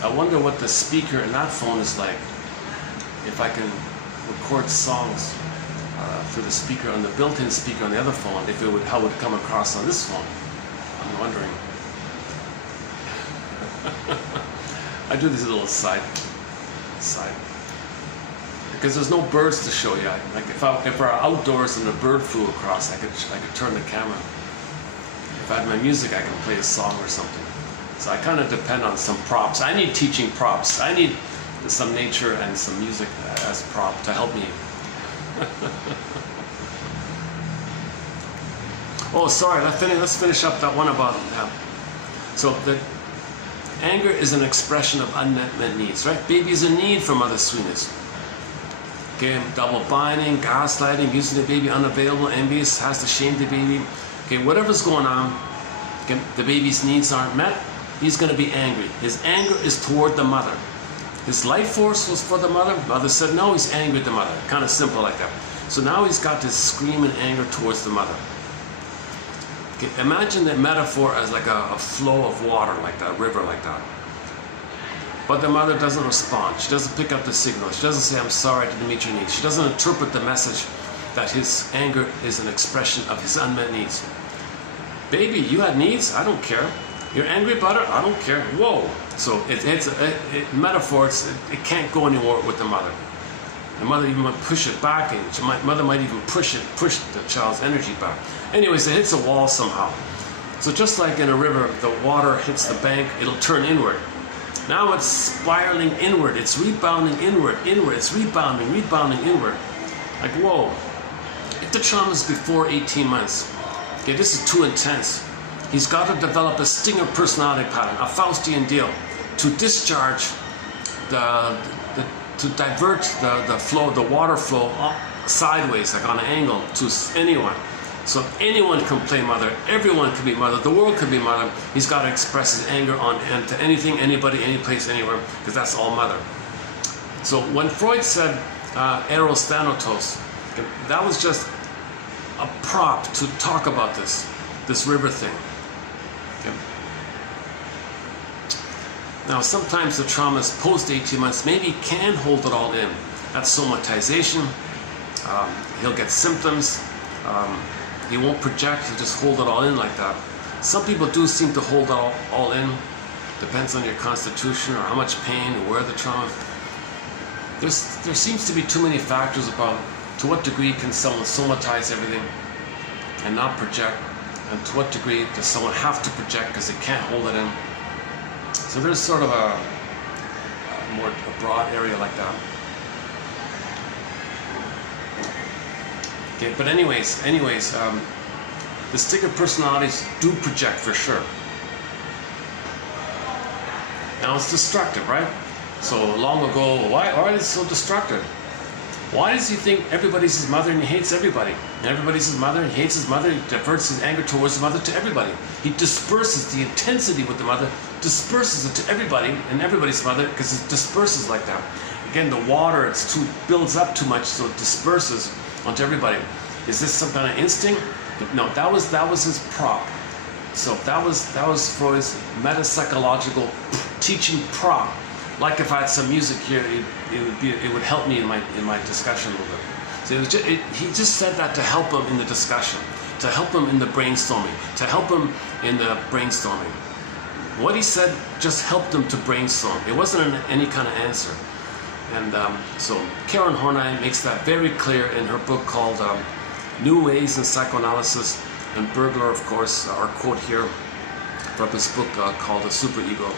I wonder what the speaker in that phone is like. If I can record songs through the speaker on the built-in speaker on the other phone, if it would, how it would come across on this phone. I'm wondering. I do these little side, because there's no birds to show you. Like if we're outdoors and a bird flew across, I could turn the camera. If I had my music, I can play a song or something. So I kind of depend on some props. I need teaching props. I need some nature and some music as prop to help me. Oh, sorry. Let's finish up that one about. So the anger is an expression of unmet needs, right? Babies in need for mother's sweetness. Okay, double binding, gaslighting, using the baby unavailable, envious, has to shame the baby. Okay, whatever's going on, okay, the baby's needs aren't met, he's going to be angry. His anger is toward the mother. His life force was for the mother. Mother said no, he's angry at the mother. Kind of simple like that. So now he's got this scream and anger towards the mother. Okay, imagine the metaphor as like a flow of water, like that, a river like that. But the mother doesn't respond. She doesn't pick up the signal. She doesn't say, I'm sorry, I didn't meet your needs. She doesn't interpret the message that his anger is an expression of his unmet needs. Baby, you had needs? I don't care. You're angry about it? I don't care. Whoa. So metaphor, it can't go anywhere with the mother. The mother even might push it back, and mother might even push the child's energy back. Anyways, it hits a wall somehow. So just like in a river, the water hits the bank, it'll turn inward. Now it's spiraling inward, it's rebounding inward, it's rebounding inward. Like, whoa. If the trauma is before 18 months, okay, this is too intense. He's got to develop a stinger personality pattern, a Faustian deal, to discharge to divert the flow, the water flow sideways, like on an angle, to anyone. So anyone can play mother, everyone can be mother, the world can be mother. He's got to express his anger to anything, anybody, any place, anywhere, because that's all mother. So when Freud said eros thanatos, that was just a prop to talk about this river thing. Okay. Now sometimes the traumas post 18 months maybe can hold it all in. That's somatization. He'll get symptoms. He won't project, he'll just hold it all in like that. Some people do seem to hold it all in. Depends on your constitution or how much pain or where the trauma. There seems to be too many factors about to what degree can someone somatize everything and not project, and to what degree does someone have to project because they can't hold it in. So there's sort of a broad area like that. Okay, but anyways, the sticker personalities do project for sure. Now it's destructive, right? So long ago, why are they so destructive? Why does he think everybody's his mother and he hates everybody? And everybody's his mother and he hates his mother. He diverts his anger towards the mother to everybody. He disperses the intensity with the mother, disperses it to everybody and everybody's mother, because it disperses like that. Again, the water, builds up too much, so it disperses onto everybody. Is this some kind of instinct? No, that was his prop. So that was Freud's metapsychological teaching prop. Like if I had some music here, it would help me in my discussion a little bit. So he just said that to help him in the discussion, to help him in the brainstorming, to help him in the brainstorming. What he said just helped him to brainstorm. It wasn't any kind of answer. And so Karen Horney makes that very clear in her book called New Ways in Psychoanalysis. And Bergler, of course, our quote here from his book called The Superego.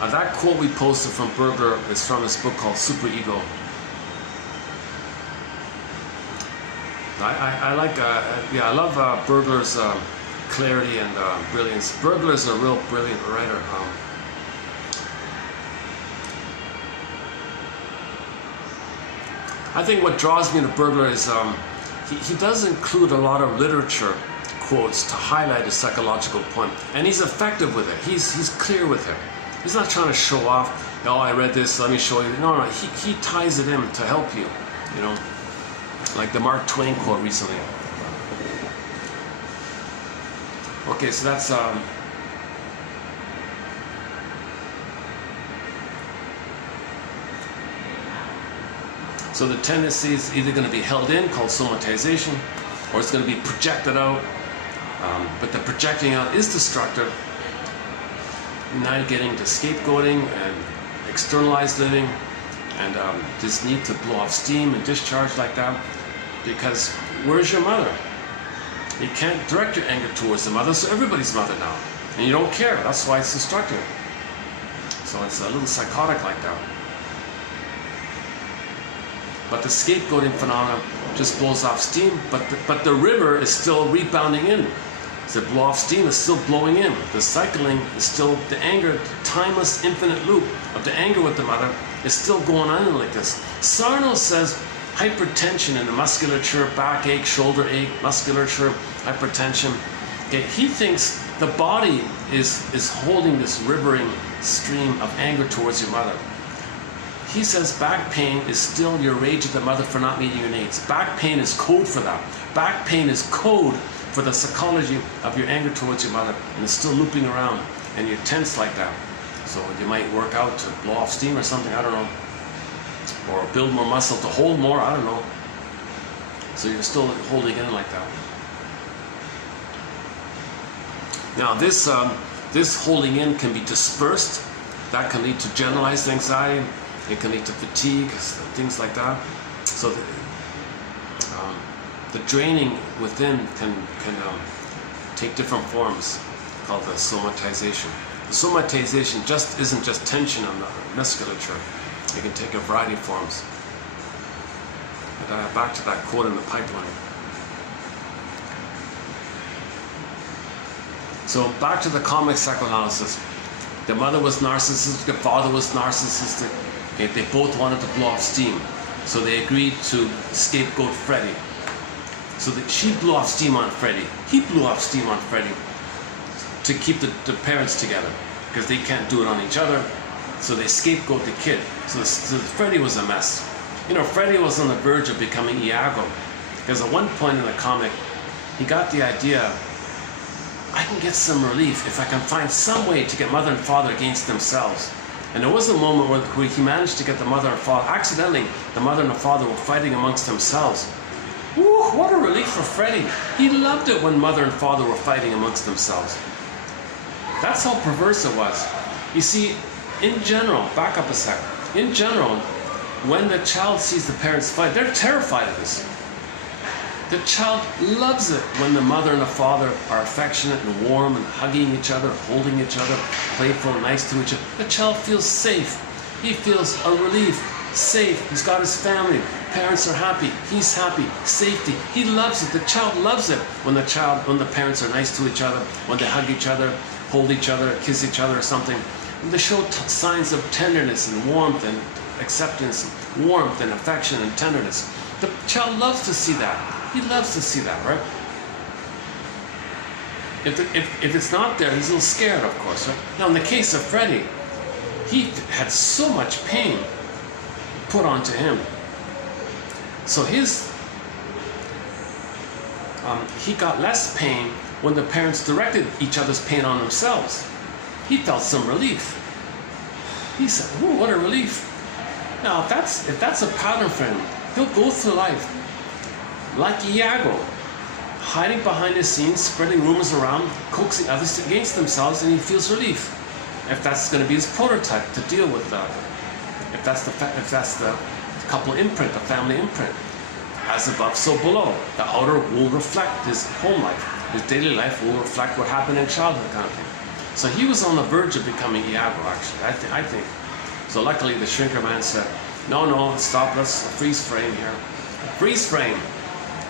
That quote we posted from Bergler is from his book called Superego. I love Bergler's clarity and brilliance. Bergler's a real brilliant writer. I think what draws me to Bergler is he does include a lot of literature quotes to highlight a psychological point, and he's effective with it. He's clear with it. He's not trying to show off. Oh, I read this. Let me show you. No. He ties it in to help you. You know, like the Mark Twain quote recently. Okay, so that's so the tendency is either going to be held in, called somatization, or it's going to be projected out. But the projecting out is destructive. Now you're getting to scapegoating and externalized living, and this need to blow off steam and discharge like that. Because where's your mother? You can't direct your anger towards the mother, so everybody's mother now. And you don't care. That's why it's destructive. So it's a little psychotic like that. But the scapegoating phenomenon just blows off steam, but the river is still rebounding in. The blow off steam is still blowing in. The cycling is still, the anger, the timeless infinite loop of the anger with the mother is still going on like this. Sarno says hypertension in the musculature, backache, shoulder ache, musculature, hypertension. Okay, he thinks the body is holding this rivering stream of anger towards your mother. He says back pain is still your rage at the mother for not meeting your needs. Back pain is code for that. Back pain is code for the psychology of your anger towards your mother, and it's still looping around, and you're tense like that. So you might work out to blow off steam or something, I don't know. Or build more muscle to hold more, I don't know. So you're still holding in like that. Now this holding in can be dispersed. That can lead to generalized anxiety. It can lead to fatigue, things like that. So the draining within can take different forms, called the somatization. The somatization isn't just tension on the musculature. It can take a variety of forms. But back to that quote in the pipeline. So back to the comic psychoanalysis. The mother was narcissistic, the father was narcissistic. Okay, they both wanted to blow off steam. So they agreed to scapegoat Freddie. So that she blew off steam on Freddie. He blew off steam on Freddie to keep the parents together, because they can't do it on each other. So they scapegoat the kid. So Freddie was a mess. You know, Freddie was on the verge of becoming Iago, because at one point in the comic, he got the idea, I can get some relief if I can find some way to get mother and father against themselves. And there was a moment where he managed to get the mother and father, accidentally, the mother and the father were fighting amongst themselves. Ooh, what a relief for Freddie. He loved it when mother and father were fighting amongst themselves. That's how perverse it was. You see, in general, back up a sec. In general, when the child sees the parents fight, they're terrified of this. The child loves it when the mother and the father are affectionate and warm and hugging each other, holding each other, playful, nice to each other. The child feels safe. He feels a relief, safe. He's got his family. Parents are happy. He's happy. Safety. He loves it. The child loves it when the parents are nice to each other, when they hug each other, hold each other, kiss each other or something. When they show signs of tenderness and warmth and acceptance, warmth and affection and tenderness. The child loves to see that. He loves to see that, right? If it's not there, he's a little scared, of course, right? Now, in the case of Freddie, he had so much pain put onto him. So he got less pain when the parents directed each other's pain on themselves. He felt some relief. He said, "Ooh, what a relief." Now, if that's a pattern for him, he'll go through life like Iago, hiding behind the scenes, spreading rumors around, coaxing others against themselves, and he feels relief. If that's going to be his prototype to deal with that, if that's the couple imprint, the family imprint, as above, so below. The outer will reflect his home life. His daily life will reflect what happened in childhood, kind of thing. So he was on the verge of becoming Iago, actually. I think. So luckily, the shrinker man said, "No, stop. Let's freeze frame here. Freeze frame.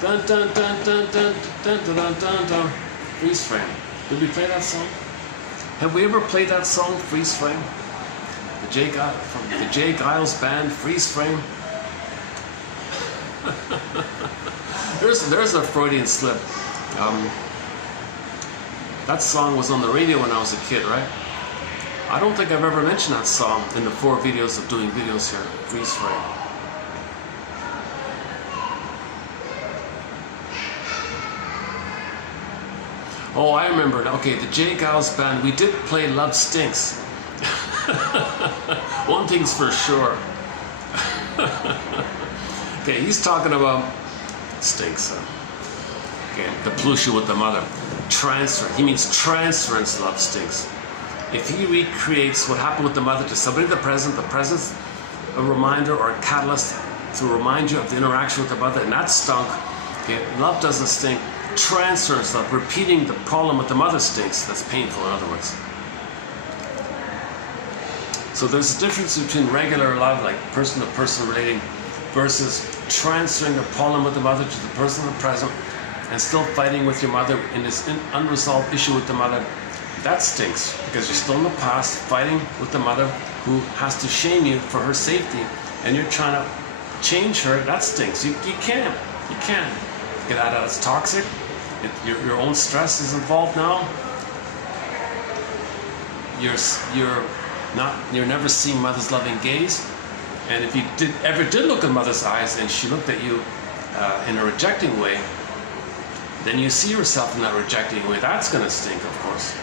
Dun dun dun dun dun dun dun dun dun dun. Freeze frame." Did we play that song? Have we ever played that song, Freeze Frame? From the Jay Giles band, Freeze Frame. There's a Freudian slip. That song was on the radio when I was a kid, right? I don't think I've ever mentioned that song in the 4 videos of doing videos here. Freeze Frame. Oh, I remember. Okay, the Jay Giles band, we did play Love Stinks. One thing's for sure. Okay, he's talking about stinks. Okay, the pollution with the mother. Transfer. He means transference, love stinks. If he recreates what happened with the mother to somebody in the present's a reminder or a catalyst to remind you of the interaction with the mother, and that stunk. Okay, love doesn't stink. Transference love, repeating the problem with the mother stinks. That's painful, in other words. So there's a difference between regular love, like person-to-person relating, versus transferring the problem with the mother to the person in the present and still fighting with your mother in this unresolved issue with the mother. That stinks, because you're still in the past fighting with the mother who has to shame you for her safety, and you're trying to change her. That stinks. You can't get out of that. It's toxic. Your own stress is involved now. You're never seeing mother's loving gaze, and if you ever did look in mother's eyes and she looked at you in a rejecting way, then you see yourself in that rejecting way. That's going to stink, of course.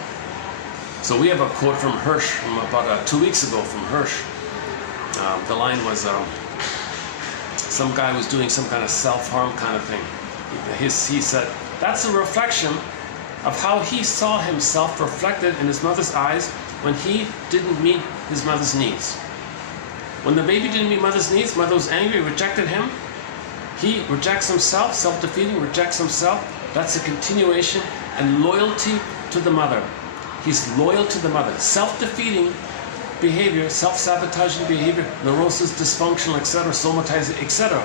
So we have a quote from Hirsch from about 2 weeks ago from Hirsch. The line was, some guy was doing some kind of self-harm kind of thing. He said, that's a reflection of how he saw himself reflected in his mother's eyes when he didn't meet his mother's needs. When the baby didn't meet mother's needs, mother was angry, rejected him. He rejects himself, self-defeating, rejects himself. That's a continuation and loyalty to the mother. He's loyal to the mother. Self-defeating behavior, self-sabotaging behavior, neurosis, dysfunctional, etc., somatizing, etc.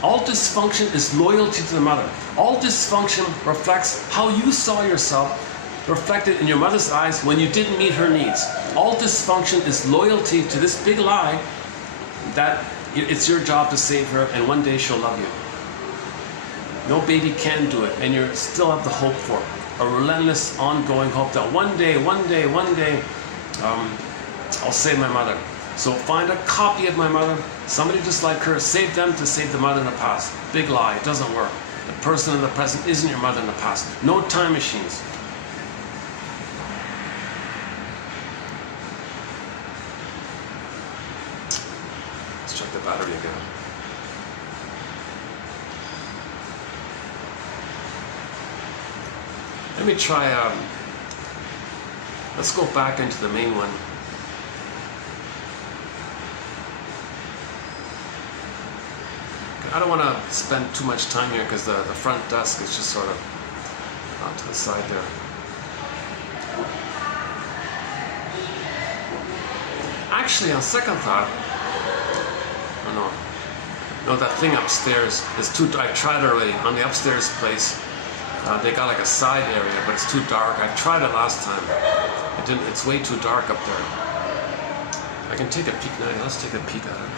All dysfunction is loyalty to the mother. All dysfunction reflects how you saw yourself reflected in your mother's eyes when you didn't meet her needs. All dysfunction is loyalty to this big lie that it's your job to save her and one day she'll love you. No baby can do it, and you still have the hope for a relentless, ongoing hope that one day, I'll save my mother. So find a copy of my mother, somebody just like her, save them to save the mother in the past. Big lie, it doesn't work. The person in the present isn't your mother in the past. No time machines. Let's check the battery again. Let me try, let's go back into the main one. I don't want to spend too much time here because the front desk is just sort of out to the side there. Actually, on second thought, no, that thing upstairs is too, I tried already on the upstairs place. They got like a side area, but it's too dark. I tried it last time. It didn't. It's way too dark up there. I can take a peek now. Let's take a peek at it.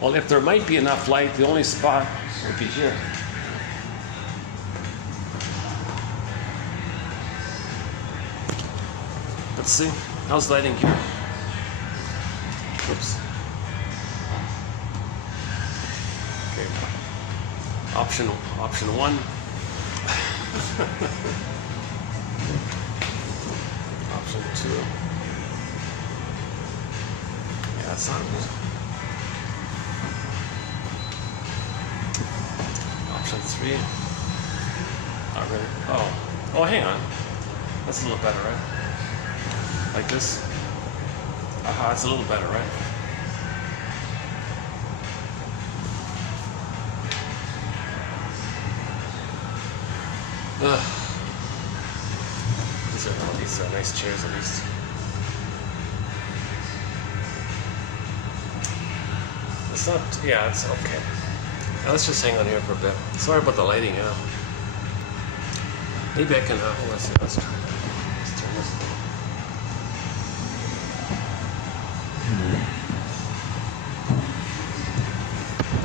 Well, if there might be enough light, the only spot would be here. Let's see. How's lighting here? Oops. Okay. Option 1. Option 2. Yeah, that's not good. Option 3. Not really. Oh, hang on. That's a little better, right? Like this. Aha, it's a little better, right? Ugh. These are nice chairs, at least. It's not. Yeah, it's okay. Now let's just hang on here for a bit. Sorry about the lighting, yeah. Maybe I can. Let's see. Let's try. Let's turn this.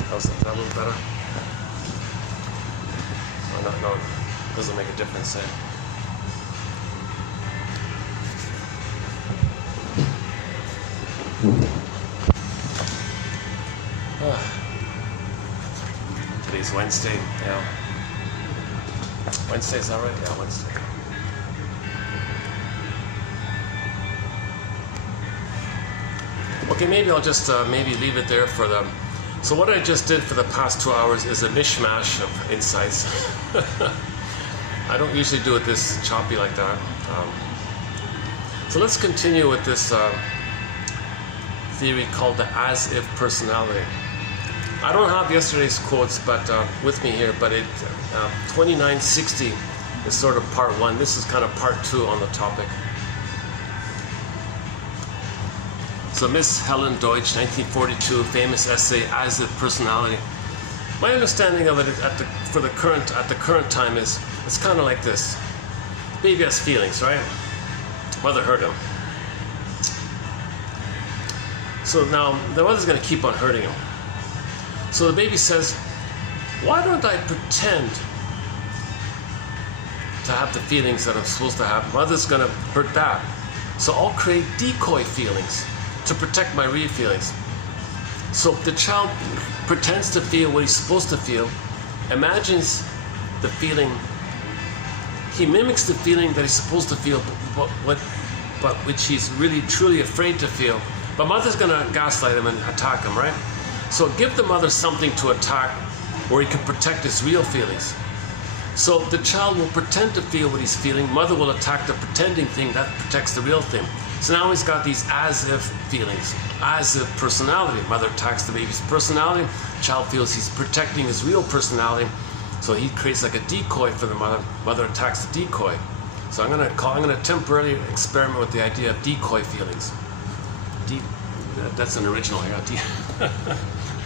How's that? Is that a little better? Oh, no, doesn't make a difference, eh? Today's Wednesday, yeah. Wednesday, is that right? Yeah, Wednesday. Okay, maybe I'll just maybe leave it there for the. So what I just did for the past 2 hours is a mishmash of insights. I don't usually do it this choppy like that. So let's continue with this theory called the as-if personality. I don't have yesterday's quotes with me here, but 2960 is sort of part 1. This is kind of part 2 on the topic. So Miss Helen Deutsch, 1942, famous essay, As-if Personality. My understanding of it at the current time is it's kind of like this. Baby has feelings, right? Mother hurt him. So now the mother's going to keep on hurting him. So the baby says, why don't I pretend to have the feelings that I'm supposed to have? Mother's going to hurt that. So I'll create decoy feelings to protect my real feelings. So the child pretends to feel what he's supposed to feel, imagines the feeling, he mimics the feeling that he's supposed to feel, but which he's really truly afraid to feel. But mother's gonna gaslight him and attack him, right? So give the mother something to attack where he can protect his real feelings. So the child will pretend to feel what he's feeling, mother will attack the pretending thing that protects the real thing. So now he's got these as-if feelings, as-if personality. Mother attacks the baby's personality, child feels he's protecting his real personality, so he creates like a decoy for the mother, mother attacks the decoy. So I'm gonna temporarily experiment with the idea of decoy feelings. That's an original here,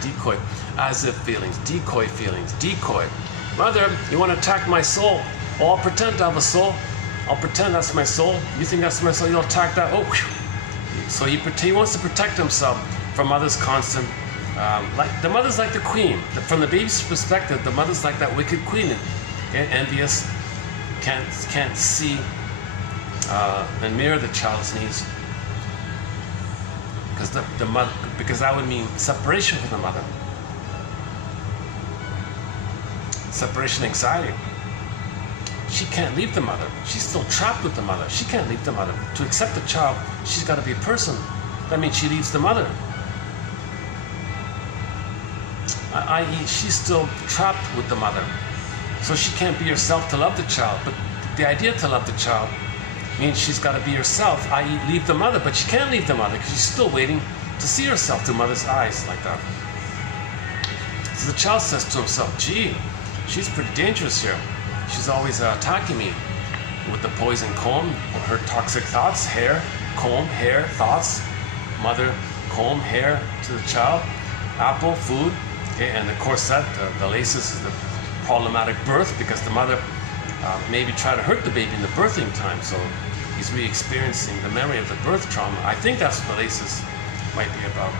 decoy, as-if feelings, decoy feelings, decoy. Mother, you want to attack my soul? Oh, I'll pretend to have a soul. I'll pretend that's my soul. You think that's my soul? You'll attack that. Oh, whew. So he wants to protect himself from mother's constant. Like the mother's like the queen. From the baby's perspective, the mother's like that wicked queen, envious, can't see and mirror the child's needs. Because that would mean separation from the mother. Separation anxiety. She can't leave the mother. She's still trapped with the mother. She can't leave the mother. To accept the child, she's got to be a person. That means she leaves the mother. I.e., she's still trapped with the mother. So she can't be herself to love the child. But the idea to love the child means she's got to be herself, i.e., leave the mother. But she can't leave the mother because she's still waiting to see herself through mother's eyes like that. So the child says to himself, gee, she's pretty dangerous here. She's always attacking me with the poison comb, her toxic thoughts, hair, comb, hair, thoughts, mother, comb, hair to the child, apple, food, Okay, and of course that the thesis is the problematic birth, because the mother maybe tried to hurt the baby in the birthing time, so he's re-experiencing the memory of the birth trauma. I think that's what the thesis might be about.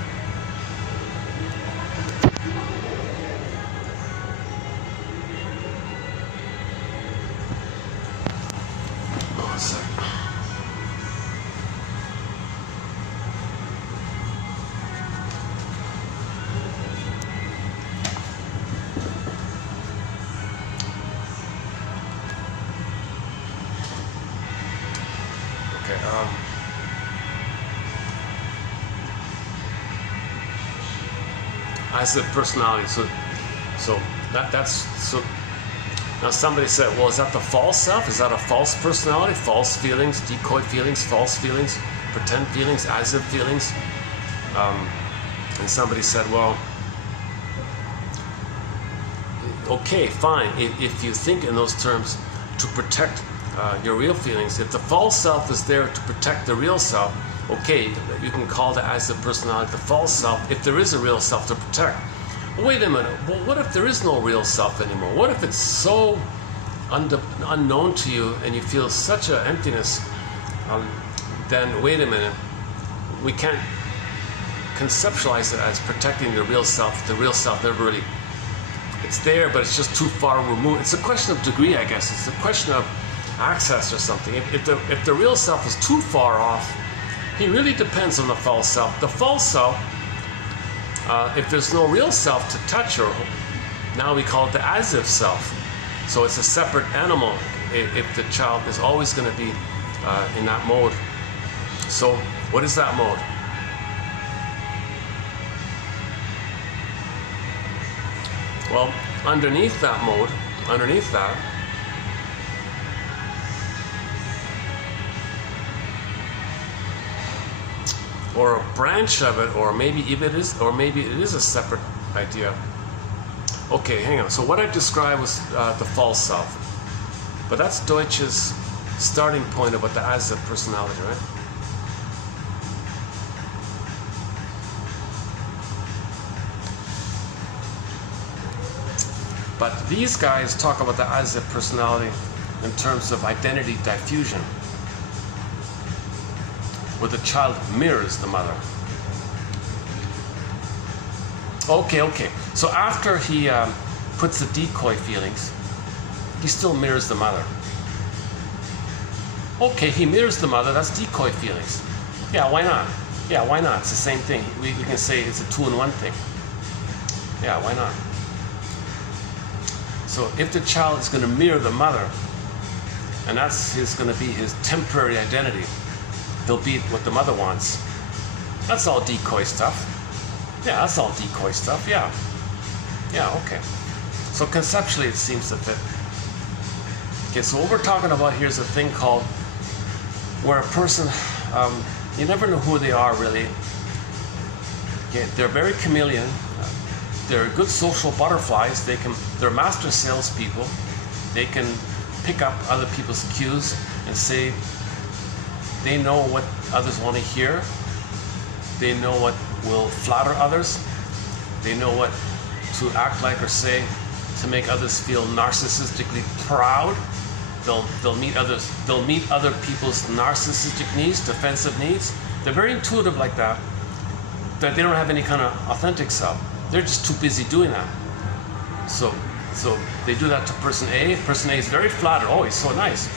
Oh, a sec. As a personality, so now somebody said, well, is that the false self? Is that a false personality? False feelings, decoy feelings, false feelings, pretend feelings, as if feelings. And somebody said, well, okay, fine, if you think in those terms to protect your real feelings, if the false self is there to protect the real self, okay, you can call that as the personality, the false self, if there is a real self to protect. But wait a minute, well, what if there is no real self anymore? What if it's so unknown to you and you feel such an emptiness? Then wait a minute, we can't conceptualize it as protecting the real self. The real self never really, it's there, but it's just too far removed. It's a question of degree, I guess. It's a question of access or something. If the real self is too far off, he really depends on the false self. The false self, if there's no real self to touch, or now we call it the as-if self. So it's a separate animal if the child is always going to be in that mode. So what is that mode? Well, underneath that mode, underneath that, or a branch of it, or maybe it is a separate idea. Okay, hang on. So what I described was the false self, but that's Deutsch's starting point about the as-if personality, right? But these guys talk about the as-if personality in terms of identity diffusion, where the child mirrors the mother. Okay. So after he puts the decoy feelings, he still mirrors the mother. Okay, he mirrors the mother, that's decoy feelings. Yeah, why not? Yeah, why not? It's the same thing. We can say it's a two-in-one thing. Yeah, why not? So if the child is going to mirror the mother, and that's going to be his temporary identity, he'll be what the mother wants. That's all decoy stuff. Yeah, that's all decoy stuff. Yeah, okay. So conceptually it seems to fit. Okay, so what we're talking about here is a thing called where a person, you never know who they are really. Okay, they're very chameleon. They're good social butterflies. They're master salespeople. They can pick up other people's cues and say, they know what others want to hear. They know what will flatter others. They know what to act like or say to make others feel narcissistically proud. They'll meet other people's narcissistic needs, defensive needs. They're very intuitive like that. That they don't have any kind of authentic self. They're just too busy doing that. So they do that to person A. Person A is very flattered. Oh, he's so nice.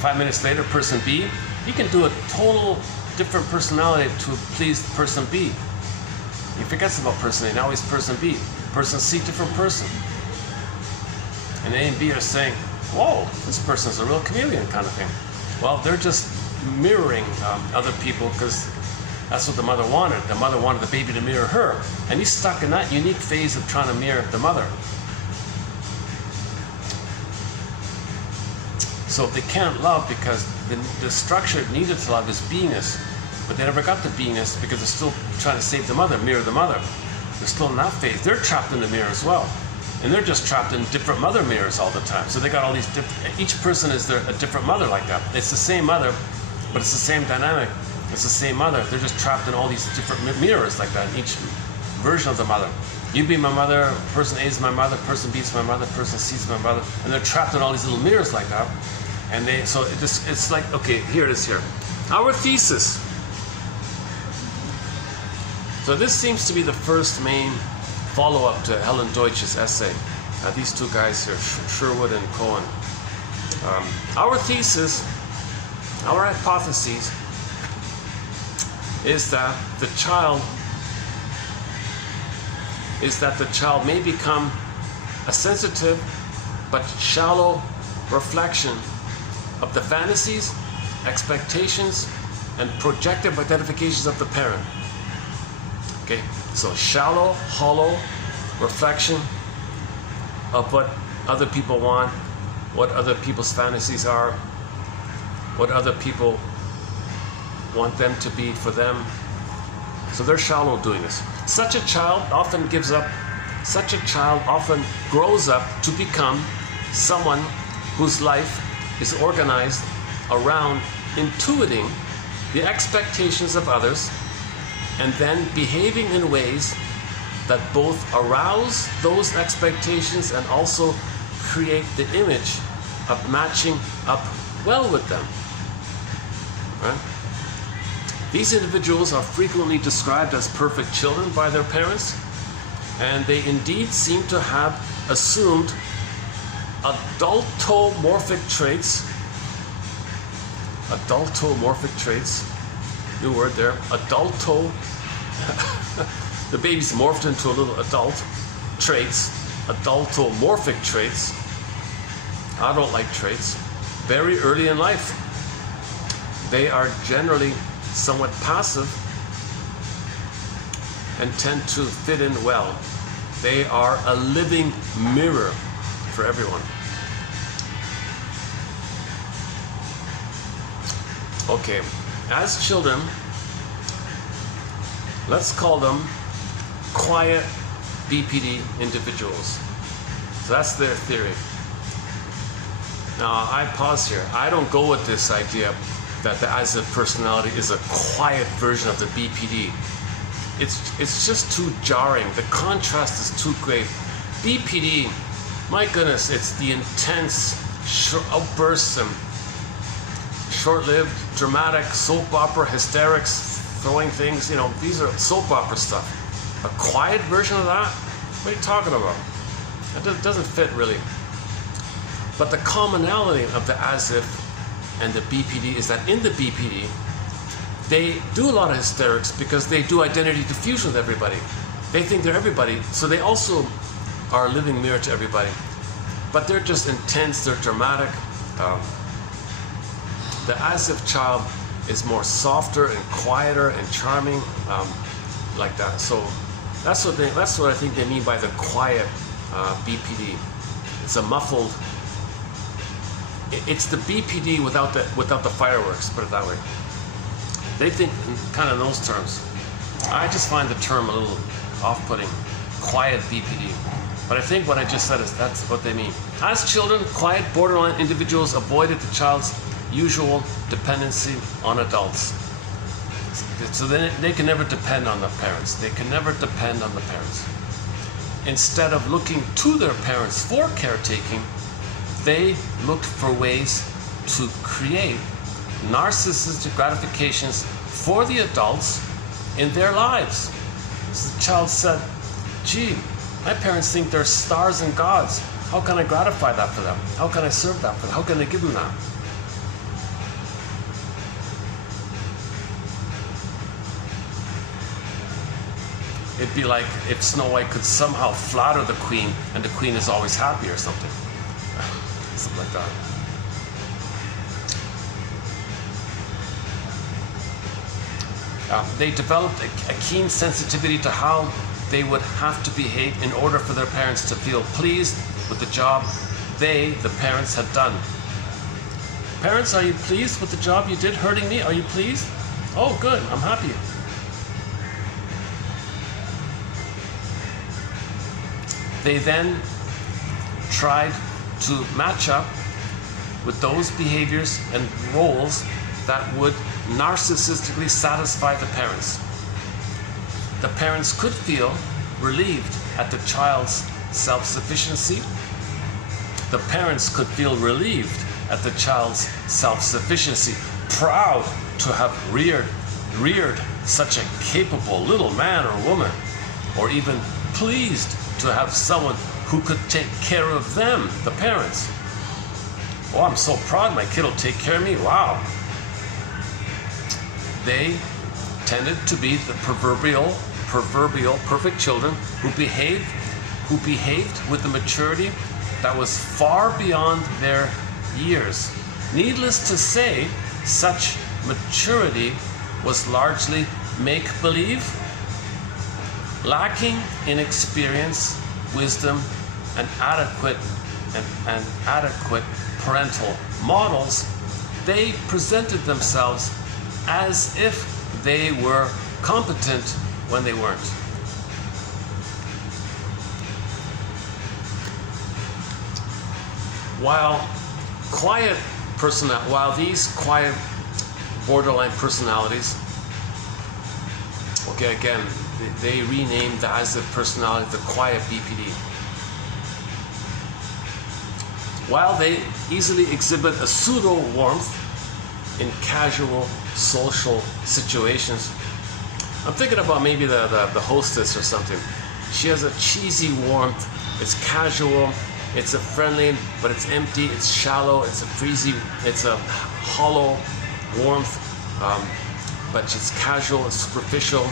5 minutes later, person B, he can do a total different personality to please person B. He forgets about person A, now he's person B. Person C, different person. And A and B are saying, whoa, this person's a real chameleon kind of thing. Well, they're just mirroring other people because that's what the mother wanted. The mother wanted the baby to mirror her. And he's stuck in that unique phase of trying to mirror the mother. So they can't love because the structure needed to love is beingness. But they never got the beingness because they're still trying to save the mother, mirror the mother. They're still in that phase. They're trapped in the mirror as well. And they're just trapped in different mother mirrors all the time. So they got all these different, each person is a different mother like that. It's the same mother, but it's the same dynamic. It's the same mother. They're just trapped in all these different mirrors like that. And each version of the mother. You be my mother, person A is my mother, person B is my mother, person C is my mother, and they're trapped in all these little mirrors like that. And it's like, okay, here it is here. Our thesis. So this seems to be the first main follow-up to Helen Deutsch's essay. These two guys here, Sherwood and Cohen. Our thesis, our hypothesis, is that the child may become a sensitive but shallow reflection of the fantasies, expectations, and projective identifications of the parent. Okay, so shallow, hollow reflection of what other people want, what other people's fantasies are, what other people want them to be for them. So they're shallow doing this. Such a child often grows up to become someone whose life is organized around intuiting the expectations of others and then behaving in ways that both arouse those expectations and also create the image of matching up well with them. Right? These individuals are frequently described as perfect children by their parents, and they indeed seem to have assumed adultomorphic traits. Adultomorphic traits. New word there. The baby's morphed into a little adult. Traits. Adultomorphic traits. Adult-like traits. Very early in life. They are generally somewhat passive and tend to fit in well. They are a living mirror for everyone. Okay, as children, let's call them quiet BPD individuals. So that's their theory. Now I pause here. I don't go with this idea that the as-if personality is a quiet version of the BPD. It's just too jarring. The contrast is too great. BPD, my goodness, it's the intense outbursts and short-lived, dramatic, soap opera hysterics, throwing things, you know, these are soap opera stuff. A quiet version of that? What are you talking about? That doesn't fit really. But the commonality of the as-if and the BPD is that in the BPD, they do a lot of hysterics because they do identity diffusion with everybody. They think they're everybody, so they also are a living mirror to everybody. But they're just intense, they're dramatic. The as-if child is more softer and quieter and charming, like that. So that's what I think they mean by the quiet BPD. It's a muffled. It's the BPD without the fireworks. Put it that way. They think kind of in those terms. I just find the term a little off-putting. Quiet BPD. But I think what I just said is that's what they mean. As children, quiet borderline individuals avoided the child's usual dependency on adults. So they can never depend on the parents. They can never depend on the parents. Instead of looking to their parents for caretaking, they looked for ways to create narcissistic gratifications for the adults in their lives. So the child said, gee, my parents think they're stars and gods. How can I gratify that for them? How can I serve that for them? How can I give them that? It'd be like if Snow White could somehow flatter the queen and the queen is always happy or something. Something like that. They developed a keen sensitivity to how they would have to behave in order for their parents to feel pleased with the job they, the parents, had done. Parents, are you pleased with the job you did hurting me? Are you pleased? Oh, good, I'm happy. They then tried to match up with those behaviors and roles that would narcissistically satisfy the parents. the parents could feel relieved at the child's self-sufficiency. The parents could feel relieved at the child's self-sufficiency, proud to have reared such a capable little man or woman, or even pleased to have someone who could take care of them, the parents. Oh, I'm so proud my kid will take care of me. Wow. They tended to be the proverbial perfect children who behaved with a maturity that was far beyond their years. Needless to say, such maturity was largely make-believe, lacking in experience, wisdom, and adequate parental models. They presented themselves as if they were competent when they weren't. While these quiet borderline personalities, okay, again, they renamed the as-if personality the quiet BPD. While they easily exhibit a pseudo-warmth in casual social situations, I'm thinking about maybe the hostess or something. She has a cheesy warmth. It's casual. It's a friendly, but it's empty. It's shallow. It's a breezy. It's a hollow warmth. But it's casual. It's superficial.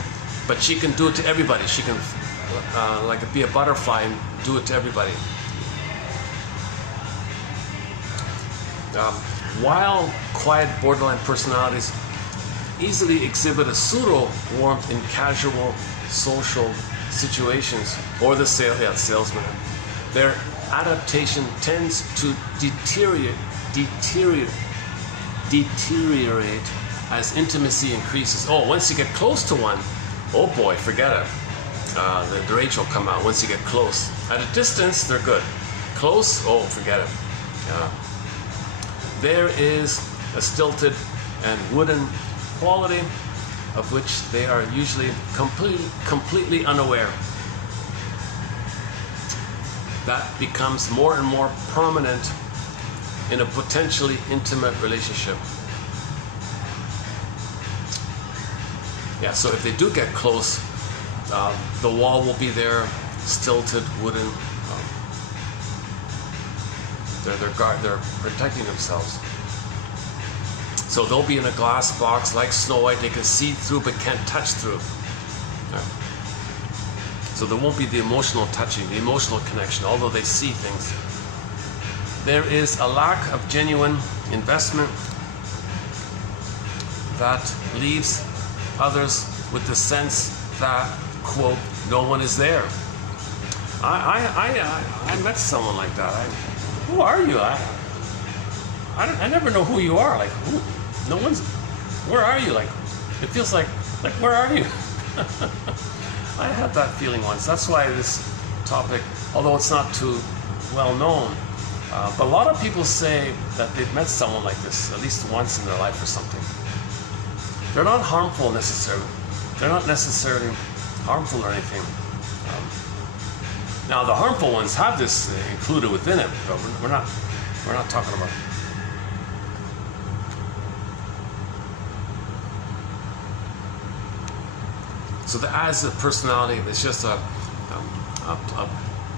But she can do it to everybody. She can like be a butterfly and do it to everybody. While quiet borderline personalities easily exhibit a pseudo-warmth in casual social situations, or the salesman, their adaptation tends to deteriorate as intimacy increases. Oh, once you get close to one, oh boy, forget it. The rage will come out once you get close. At a distance, they're good. Close, oh, forget it. There is a stilted and wooden quality of which they are usually completely unaware. That becomes more and more prominent in a potentially intimate relationship. Yeah, so if they do get close, the wall will be there, stilted, wooden. They're protecting themselves. So they'll be in a glass box like Snow White. They can see through but can't touch through. Yeah. So there won't be the emotional touching, the emotional connection, although they see things. There is a lack of genuine investment that leaves others with the sense that, quote, no one is there. I met someone like that. Who are you? I never know who you are. Like, who? No one's. Where are you? Like, it feels like where are you? I had that feeling once. That's why this topic, although it's not too well known, but a lot of people say that they've met someone like this at least once in their life or something. They're not harmful necessarily. They're not necessarily harmful or anything. Now the harmful ones have this included within it, but we're not talking about it. So the as-if personality is just a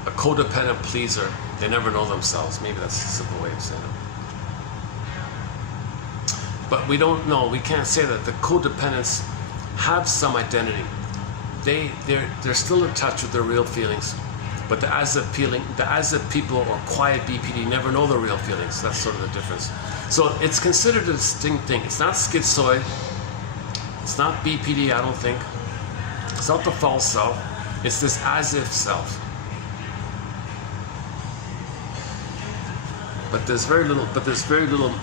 codependent pleaser. They never know themselves. Maybe that's a simple way of saying it. But we don't know. We can't say that the codependents have some identity. They're still in touch with their real feelings. But the as-if people or quiet BPD never know their real feelings. That's sort of the difference. So it's considered a distinct thing. It's not schizoid. It's not BPD, I don't think. It's not the false self. It's this as-if self. But there's very little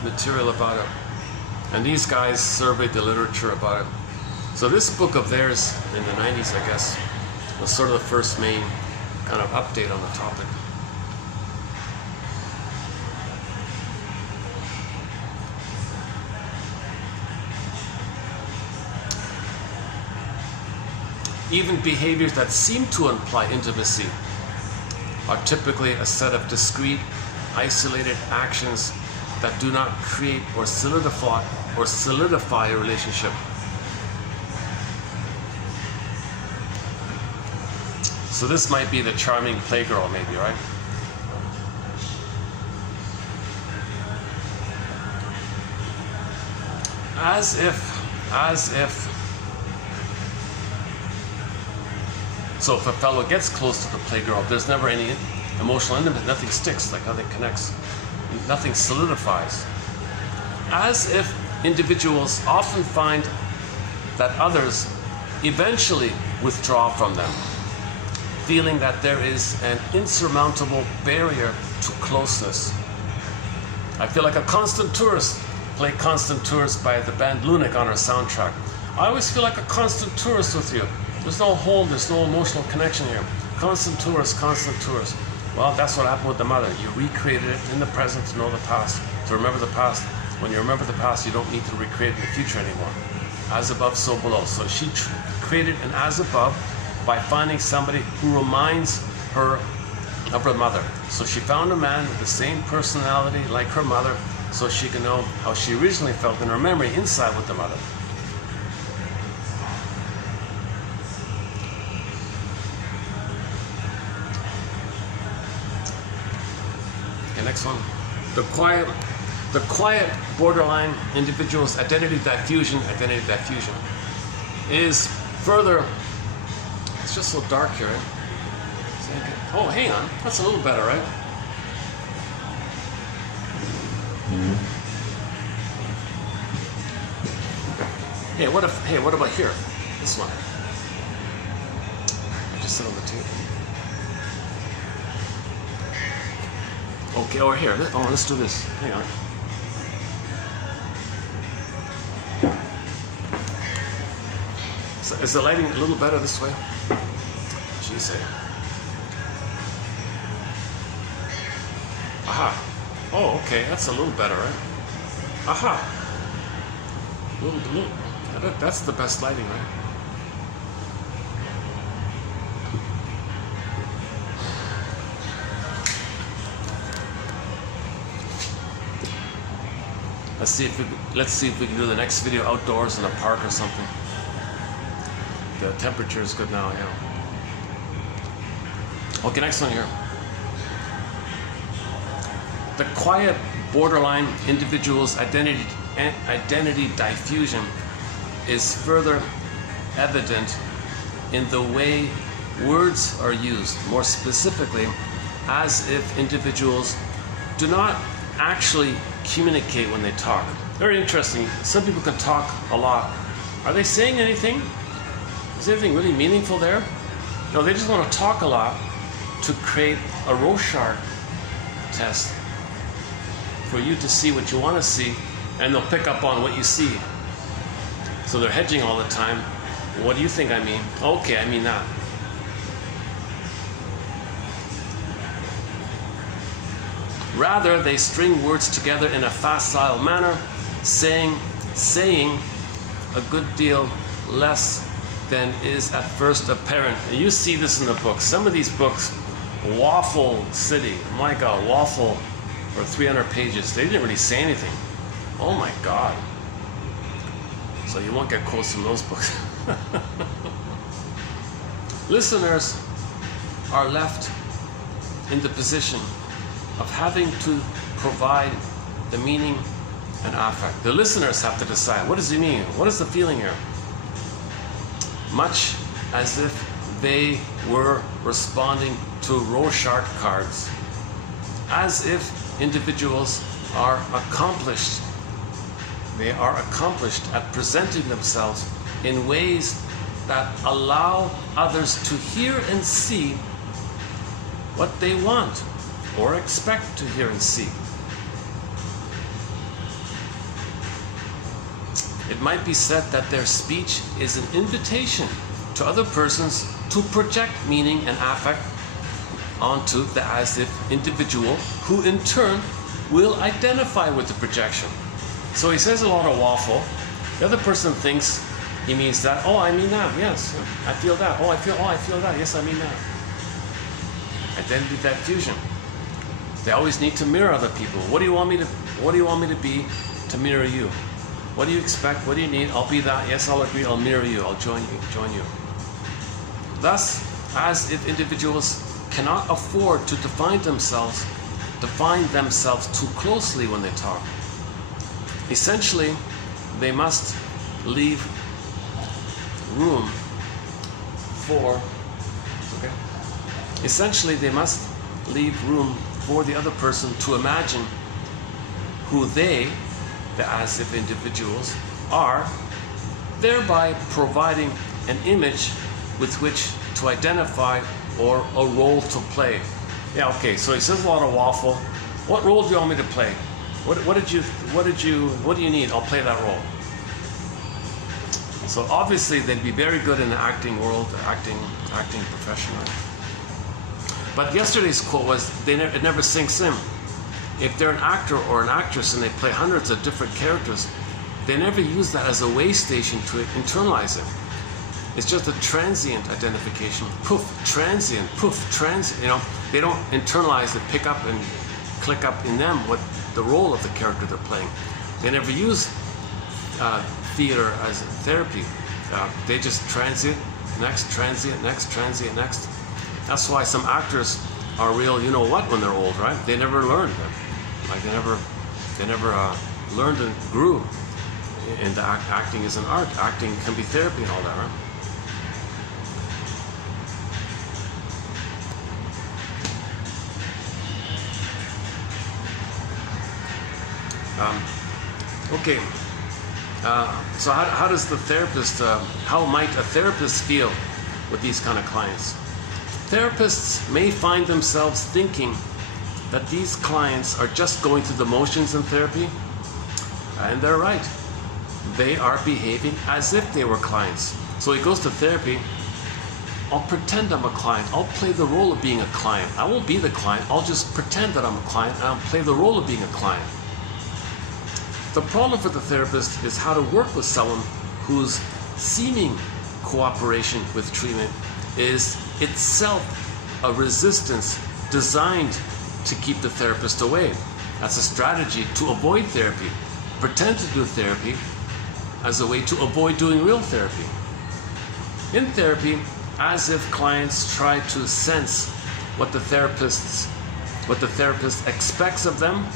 material about it. And these guys surveyed the literature about it. So this book of theirs in the 90s, I guess, was sort of the first main kind of update on the topic. Even behaviors that seem to imply intimacy are typically a set of discrete, isolated actions that do not create or solidify a relationship. So this might be the charming playgirl, maybe, right? As if. So if a fellow gets close to the playgirl, there's never any emotional intimacy, nothing sticks, like nothing connects, nothing solidifies. As if individuals often find that others eventually withdraw from them, feeling that there is an insurmountable barrier to closeness. I feel like a constant tourist. Play Constant Tourist by the band Lunatic on our soundtrack. I always feel like a constant tourist with you. There's no home, there's no emotional connection here. Constant tourist, constant tourist. Well, that's what happened with the mother. You recreated it in the present to know the past, to remember the past. When you remember the past, you don't need to recreate in the future anymore. As above, so below. So she created an as above by finding somebody who reminds her of her mother. So she found a man with the same personality like her mother, so she can know how she originally felt in her memory inside with the mother. Okay, next one. The quiet borderline individual's identity diffusion is further. It's just so dark here. Right? Oh, hang on. That's a little better, right? Hey, what about here? This one. Just sit on the table. Okay, over here. Oh, let's do this. Hang on. So is the lighting a little better this way? She say. Aha. Oh, okay. That's a little better, right? Aha. Little. That's the best lighting, right? Let's see if we can do the next video outdoors in a park or something. The temperature is good now, yeah. Okay, next one here. The quiet borderline individual's identity diffusion is further evident in the way words are used, more specifically, as if individuals do not actually communicate when they talk. Very interesting. Some people can talk a lot. Are they saying anything? Is anything really meaningful there? No, they just want to talk a lot to create a Rorschach test for you to see what you want to see, and they'll pick up on what you see. So they're hedging all the time. What do you think I mean? Okay, I mean that. Rather, they string words together in a facile manner, saying a good deal less than is at first apparent. And you see this in the books. Some of these books, Waffle City, my God, Waffle for 300 pages. They didn't really say anything. Oh my God. So you won't get quotes from those books. Listeners are left in the position of having to provide the meaning and affect. The listeners have to decide, what does it mean? What is the feeling here? Much as if they were responding to Rorschach cards. As if individuals are accomplished. They are accomplished at presenting themselves in ways that allow others to hear and see what they want or expect to hear and see. It might be said that their speech is an invitation to other persons to project meaning and affect onto the as-if individual, who in turn will identify with the projection. So he says a lot of waffle. The other person thinks he means that. Oh, I mean that. Yes, I feel that. Oh, I feel that. Yes, I mean that. Identity that fusion. They always need to mirror other people. What do you want me to be to mirror you? What do you expect? What do you need? I'll be that. Yes, I'll agree. I'll mirror you. I'll join you. Thus, as if individuals cannot afford to define themselves too closely when they talk. Essentially, they must leave room for, okay? Essentially, they must leave room for the other person to imagine who they, the as if individuals, are, thereby providing an image with which to identify or a role to play. Yeah, okay, so he says a lot of waffle. What role do you want me to play? What do you need? I'll play that role. So obviously they'd be very good in the acting world, acting professionally. But yesterday's quote was, it never sinks in. If they're an actor or an actress and they play hundreds of different characters, they never use that as a way station to internalize it. It's just a transient identification. Poof, transient, you know, they don't internalize it, pick up and click up in them what the role of the character they're playing. They never use theater as therapy. They just transient, next, transient, next, transient, next. That's why some actors are real, you know what, when they're old, right? They never learned it. Like they never learned and grew. And the acting is an art. Acting can be therapy and all that, right? Okay, so how does the therapist, how might a therapist feel with these kind of clients? Therapists may find themselves thinking that these clients are just going through the motions in therapy, and they're right. They are behaving as if they were clients. So he goes to therapy, I'll pretend I'm a client. I'll play the role of being a client. I won't be the client. I'll just pretend that I'm a client and I'll play the role of being a client. The problem for the therapist is how to work with someone whose seeming cooperation with treatment is itself a resistance designed to keep the therapist away. That's a strategy to avoid therapy. Pretend to do therapy as a way to avoid doing real therapy. In therapy, as if clients try to sense what the therapist expects of them,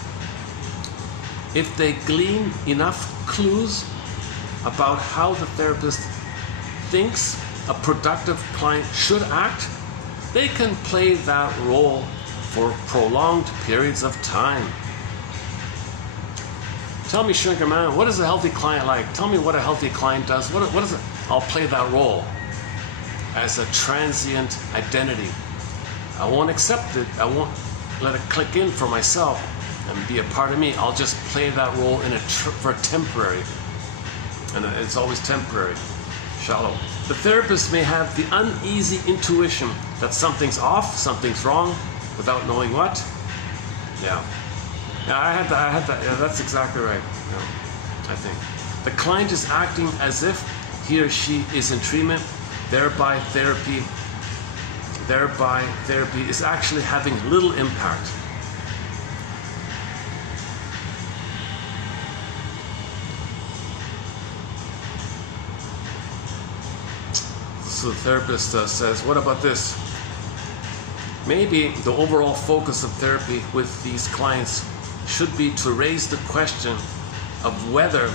if they glean enough clues about how the therapist thinks a productive client should act, they can play that role for prolonged periods of time. Tell me, Shrinker Man, what is a healthy client like? Tell me what a healthy client does. What is it? I'll play that role as a transient identity. I won't accept it. I won't let it click in for myself and be a part of me. I'll just play that role for temporary. And it's always temporary, shallow. The therapist may have the uneasy intuition that something's off, something's wrong, without knowing what. Yeah, I had that. Yeah, that's exactly right. Yeah, I think. The client is acting as if he or she is in treatment, thereby therapy is actually having little impact. So the therapist says, what about this? Maybe the overall focus of therapy with these clients should be to raise the question of whether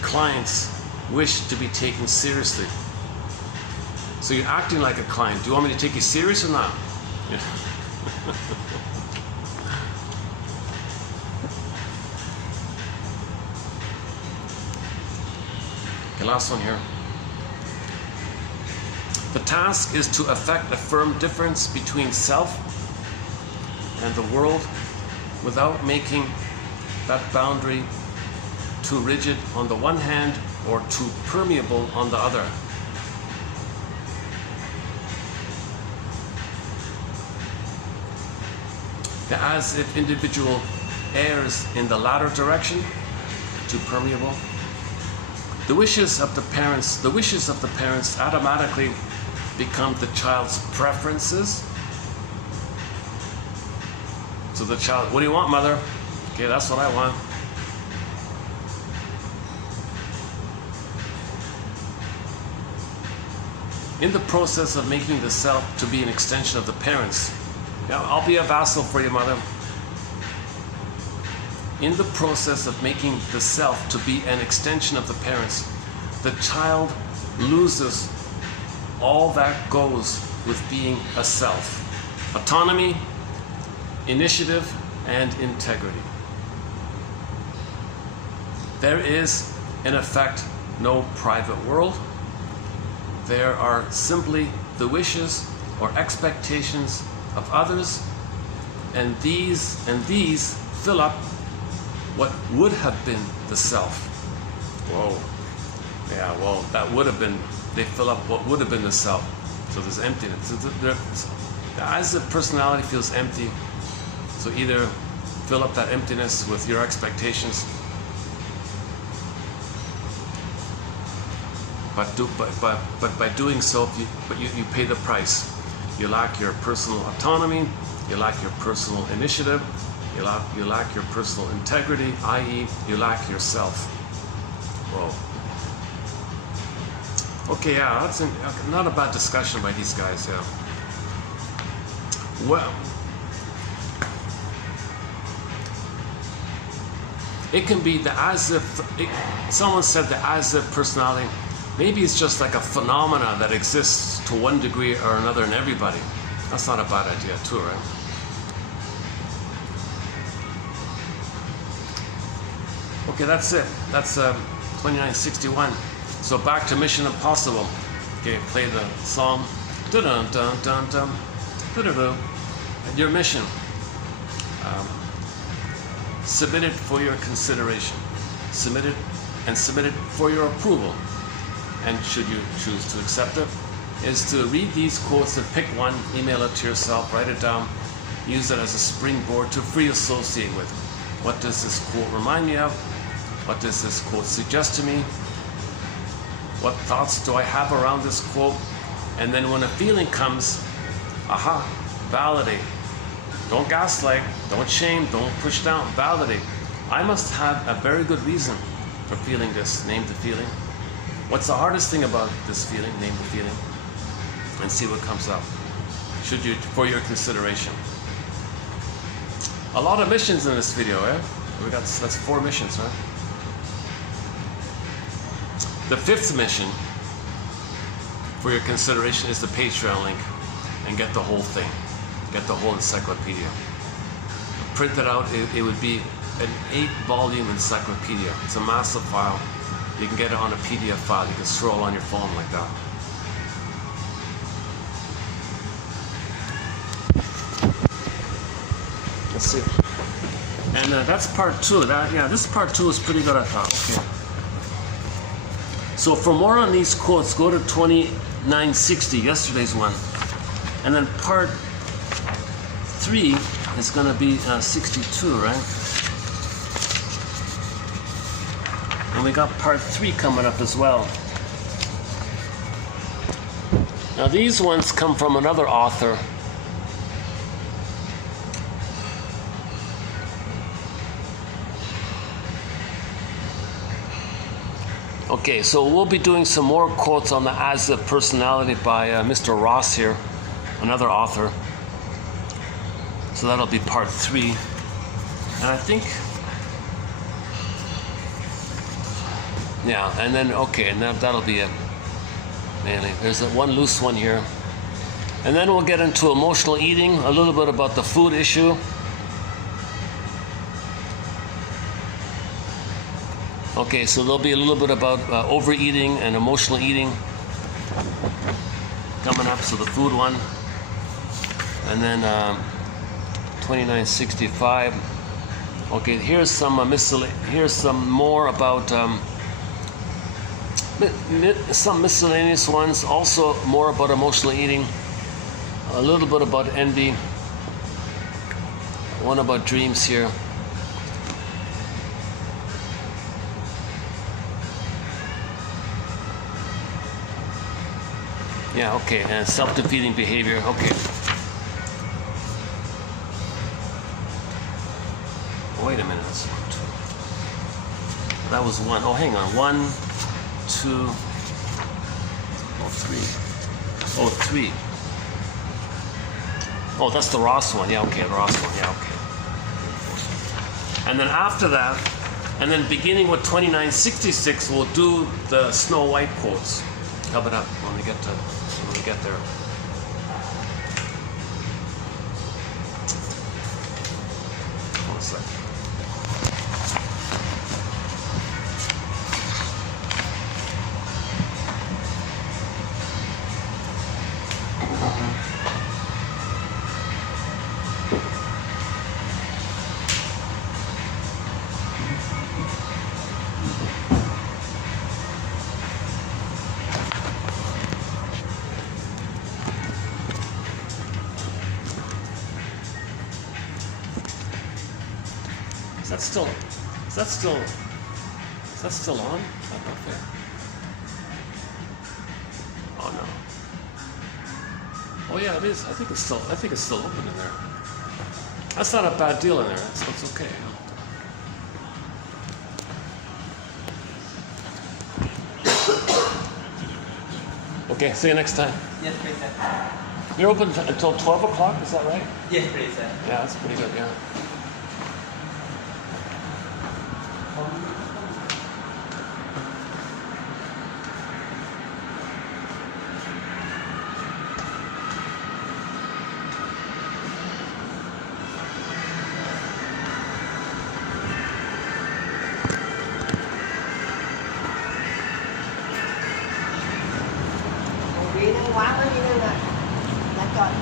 clients wish to be taken seriously. So you're acting like a client. Do you want me to take you serious or not? Yeah. Okay, last one here. The task is to effect a firm difference between self and the world without making that boundary too rigid on the one hand or too permeable on the other. The as if individual errs in the latter direction, too permeable, the wishes of the parents automatically become the child's preferences. So the child, what do you want, mother? Okay, that's what I want. In the process of making the self to be an extension of the parents, yeah, I'll be a vassal for you, mother. In the process of making the self to be an extension of the parents, the child loses all that goes with being a self. Autonomy, initiative, and integrity. There is, in effect, no private world. There are simply the wishes or expectations of others, and these fill up what would have been the self. Whoa. Yeah, well, that would have been, they fill up what would have been the self. So there's emptiness. As the personality feels empty, so either fill up that emptiness with your expectations, but by doing so, you pay the price. You lack your personal autonomy, you lack your personal initiative, you lack your personal integrity, i.e., you lack yourself. Whoa. Okay, yeah, that's not a bad discussion by these guys, yeah. Well, it can be the as-if, someone said the as-if personality, maybe it's just like a phenomena that exists to one degree or another in everybody. That's not a bad idea too, right? Okay, that's it. That's 2961. So back to Mission Impossible. Okay, play the song. Dun dun dun dun dun. Your mission. Submit it for your consideration. Submit it for your approval. And should you choose to accept it, is to read these quotes and pick one, email it to yourself, write it down, use it as a springboard to free associate with. What does this quote remind me of? What does this quote suggest to me? What thoughts do I have around this quote? And then when a feeling comes, aha, validate. Don't gaslight, don't shame, don't push down, validate. I must have a very good reason for feeling this. Name the feeling. What's the hardest thing about this feeling? Name the feeling. And see what comes up. Should you, for your consideration. A lot of missions in this video, eh? That's 4 missions, right? The 5th mission for your consideration is the Patreon link, and get the whole thing. Get the whole encyclopedia. Print it out, it would be an 8-volume encyclopedia. It's a massive file. You can get it on a PDF file. You can scroll on your phone like that. Let's see. And that's part 2. This part 2 is pretty good, I thought. Okay. So for more on these quotes, go to 2960, yesterday's one. And then part 3 is going to be 62, right? And we got part 3 coming up as well. Now these ones come from another author. Okay, so we'll be doing some more quotes on the as-if personality by Mr. Ross here, another author. So that'll be part 3. And I think, yeah, and then, okay, and that'll be it. Mainly. There's one loose one here. And then we'll get into emotional eating, a little bit about the food issue. Okay, so there'll be a little bit about overeating and emotional eating coming up, so the food one. And then 2965. Okay, here's some here's some more about some miscellaneous ones. Also more about emotional eating. A little bit about envy. One about dreams here. Yeah, okay, and self-defeating behavior, okay. Wait a minute, that's 1, 2. That was 1. Oh, hang on. 1, 2, oh, 3. Oh, 3. Oh, that's the Ross one. Yeah, okay, the Ross one. Yeah, okay. And then after that, and then beginning with 2966, we'll do the Snow White quotes. Coming up when we get there. One second. Is that still on? Okay. Oh no. Oh yeah, it is. I think it's still open in there. That's not a bad deal in there. It's okay. Okay, see you next time. Yes, please, sir. You're open until 12 o'clock, is that right? Yes, please, sir. Yeah, that's pretty good, yeah. Đi năng quá nó đi năng à. Đã chọn.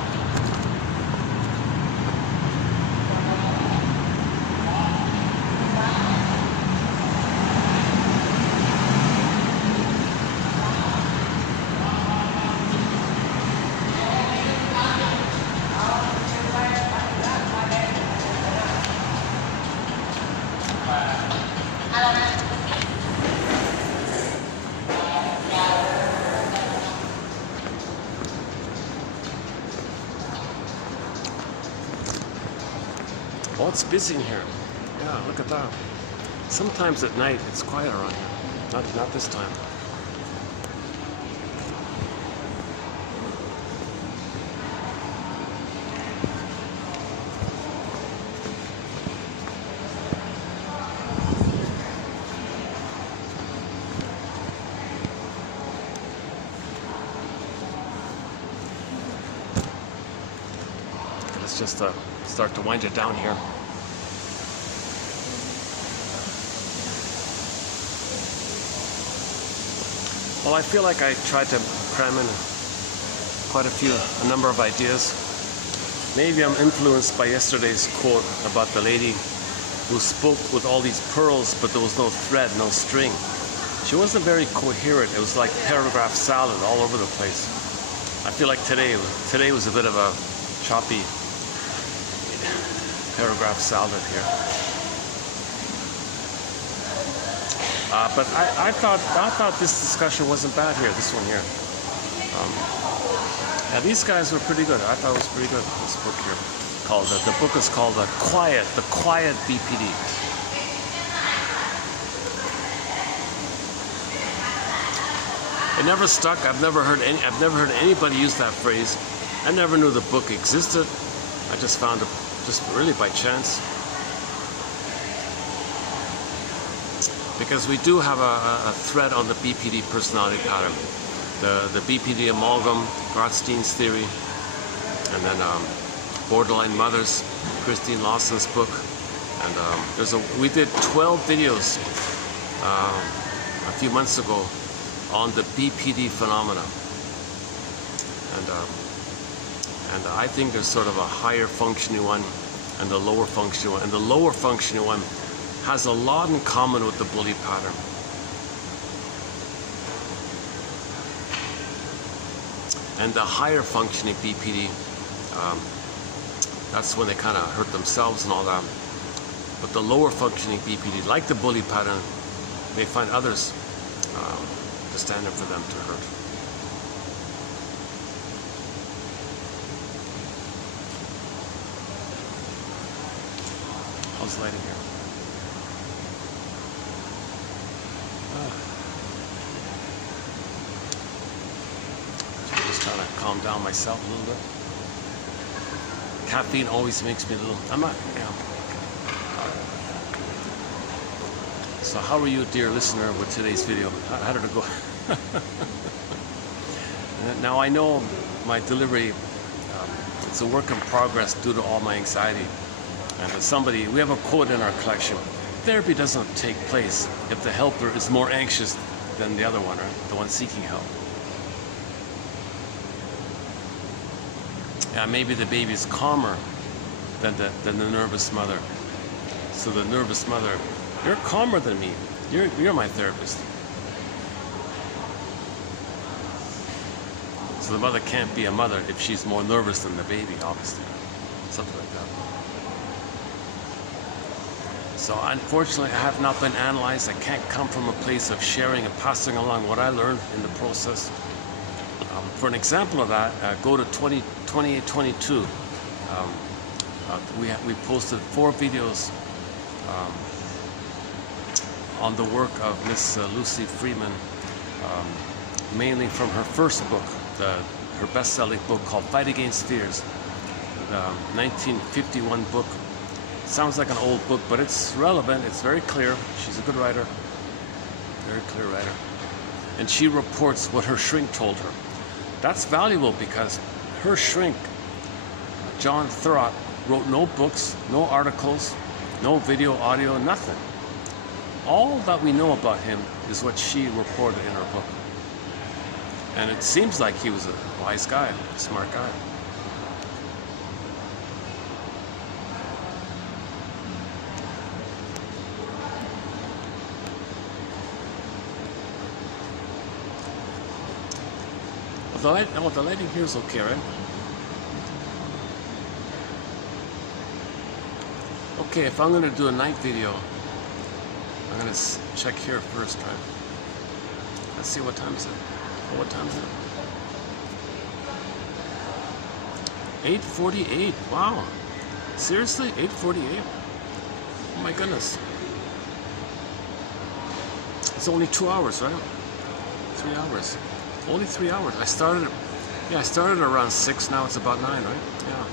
Oh, it's busy in here. Yeah, look at that. Sometimes at night it's quiet around here. Not this time. Let's just start to wind it down here. Well, I feel like I tried to cram in a number of ideas. Maybe I'm influenced by yesterday's quote about the lady who spoke with all these pearls, but there was no thread, no string. She wasn't very coherent. It was like paragraph salad all over the place. I feel like today was a bit of a choppy paragraph salad here. But I thought this discussion wasn't bad here. This one here. Yeah, these guys were pretty good. I thought it was pretty good. This book here, the book is called The Quiet BPD. It never stuck. I've never heard anybody use that phrase. I never knew the book existed. I just found it just really by chance. Because we do have a thread on the BPD personality pattern. The BPD amalgam, Gartstein's theory, and then Borderline Mothers, Christine Lawson's book. And we did 12 videos a few months ago on the BPD phenomena. And I think there's sort of a higher functioning one and the lower functioning one. And the lower functioning one has a lot in common with the bully pattern. And the higher functioning BPD, that's when they kind of hurt themselves and all that. But the lower functioning BPD, like the bully pattern, they find others to stand up for them to hurt. How's the lighting here? Just trying to calm down myself a little bit. Caffeine always makes me a little, I'm not, you know. So how are you, dear listener, with today's video? How did it go? Now I know my delivery, it's a work in progress due to all my anxiety. And as somebody, we have a quote in our collection: therapy doesn't take place if the helper is more anxious than the other one, right? The one seeking help. Yeah, maybe the baby's calmer than the nervous mother. So the nervous mother, you're calmer than me. You're my therapist. So the mother can't be a mother if she's more nervous than the baby, obviously. Something like that. So unfortunately, I have not been analyzed. I can't come from a place of sharing and passing along what I learned in the process. For an example of that, go to 2822. We posted 4 videos on the work of Miss Lucy Freeman, mainly from her first book, her best-selling book called Fight Against Fears, the 1951 book. Sounds like an old book, but it's relevant. It's very clear. She's a good writer, very clear writer. And she reports what her shrink told her. That's valuable because her shrink, John Thurrott, wrote no books, no articles, no video, audio, nothing. All that we know about him is what she reported in her book. And it seems like he was a wise guy, a smart guy. The lighting here is okay, right? Okay, if I'm going to do a night video, I'm going to check here first, right? Let's see, what time is it? Oh, what time is it? 8:48. Wow. Seriously? 8:48? Oh my goodness. It's only 2 hours, right? 3 hours. Only 3 hours. I started around 6. Now it's about 9, right? Yeah.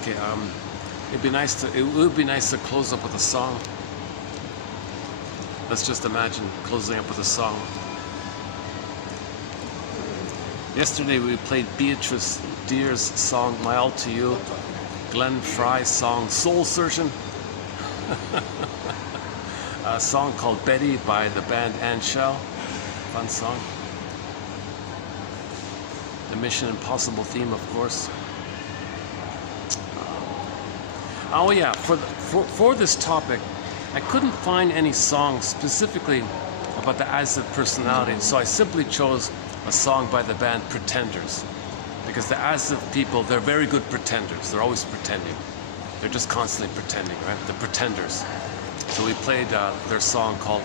Okay. It would be nice to close up with a song. Let's just imagine closing up with a song. Yesterday we played Beatrice Deer's song, My All to You, Glenn Fry's song, Soul Surgeon, a song called Betty by the band Ann Shell, fun song. The Mission Impossible theme, of course. Oh yeah, for this topic, I couldn't find any songs specifically about the as-if personality, so I simply chose a song by the band Pretenders, because the as-if people, they're very good pretenders. They're always pretending. They're just constantly pretending, right? The Pretenders. So we played their song called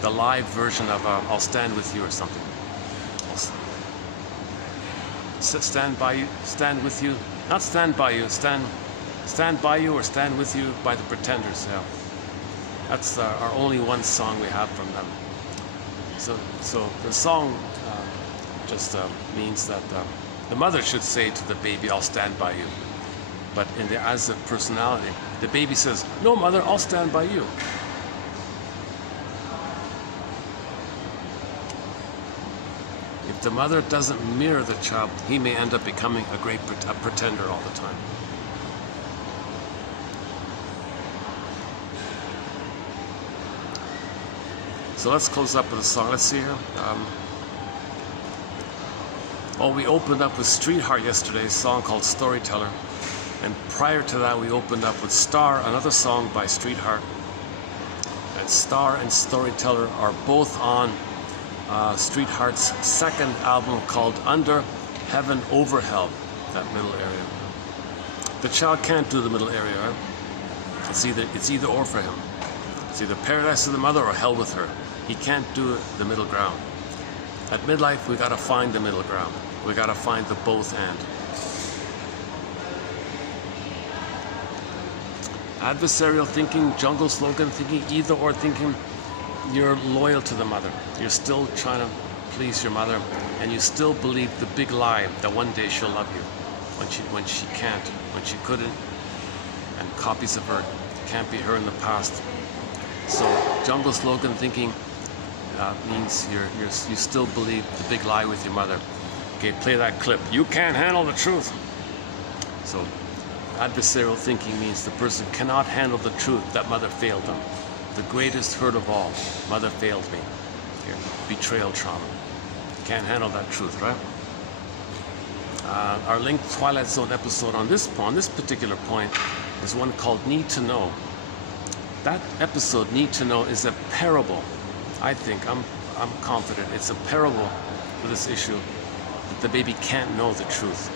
the live version of I'll Stand With You or something. Stand by you, stand with you, not stand by you, stand by you or stand with you by the Pretenders. Yeah, that's our only one song we have from them. So the song just means that the mother should say to the baby, I'll stand by you. But in the as-if personality, the baby says, no mother, I'll stand by you. If the mother doesn't mirror the child, he may end up becoming a pretender all the time. So let's close up with a song. Let's see here. We opened up with Streetheart yesterday, a song called Storyteller. And prior to that, we opened up with Star, another song by Streetheart. And Star and Storyteller are both on Streetheart's second album called Under Heaven, Over Hell, that middle area. The child can't do the middle area, right? It's either or for him. It's either paradise with the mother or hell with her. He can't do the middle ground. At midlife, we gotta find the middle ground. We gotta find the both and. Adversarial thinking, jungle slogan thinking, either or thinking, you're loyal to the mother. You're still trying to please your mother, and you still believe the big lie that one day she'll love you when she can't, when she couldn't, and copies of her can't be her in the past. So jungle slogan thinking means you still believe the big lie with your mother. Okay, play that clip. You can't handle the truth. So adversarial thinking means the person cannot handle the truth that mother failed them. The greatest hurt of all, mother failed me. Okay. Betrayal trauma. Can't handle that truth, right? Our linked Twilight Zone episode on this particular point is one called Need to Know. That episode, Need to Know, is a parable. I think, I'm confident, it's a parable for this issue that the baby can't know the truth.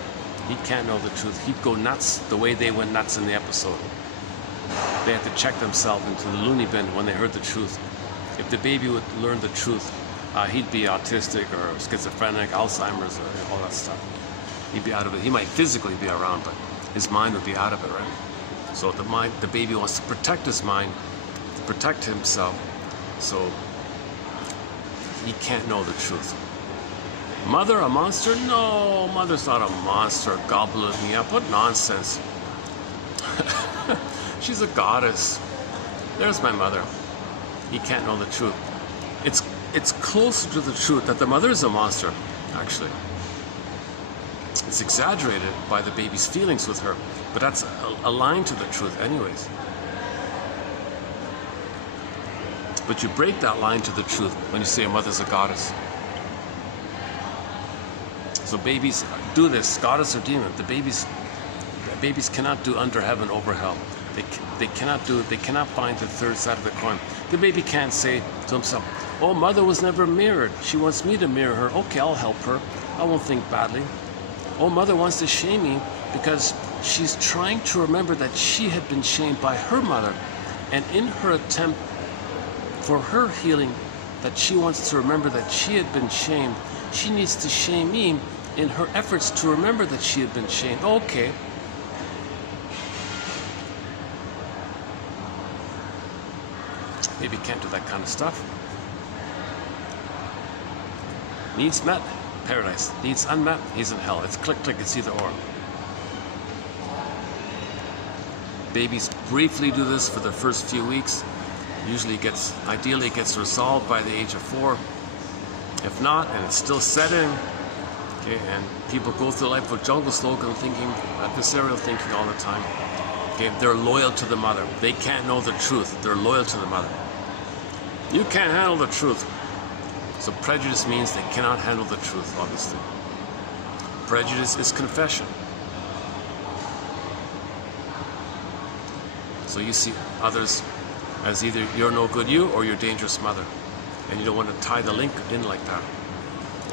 He can't know the truth. He'd go nuts the way they went nuts in the episode. They had to check themselves into the loony bin when they heard the truth. If the baby would learn the truth, he'd be autistic or schizophrenic, Alzheimer's, or all that stuff. He'd be out of it. He might physically be around, but his mind would be out of it, right? So the baby wants to protect his mind, to protect himself, so he can't know the truth. Mother, a monster? No, mother's not a monster, gobbling me up. What nonsense. She's a goddess. There's my mother. He can't know the truth. It's closer to the truth that the mother is a monster, actually. It's exaggerated by the baby's feelings with her, but that's aligned to the truth anyways. But you break that line to the truth when you say a mother's a goddess. So babies do this, goddess or demon. The babies cannot do under heaven, over hell. They cannot find the third side of the coin. The baby can't say to himself, oh, mother was never mirrored. She wants me to mirror her. Okay, I'll help her. I won't think badly. Oh, mother wants to shame me because she's trying to remember that she had been shamed by her mother. And in her attempt for her healing, that she wants to remember that she had been shamed, she needs to shame me in her efforts to remember that she had been shamed. Okay. Maybe can't do that kind of stuff. Needs met, paradise. Needs unmet, he's in hell. It's click, click, it's either or. Babies briefly do this for the first few weeks. Ideally gets resolved by the age of 4. If not, and it's still set in, okay, and people go through life with jungle slogan thinking, adversarial thinking all the time. Okay, they're loyal to the mother. They can't know the truth. They're loyal to the mother. You can't handle the truth. So prejudice means they cannot handle the truth, obviously. Prejudice is confession. So you see others as either you're no good you or you're dangerous mother. And you don't want to tie the link in like that.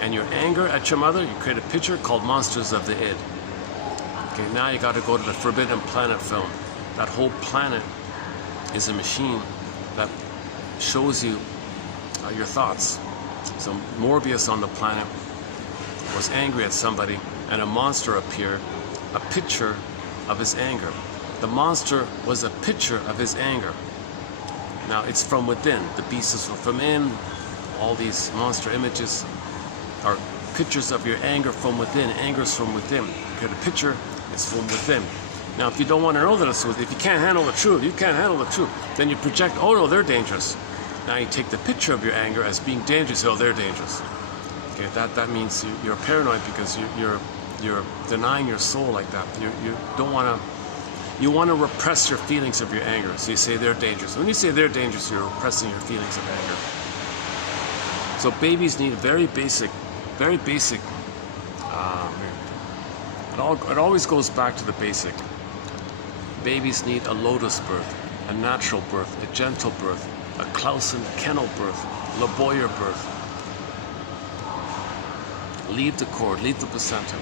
And your anger at your mother, you create a picture called Monsters of the Id. Okay, now you got to go to the Forbidden Planet film. That whole planet is a machine that shows you your thoughts. So Morbius on the planet was angry at somebody, and a monster appeared, a picture of his anger. The monster was a picture of his anger. Now it's from within. The beast is from in. All these monster images are pictures of your anger from within. Anger is from within. You get a picture, it's from within. Now if you don't want to know that it's within, if you can't handle the truth, you can't handle the truth, then you project, oh no, they're dangerous. Now you take the picture of your anger as being dangerous, oh, they're dangerous. Okay, that means you're paranoid because you're denying your soul like that. You don't want to. You want to repress your feelings of your anger. So you say they're dangerous. When you say they're dangerous, you're repressing your feelings of anger. So babies need very basic. It always goes back to the basic. Babies need a lotus birth, a natural birth, a gentle birth, a Clausen kennel birth, Laboyer birth. Leave the cord, leave the placenta.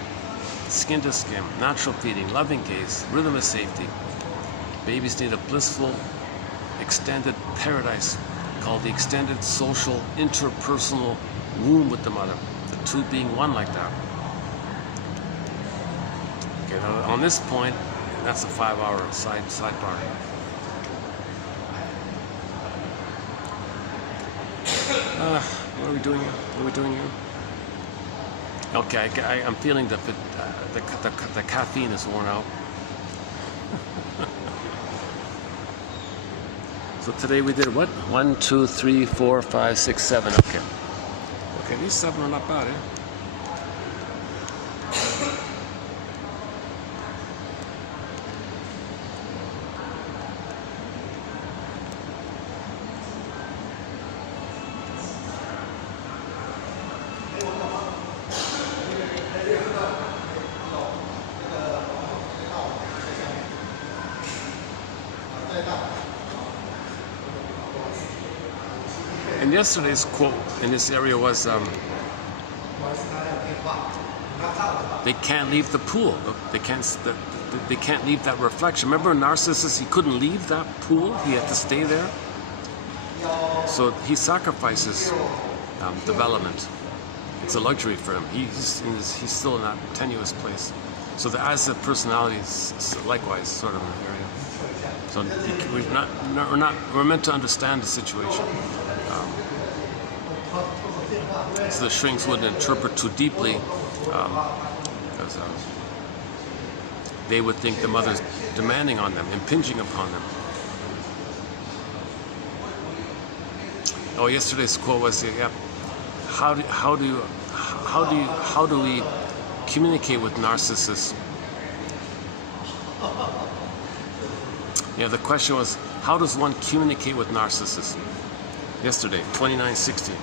Skin to skin, natural feeding, loving gaze, rhythm of safety. Babies need a blissful, extended paradise call the extended social interpersonal womb with the mother, the two being one like that. Okay, now on this point, that's a 5-hour sidebar. What are we doing here? What are we doing here? Okay, I'm feeling that the caffeine is worn out. So today we did what? 1, 2, 3, 4, 5, 6, 7. Okay. Okay, these 7 are not bad, eh? And yesterday's quote in this area was, they can't leave the pool. They can't leave that reflection. Remember Narcissus, he couldn't leave that pool. He had to stay there. So he sacrifices development. It's a luxury for him. He's still in that tenuous place. So the as-if personality is likewise sort of in the area. So we're meant to understand the situation. So the shrinks wouldn't interpret too deeply, because they would think the mother's demanding on them, impinging upon them. Oh, yesterday's quote was, yeah, how do we communicate with narcissists? Yeah, the question was, how does one communicate with narcissists? Yesterday, 2960.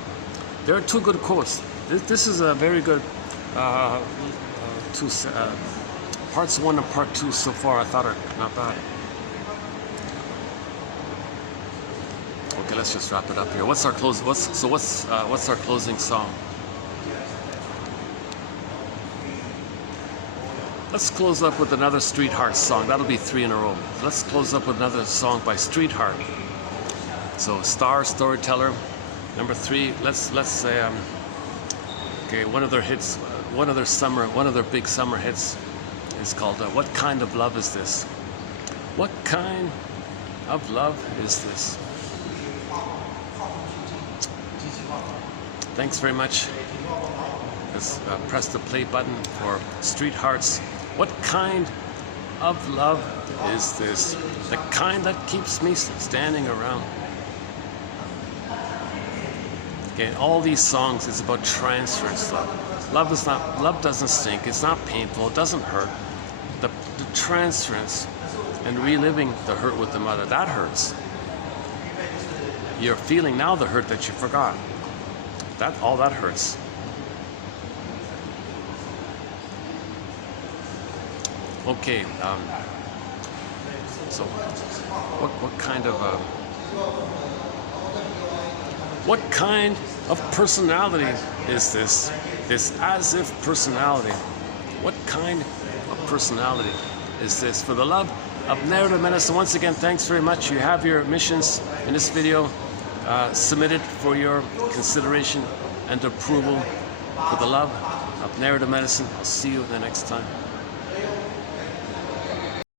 There are 2 good quotes. This is a very good parts 1 and part 2 so far. I thought are not bad. Okay, let's just wrap it up here. What's our closing song? Let's close up with another Street Heart song. That'll be 3 in a row. Let's close up with another song by Street Heart. So Star Storyteller, number 3. Let's say okay, one of their hits, one of their big summer hits is called "What Kind of Love Is This?" What kind of love is this? Thanks very much. Let's press the play button for Street Heart's "What Kind of Love Is This?" The kind that keeps me standing around. Okay, all these songs is about transference. Love doesn't stink. It's not painful. It doesn't hurt. The transference and reliving the hurt with the mother, that hurts. You're feeling now the hurt that you forgot. All that hurts. Okay. So, what kind of personality is this? This as-if personality. What kind of personality is this? For the love of narrative medicine, once again, thanks very much. You have your missions in this video submitted for your consideration and approval. For the love of narrative medicine, I'll see you the next time.